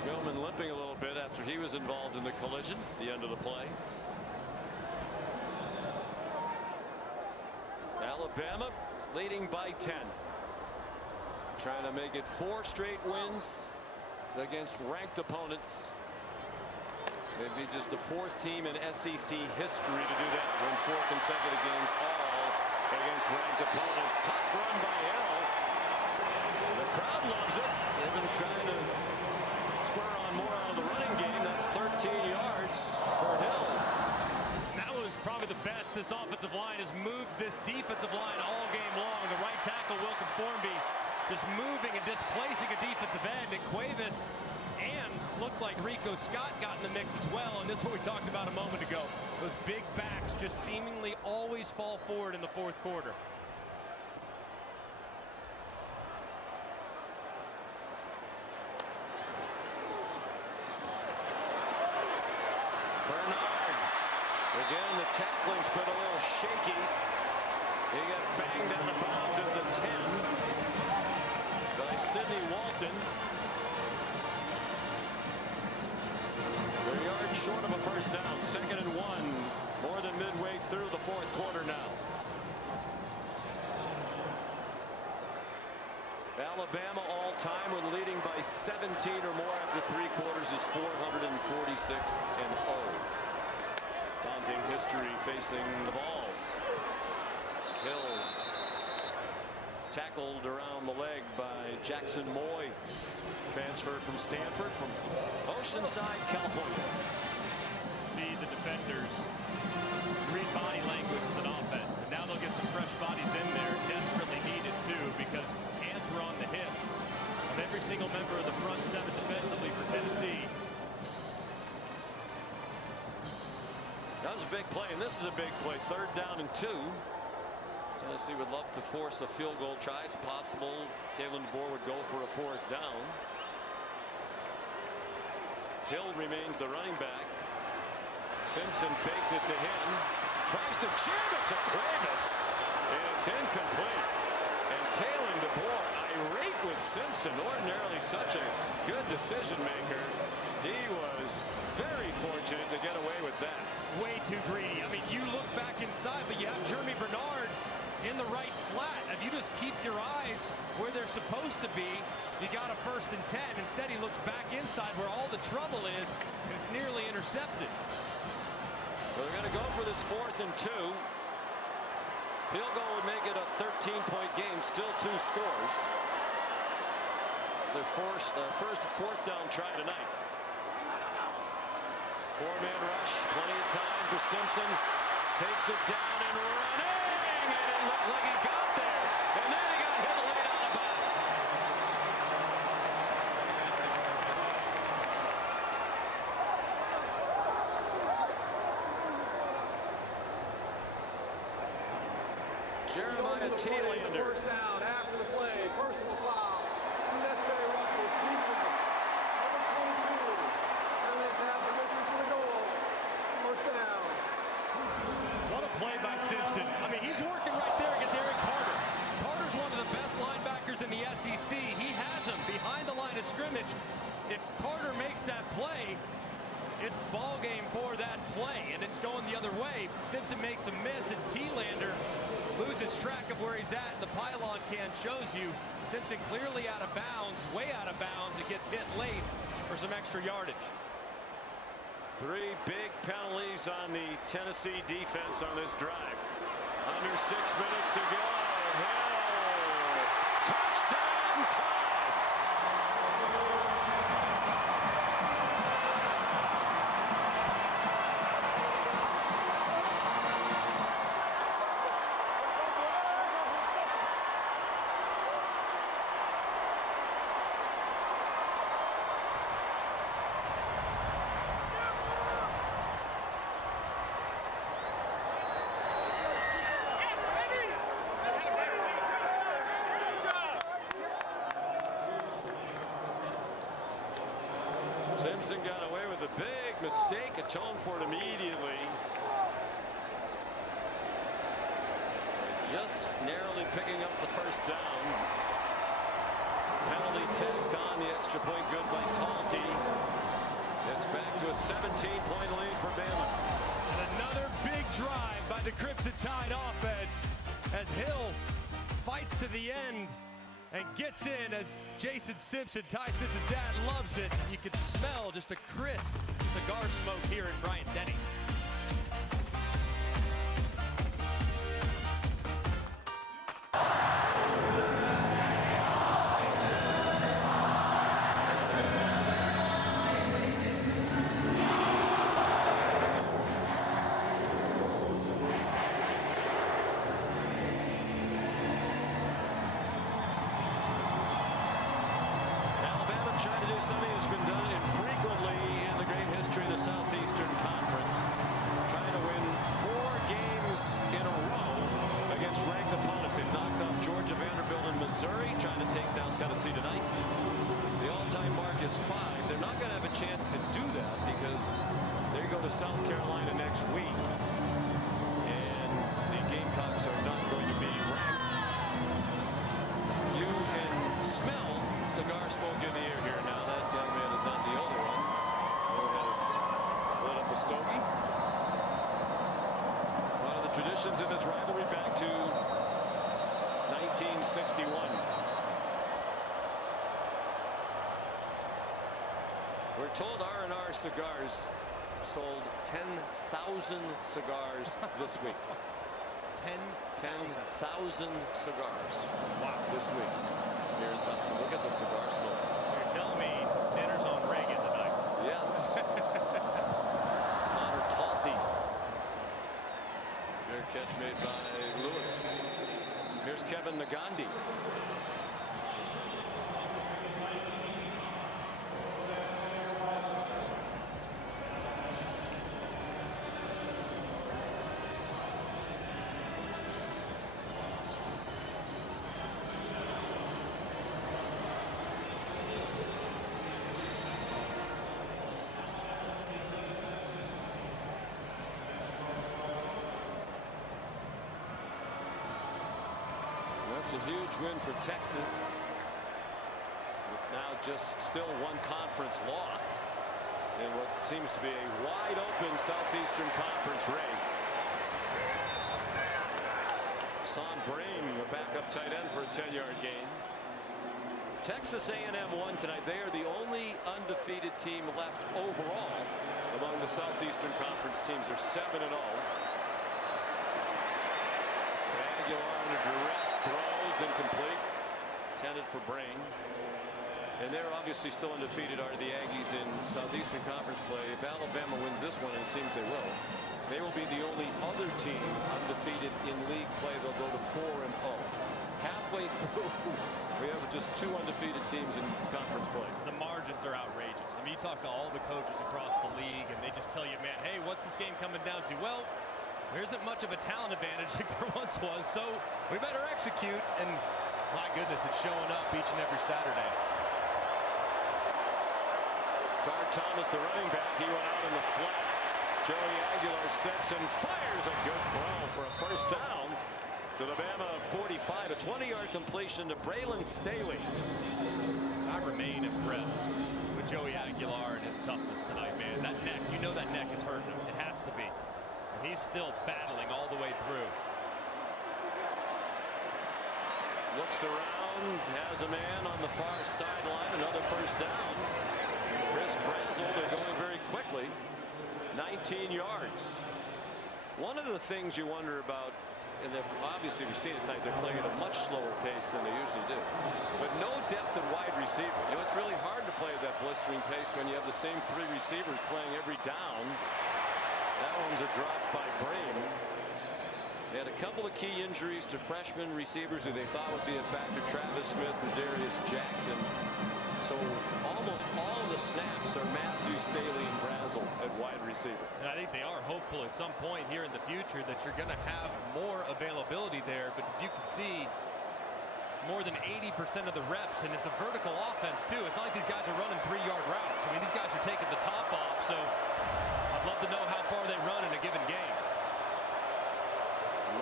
Spillman limping a little bit after he was involved in the collision at the end of the play. Alabama leading by 10. Trying to make it 4 straight wins against ranked opponents. They'd be just the 4th team in SEC history to do that. Win 4 consecutive games, all against ranked opponents. Tough run by Hill. The crowd loves it. They've been trying to spur on more out of the running game. That's 13 yards for Hill. That was probably the best this offensive line has moved this defensive line all game long. The right tackle, Wilkin Formby, just moving and displacing a defensive end. And Cuevas and looked like Rico Scott got in the mix as well. And this is what we talked about a moment ago. Those big backs just seemingly always fall forward in the 4th quarter. Bernard. Again, the tackling's been a little shaky. He got banged out of bounds at the 10 by Sidney Walton. They're yards short of a first down. 2nd and 1. More than midway through the 4th quarter now. Alabama all time when leading by 17 or more after 3 quarters is 446 and 0. Daunting history facing the Vols. Hill tackled around the leg by Jackson Moy. Transferred from Stanford from Oceanside, California. See the defenders read body language as an offense, and now they'll get some fresh bodies in there, desperately needed too, because hands were on the hips of every single member of the front 7 defensively for Tennessee. That was a big play, and this is a big play. 3rd down and 2. Tennessee would love to force a field goal try. It's possible Kalen DeBoer would go for a 4th down. Hill remains the running back. Simpson faked it to him. Tries to jam it to Cuevas. And it's incomplete. And Kalen DeBoer irate with Simpson. Ordinarily such a good decision maker. He was very fortunate to get away with that. Way too greedy. I mean, you look back inside, but you have Jeremy Bernard in the right flat. If you just keep your eyes where they're supposed to be, you got a 1st and 10. Instead, he looks back inside where all the trouble is, and it's nearly intercepted. Well, they're going to go for this 4th and 2. Field goal would make it a 13-point game. Still 2 scores. Their first 4th down try tonight. 4-man rush. Plenty of time for Simpson. Takes it down and running. And it looks like he got there. And then he got hit late out of bounds. Jeremiah Telander. First down after the play. Personal foul. Unnecessary roughness. Defense. Number 22. Cannons have permission to the goal. First down. What a play by Simpson. I mean, he's working right there against Eric Carter. Carter's one of the best linebackers in the SEC. He has him behind the line of scrimmage. If Carter makes that play, it's ball game for that play, and it's going the other way. Simpson makes a miss, and Telander loses track of where he's at. The pylon can shows you Simpson clearly out of bounds, way out of bounds. It gets hit late for some extra yardage. 3 big penalties on the Tennessee defense on this drive. Under 6 minutes to go. Hill. Touchdown, Tide. Simpson got away with a big mistake, atoned for it immediately. Just narrowly picking up the first down. Penalty tacked on, the extra point good by Talty. It's back to a 17-point lead for Bama. And another big drive by the Crimson Tide offense as Hill fights to the end and gets in as Jason Simpson, Ty Simpson's dad, loves it. You can smell just a crisp cigar smoke here in Bryant-Denny. Trying to do something that's been done infrequently in the great history of the Southeastern Conference. Trying to win 4 games in a row against ranked opponents. They've knocked off Georgia, Vanderbilt, and Missouri, trying to take down Tennessee tonight. The all-time mark is 5. They're not going to have a chance to do that because they go to South Carolina next week. And the Gamecocks are not going to be ranked. You can smell cigar smoke in the air here now. That young man is not the only one who has lit up a stogie. One of the traditions in this rivalry back to 1961. We're told R&R Cigars sold 10,000 cigars this week. 10,000 cigars. Wow. This week here in Tuscany. Look at the cigar smoke. You're telling me dinner's on Reagan tonight? Yes. Connor Talty. Fair catch made by Lewis. Here's Kevin Nagandi. That's a huge win for Texas. With now just still 1 conference loss in what seems to be a wide open Southeastern Conference race. Son Brame, the backup tight end for a 10-yard gain. Texas A&M won tonight. They are the only undefeated team left overall among the Southeastern Conference teams. They're 7-0. Aguilar under duress, throws incomplete, intended for Brame. And they're obviously still undefeated are the Aggies in Southeastern Conference play. If Alabama wins this one, and it seems they will be the only other team undefeated in league play. They'll go to 4-0. Halfway through, we have just 2 undefeated teams in conference play. The margins are outrageous. I mean, you talk to all the coaches across the league, and they just tell you, man, hey, what's this game coming down to? Well, there isn't much of a talent advantage like there once was, so we better execute. And my goodness, it's showing up each and every Saturday. Star Thomas, the running back, he went out in the flat. Joey Aguilar sets and fires a good throw for a first down to the Bama 45. A 20-yard completion to Braylon Staley. I remain impressed with Joey Aguilar and his toughness tonight, man. That neck, you know that neck is hurting him. It has to be. And he's still battling all the way through. Looks around, has a man on the far sideline. Another first down. Chris Brazel, they're going very quickly. 19 yards. One of the things you wonder about, and obviously we've seen it tonight, they're playing at a much slower pace than they usually do. But no depth at wide receiver. You know, it's really hard to play at that blistering pace when you have the same 3 receivers playing every down. That one's a drop by Brame. They had a couple of key injuries to freshman receivers who they thought would be a factor. Travis Smith and Darius Jackson. So almost all of the snaps are Matthew Staley and Brazel at wide receiver. And I think they are hopeful at some point here in the future that you're going to have more availability there. But as you can see, more than 80% of the reps, and it's a vertical offense too. It's not like these guys are running 3-yard routes. I mean, these guys are taking the top off. So I'd love to know how far they run in a given game.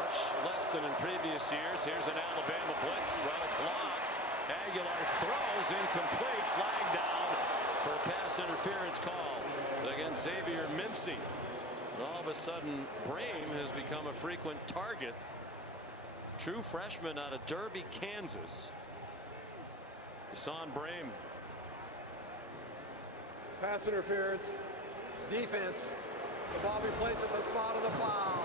Much less than in previous years. Here's an Alabama blitz, well blocked. Aguilar throws incomplete, flag down for a pass interference call against Xavier Mincy. And all of a sudden, Brame has become a frequent target. True freshman out of Derby, Kansas. Son Brame. Pass interference. Defense. The ball be placed at the spot of the foul.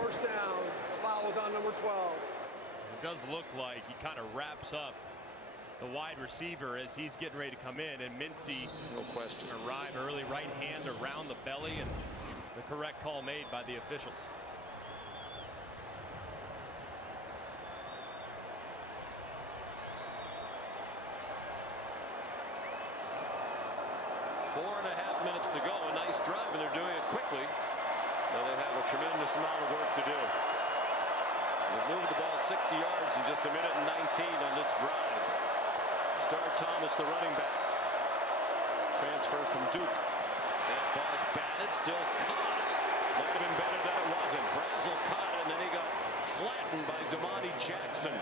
First down. The foul was on number 12. It does look like he kind of wraps up the wide receiver as he's getting ready to come in, and Mincy, no question, arrive early, right hand around the belly, and the correct call made by the officials. Four and a half minutes to go. A nice drive, and they're doing it quickly. Now they have a tremendous amount of work to do. They've moved the ball 60 yards in just a minute and 19 on this drive. Star Thomas, the running back. Transfer from Duke. That ball's batted, still caught. Might have been better than it wasn't. Brazel caught it, and then he got flattened by Damani Jackson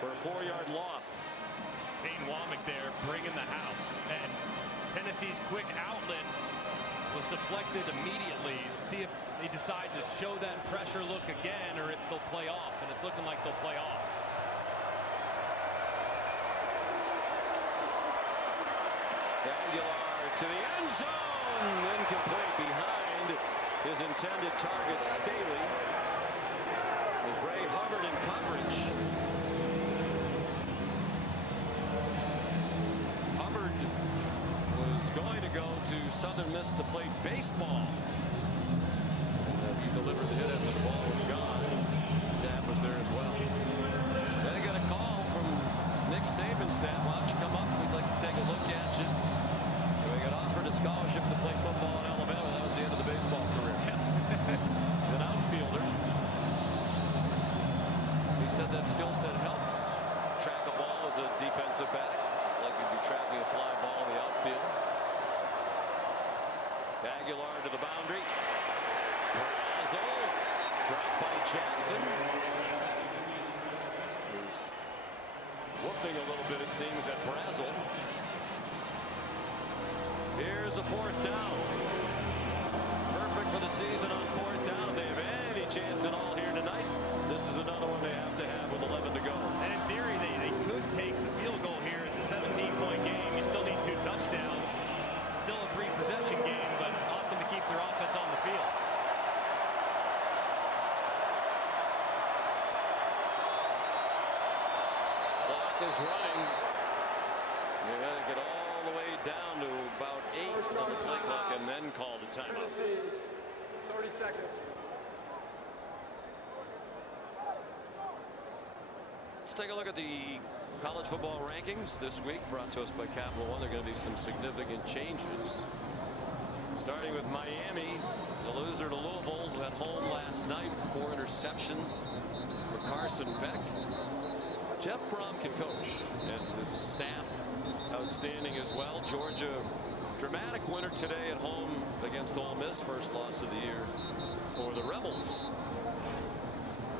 for a 4-yard loss. Peyton Womack there bringing the house, and Tennessee's quick outlet was deflected immediately. See if they decide to show that pressure look again, or if they'll play off, and it's looking like they'll play off. Aguilar to the end zone, incomplete behind his intended target, Staley. With Ray Hubbard in coverage. Hubbard was going to go to Southern Miss to play baseball. He delivered the hit and the ball was gone. Zapp was there as well. Then he got a call from Nick Saban's staff. Why don't you come up? We'd like to take a look at you. So he got offered a scholarship to play football in Alabama. That was the end of the baseball career. He's an outfielder. He said that skill set helps track a ball as a defensive back, just like you'd be tracking a fly ball in the outfield. Aguilar to the boundary. Brazel dropped by Jackson. Who's woofing a little bit, it seems, at Brazel. Here's a 4th down. Perfect for the season on 4th down. If they have any chance at all here tonight, this is another one they have to have with 11 to go. And in theory, they could take the field goal here. It's a 17-point game. You still need 2 touchdowns. Still a 3-possession game, but opting to keep their offense on the field. Clock is running. You're going to get all the way down to about 8 on the play clock and then call the timeout. 30 seconds. Let's take a look at the college football rankings this week, brought to us by Capital One. There are going to be some significant changes. Starting with Miami, the loser to Louisville, at home last night, 4 interceptions for Carson Beck. Jeff Brom can coach, and his staff outstanding as well. Georgia, dramatic winner today at home against Ole Miss, first loss of the year for the Rebels.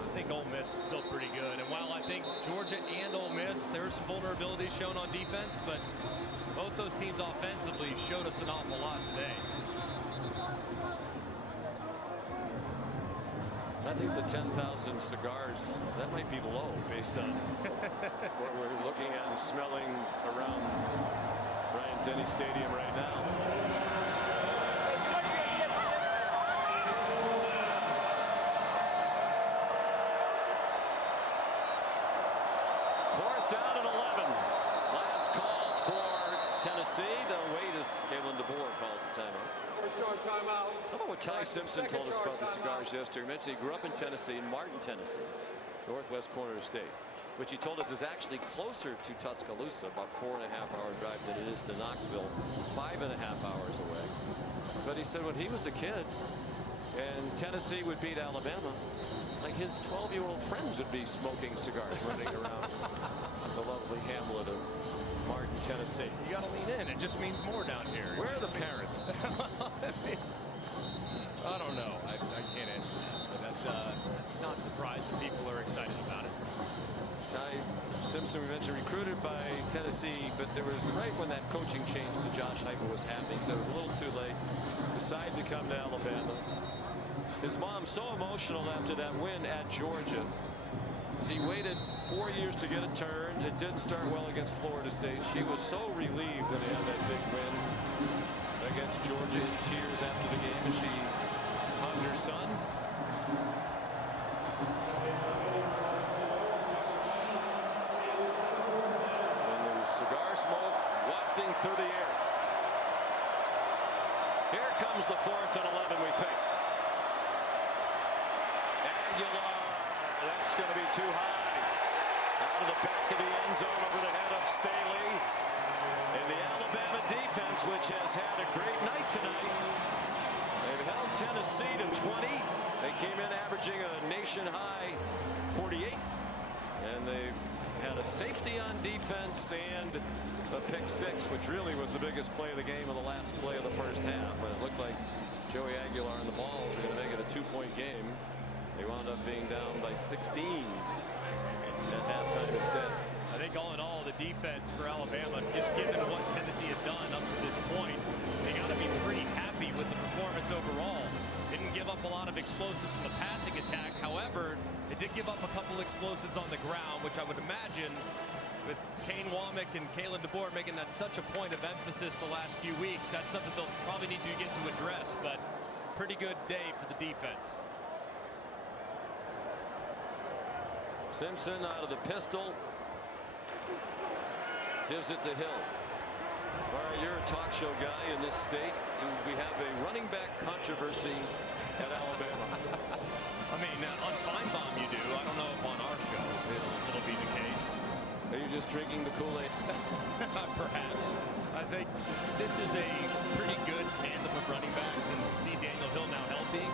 I think Ole Miss is still pretty good, and while I think Georgia and Ole Miss, there are some vulnerabilities shown on defense, but both those teams offensively showed us an awful lot today. I think the 10,000 cigars, that might be low based on what we're looking at and smelling around Bryant-Denny Stadium right now. Fourth down and 11. Last call for Tennessee. They'll wait as Kalen DeBoer calls the timeout. First yard timeout. How about what Ty Simpson told us about the cigars yesterday? He mentioned he grew up in Tennessee, in Martin, Tennessee, northwest corner of the state, which he told us is actually closer to Tuscaloosa, about 4.5-hour drive, than it is to Knoxville, 5.5 hours away. But he said when he was a kid and Tennessee would beat Alabama, like his 12-year-old friends would be smoking cigars running around the lovely hamlet of Martin, Tennessee. You got to lean in. It just means more down here. Where are the parents? I don't know. I can't answer that. But that's not surprised that people are excited about it. Ty Simpson, we mentioned, recruited by Tennessee, but there was right when that coaching change to Josh Heupel was happening, so it was a little too late. Decided to come to Alabama. His mom so emotional after that win at Georgia. He waited 4 years to get a turn. It didn't start well against Florida State. She was so relieved that they had that big win against Georgia, in tears after the game as she hugged her son. And the cigar smoke wafting through the air. Here comes the 4th and 11, we think. Aguilar, that's going to be too high. Out of the back of the end zone over the head of Staley. And the Alabama defense, which has had a great night tonight. They've held Tennessee to 20. They came in averaging a nation-high 48. And they've had a safety on defense and a pick 6, which really was the biggest play of the game of the last play of the first half. And it looked like Joey Aguilar and the Vols were going to make it a 2-point game. They wound up being down by 16 at halftime instead. I think all in all, the defense for Alabama, just given what Tennessee had done up to this point, they got to be pretty happy with the performance overall. Didn't give up a lot of explosives in the passing attack. However, it did give up a couple explosives on the ground, which I would imagine with Kane Womack and Kalen DeBoer making that such a point of emphasis the last few weeks, that's something they'll probably need to get to address. But pretty good day for the defense. Simpson out of the pistol. Gives it to Hill. All right, you're a talk show guy in this state. Do we have a running back controversy at Alabama? I mean, on Feinbaum you do. I don't know if on our show it'll be the case. Are you just drinking the Kool-Aid? Perhaps. I think this is a pretty good tandem of running backs, and to see Daniel Hill now healthy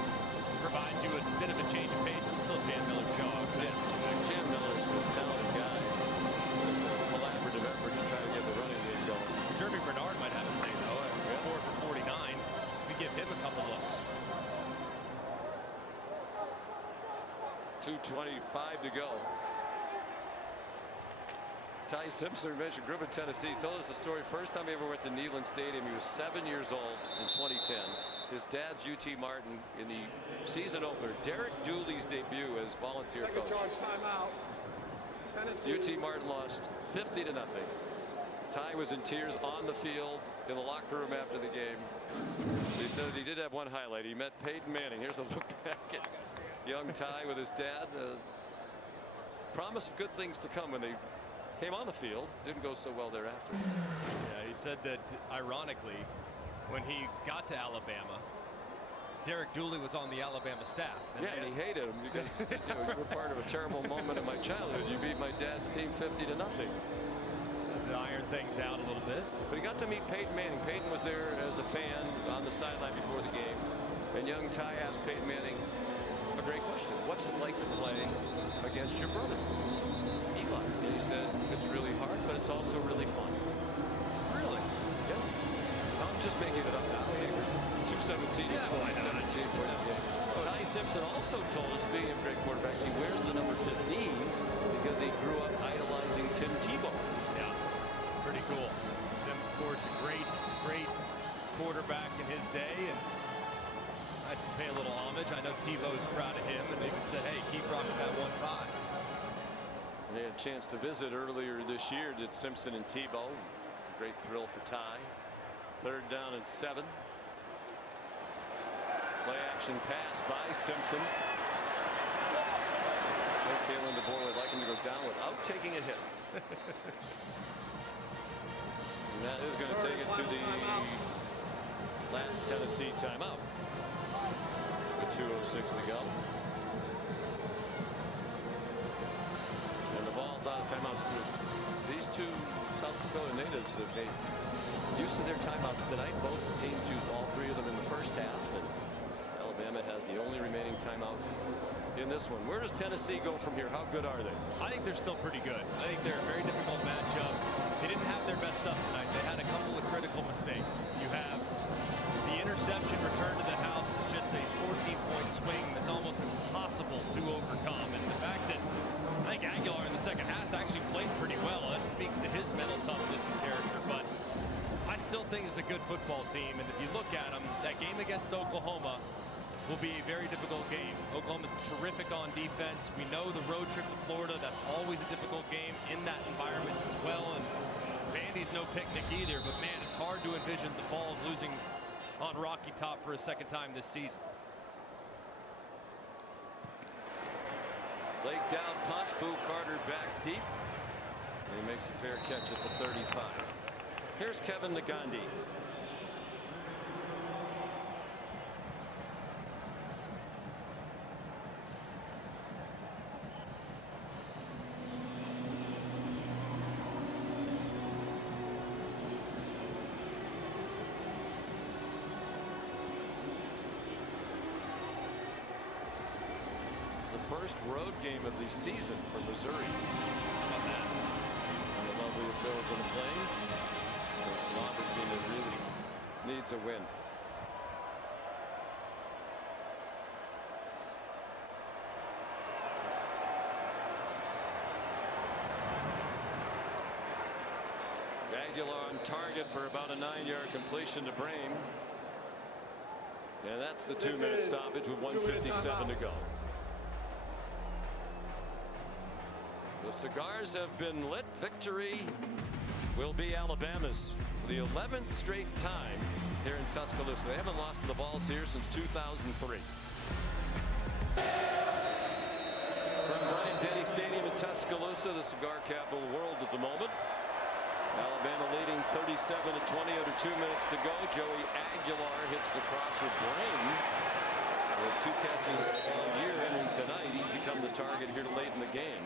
provides you a bit of a change of pace. But still, Jam Miller-Shaw. Jam Miller's a talented guy. Collaborative effort to try to get the running game going. Jeremy Bernard might have a say though. 4 for 49. We give him a couple looks. 2:25 to go. Ty Simpson, Measure Group in Tennessee, told us the story. First time he ever went to Neyland Stadium, he was 7 years old in 2010. His dad's UT Martin in the season opener. Derek Dooley's debut as volunteer Second coach. charge timeout. Tennessee. UT Martin lost 50-0. Ty was in tears on the field in the locker room after the game. He said he did have one highlight. He met Peyton Manning. Here's a look back at young Ty with his dad. Promise of good things to come when they came on the field. Didn't go so well thereafter. Yeah, he said that ironically, when he got to Alabama, Derek Dooley was on the Alabama staff. And and he hated him because he said, you were part of a terrible moment in my childhood. You beat my dad's team 50-0. To iron things out a little bit. But he got to meet Peyton Manning. Peyton was there as a fan on the sideline before the game. And young Ty asked Peyton Manning a great question. What's it like to play against your brother, Eli? And he said, it's really hard, but it's also really fun. Really? Yeah. I'm just making it up now. He was 217. Yeah, why not? 17 for that game. Ty Simpson also told us, speaking of great quarterbacks, he wears the number 15 because he grew up idolizing Tim Tebow. Yeah, pretty cool. Tim, of course, a great quarterback in his day, and nice to pay a little homage. I know Tebow's proud of him, and they even said, hey, keep rocking that 1-5. And they had a chance to visit earlier this year, did Simpson and Tebow. Great thrill for Ty. 3rd down and 7. Play action pass by Simpson. I think Kalen DeBoer would like him to go down without taking a hit. And that is going to take it to the last Tennessee timeout. With 2:06 to go. And the Vols out of timeouts. These two South Dakota natives have made use of their timeouts tonight. Both teams used all 3 of them in the first half. And Alabama has the only remaining timeout in this one. Where does Tennessee go from here? How good are they? I think they're still pretty good. I think they're a very difficult matchup. They didn't have their best stuff tonight. They had a couple of critical mistakes. You have the interception return to the house, just a 14-point swing that's almost impossible to overcome. And the fact that I think Aguilar in the second half actually played pretty well. That speaks to his mental toughness and character. But I still think it's a good football team. And if you look at them, that game against Oklahoma, will be a very difficult game. Oklahoma's terrific on defense. We know the road trip to Florida, that's always a difficult game in that environment as well. And Vandy's no picnic either, but man, it's hard to envision the Vols losing on Rocky Top for a second time this season. Late down punch, Boo Carter back deep. And he makes a fair catch at the 35. Here's Kevin Nagandi. First road game of the season for Missouri. How about that? And the loveliest village on the plains. The Auburn team that really needs a win. Aguilar on target for about a 9-yard completion to Brame. And that's the 2-minute stoppage with 1:57 to go. The cigars have been lit. Victory will be Alabama's for the 11th straight time here in Tuscaloosa. They haven't lost to the Vols here since 2003. From Bryant-Denny Stadium in Tuscaloosa, the cigar capital of the world at the moment. Alabama leading 37-20 under 2 minutes to go. Joey Aguilar hits the crosser Brame with 2 catches all year entering tonight. He's become the target here late in the game.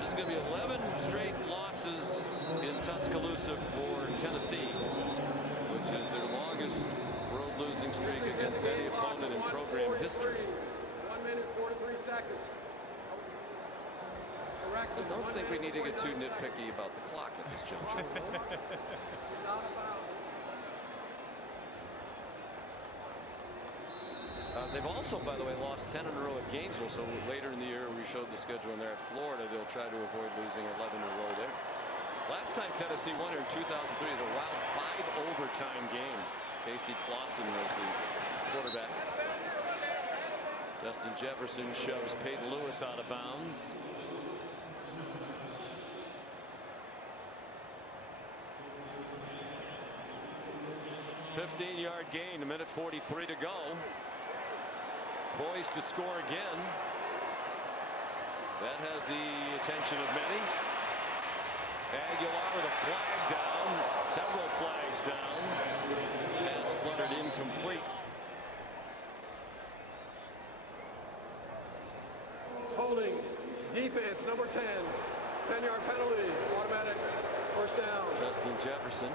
This is going to be 11 straight losses in Tuscaloosa for Tennessee, which is their longest road losing streak against any opponent in program history. 1 minute 43 seconds. I don't think we need to get too nitpicky about the clock at this juncture. They've also, by the way, lost 10 in a row at Gainesville. So later in the year, we showed the schedule, and they're at Florida. They'll try to avoid losing 11 in a row there. Last time Tennessee won here in 2003 is a wild 5-overtime game. Casey Clausen was the quarterback. Justin Jefferson shoves Peyton Lewis out of bounds. A 15-yard gain, 1:43 to go. Poised to score again. That has the attention of many. Aguilar with a flag down, several flags down. Pass fluttered incomplete. Holding defense number 10. 10-yard penalty, automatic first down. Justin Jefferson.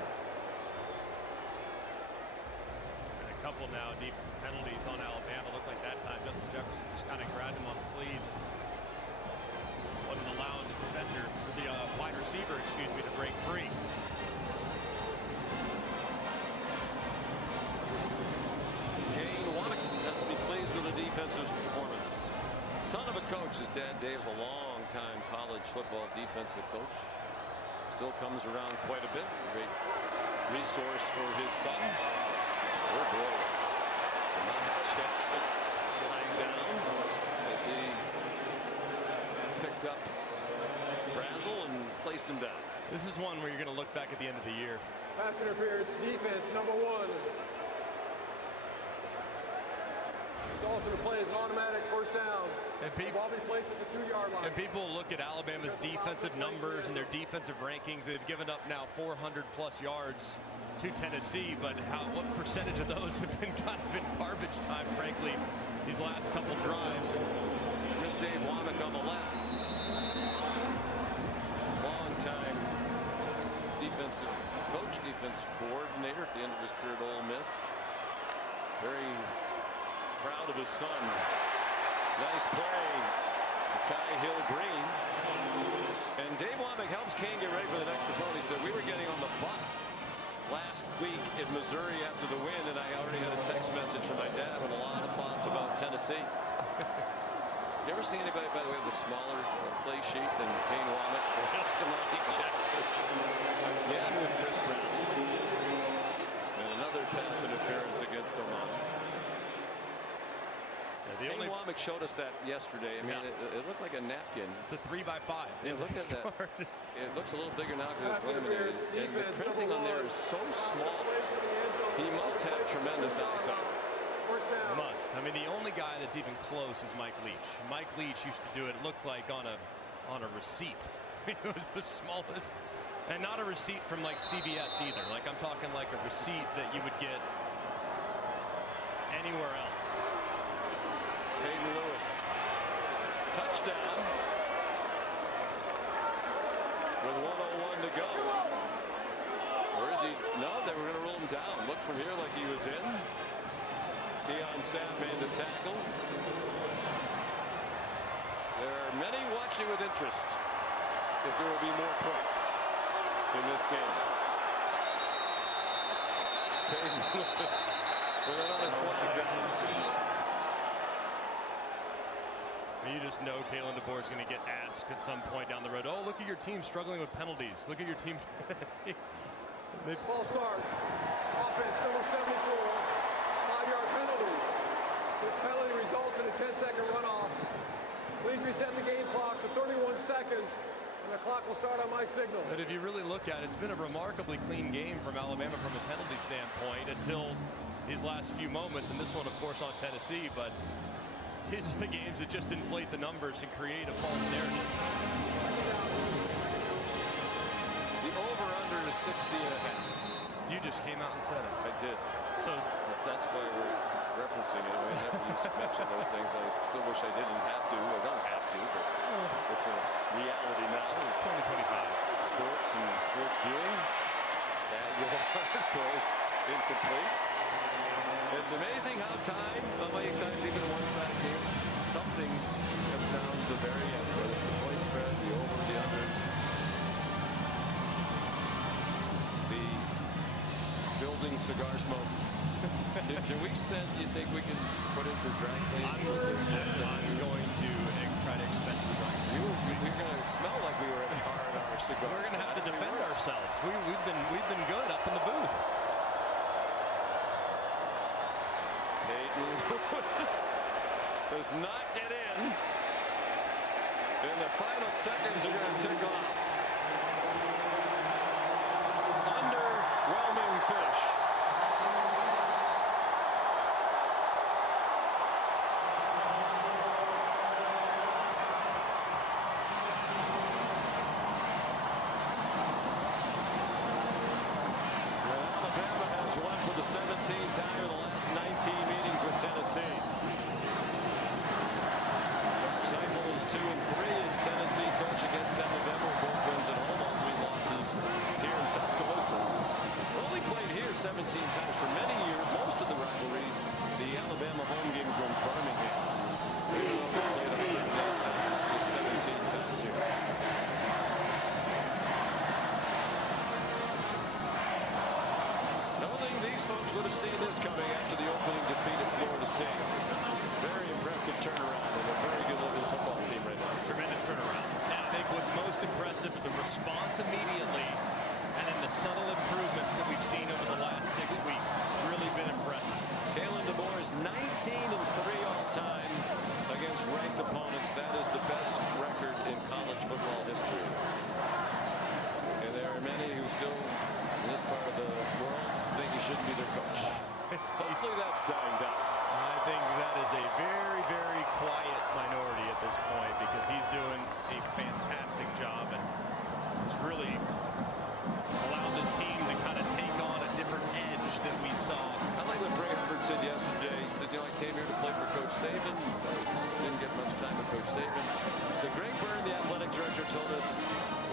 A couple now defensive penalties on Alabama. Looked like that time Justin Jefferson just kind of grabbed him on the sleeve. Wasn't allowing the defender, or the wide receiver, excuse me, to break free. Kane Wannick has to be pleased with the defensive performance. Son of a coach, his dad Dave's a long-time college football defensive coach. Still comes around quite a bit. Great resource for his son. Oh boy. Jackson flying down as he picked up Brazel and placed him down. This is one where you're going to look back at the end of the year. Pass interference, defense number 1. Dawson to play is an automatic first down. And people, ball be placed at the 2-yard line. and people look at Alabama's defensive numbers and their defensive rankings. They've given up now 400+ yards to Tennessee, but what percentage of those have been kind of in garbage time, frankly, these last couple drives? Here's Dave Womack on the left. Long-time defensive coach, defensive coordinator at the end of his career at Ole Miss. Very proud of his son. Nice play, Kai Hill Green. And Dave Womack helps Kane get ready for the next opponent. He said, we were getting on the bus last week in Missouri after the win, and I already had a text message from my dad with a lot of thoughts about Tennessee. You ever see anybody, by the way, with a smaller play sheet than Kane Womack? Testimony Jackson. Again with Chris Brazel. And another another pass interference against Oman. The only Womack showed us that yesterday. I mean, it looked like a napkin. It's a 3x5. Yeah, look at that. It looks a little bigger now because it's laminated. And the printing on there is so small. He must have tremendous eyesight. Must. I mean, the only guy that's even close is Mike Leach. Mike Leach used to do it. It looked like on a receipt. It was the smallest, and not a receipt from like CBS either. Like I'm talking like a receipt that you would get anywhere else. Peyton Lewis, touchdown with 1:01 to go. Where is he? No, they were going to roll him down. Look from here like he was in. Keon Sapp made the tackle. There are many watching with interest if there will be more points in this game. Peyton Lewis with another flag down. You just know Kalen DeBoer is going to get asked at some point down the road. Oh, look at your team struggling with penalties. Look at your team. False start. Offense number 74. 5-yard penalty. This penalty results in a 10-second runoff. Please reset the game clock to 31 seconds, and the clock will start on my signal. But if you really look at it, it's been a remarkably clean game from Alabama from a penalty standpoint until these last few moments, and this one, of course, on Tennessee. But these are the games that just inflate the numbers and create a false narrative. The over-under is 60.5. You just came out and said it. I did. So that's why we're referencing it. I never used to mention those things. I still wish I didn't have to. I don't have to, but it's a reality now. It's 2025. Sports and sports viewing. Throws incomplete. It's amazing how how many times even a one-sided game, something comes down to the very end, whether it's the point spread, the over, the under. The building cigar smoke. Can we send, you think we can put in for dry cleaning? I'm going to try to expense the dry cleaning. We're going to smell like we were at a bar in our cigars. We're going to have to defend ourselves. We've been good up in the booth. Peyton Lewis does not get in. And the final seconds are going to tick off. Underwhelming fish. Alabama has won for the 17th time in the last 19 meetings with Tennessee. Josh Heupel is 2-3 as Tennessee coach against Alabama. Both wins at home, all 3 losses here in Tuscaloosa. Only played here 17 times for many years. Most of the rivalry, the Alabama home games were in Birmingham. They played 108 times, just 17 times here. These folks would have seen this coming after the opening defeat at Florida State. Very impressive turnaround and a very good looking football team right now. Tremendous turnaround. And I think what's most impressive is the response immediately and then the subtle improvements that we've seen over the last 6 weeks. Really been impressive. Kalen DeBoer is 19-3 all time against ranked opponents. That is the best record in college football history. And there are many who still, in this part of the world, think he shouldn't be their coach. Hopefully that's dying down. I think that is a very, very quiet minority at this point because he's doing a fantastic job and has really allowed this team to kind of take on a different edge that we saw. I like what Bray Hubbard said yesterday. He said, I came here to play for Coach Saban. Didn't get much time with Coach Saban. So Greg Byrne, the athletic director, told us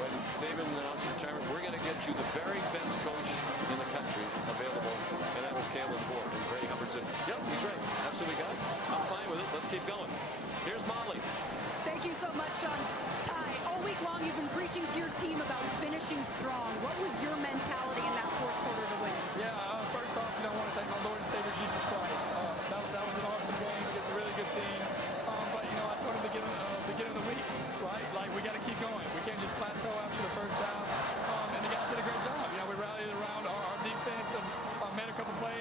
when Saban announced retirement, we're going to get you the very best coach in the country available, and that was Kalen DeBoer. And Bray Hubbard said, yep, he's right. That's what we got. I'm fine with it. Let's keep going. Here's Molly. Thank you so much, Sean. Ty, all week long you've been preaching to your team about finishing strong. What was your mentality in that fourth quarter to win? Yeah, first off, I want to thank my Lord and Savior Jesus Christ. That was an awesome game against a really good team. But I told him to beginning of the week, right? Like we got to keep going. We can't just plateau after the first half. And the guys did a great job. We rallied around our defense and made a couple plays.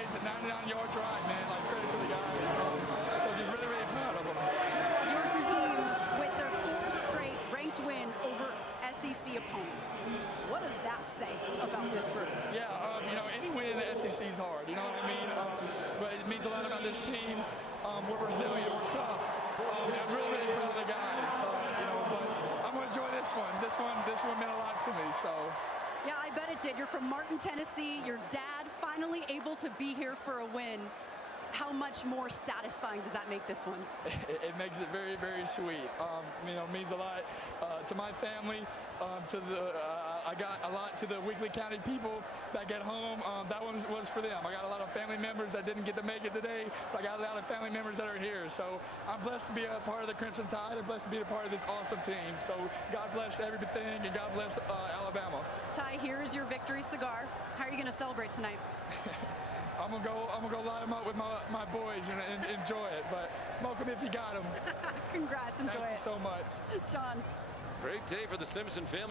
that say about this group? Yeah, you know, any win in the SEC is hard, you know what I mean? But it means a lot about this team. We're resilient, we're tough. I'm really, really proud of the guys, you know, but I'm going to enjoy this one. This one meant a lot to me, so. Yeah, I bet it did. You're from Martin, Tennessee. Your dad finally able to be here for a win. How much more satisfying does that make this one? It makes it very, very sweet. You know, it means a lot to my family, I got a lot to the Weakley County people back at home. That one was for them. I got a lot of family members that didn't get to make it today, but I got a lot of family members that are here. So I'm blessed to be a part of the Crimson Tide. I'm blessed to be a part of this awesome team. So God bless everything, and God bless Alabama. Ty, here's your victory cigar. How are you going to celebrate tonight? I'm gonna go light them up with my boys and enjoy it. But smoke them if you got them. Congrats, enjoy Thank it. you so much. Sean. Great day for the Simpson family.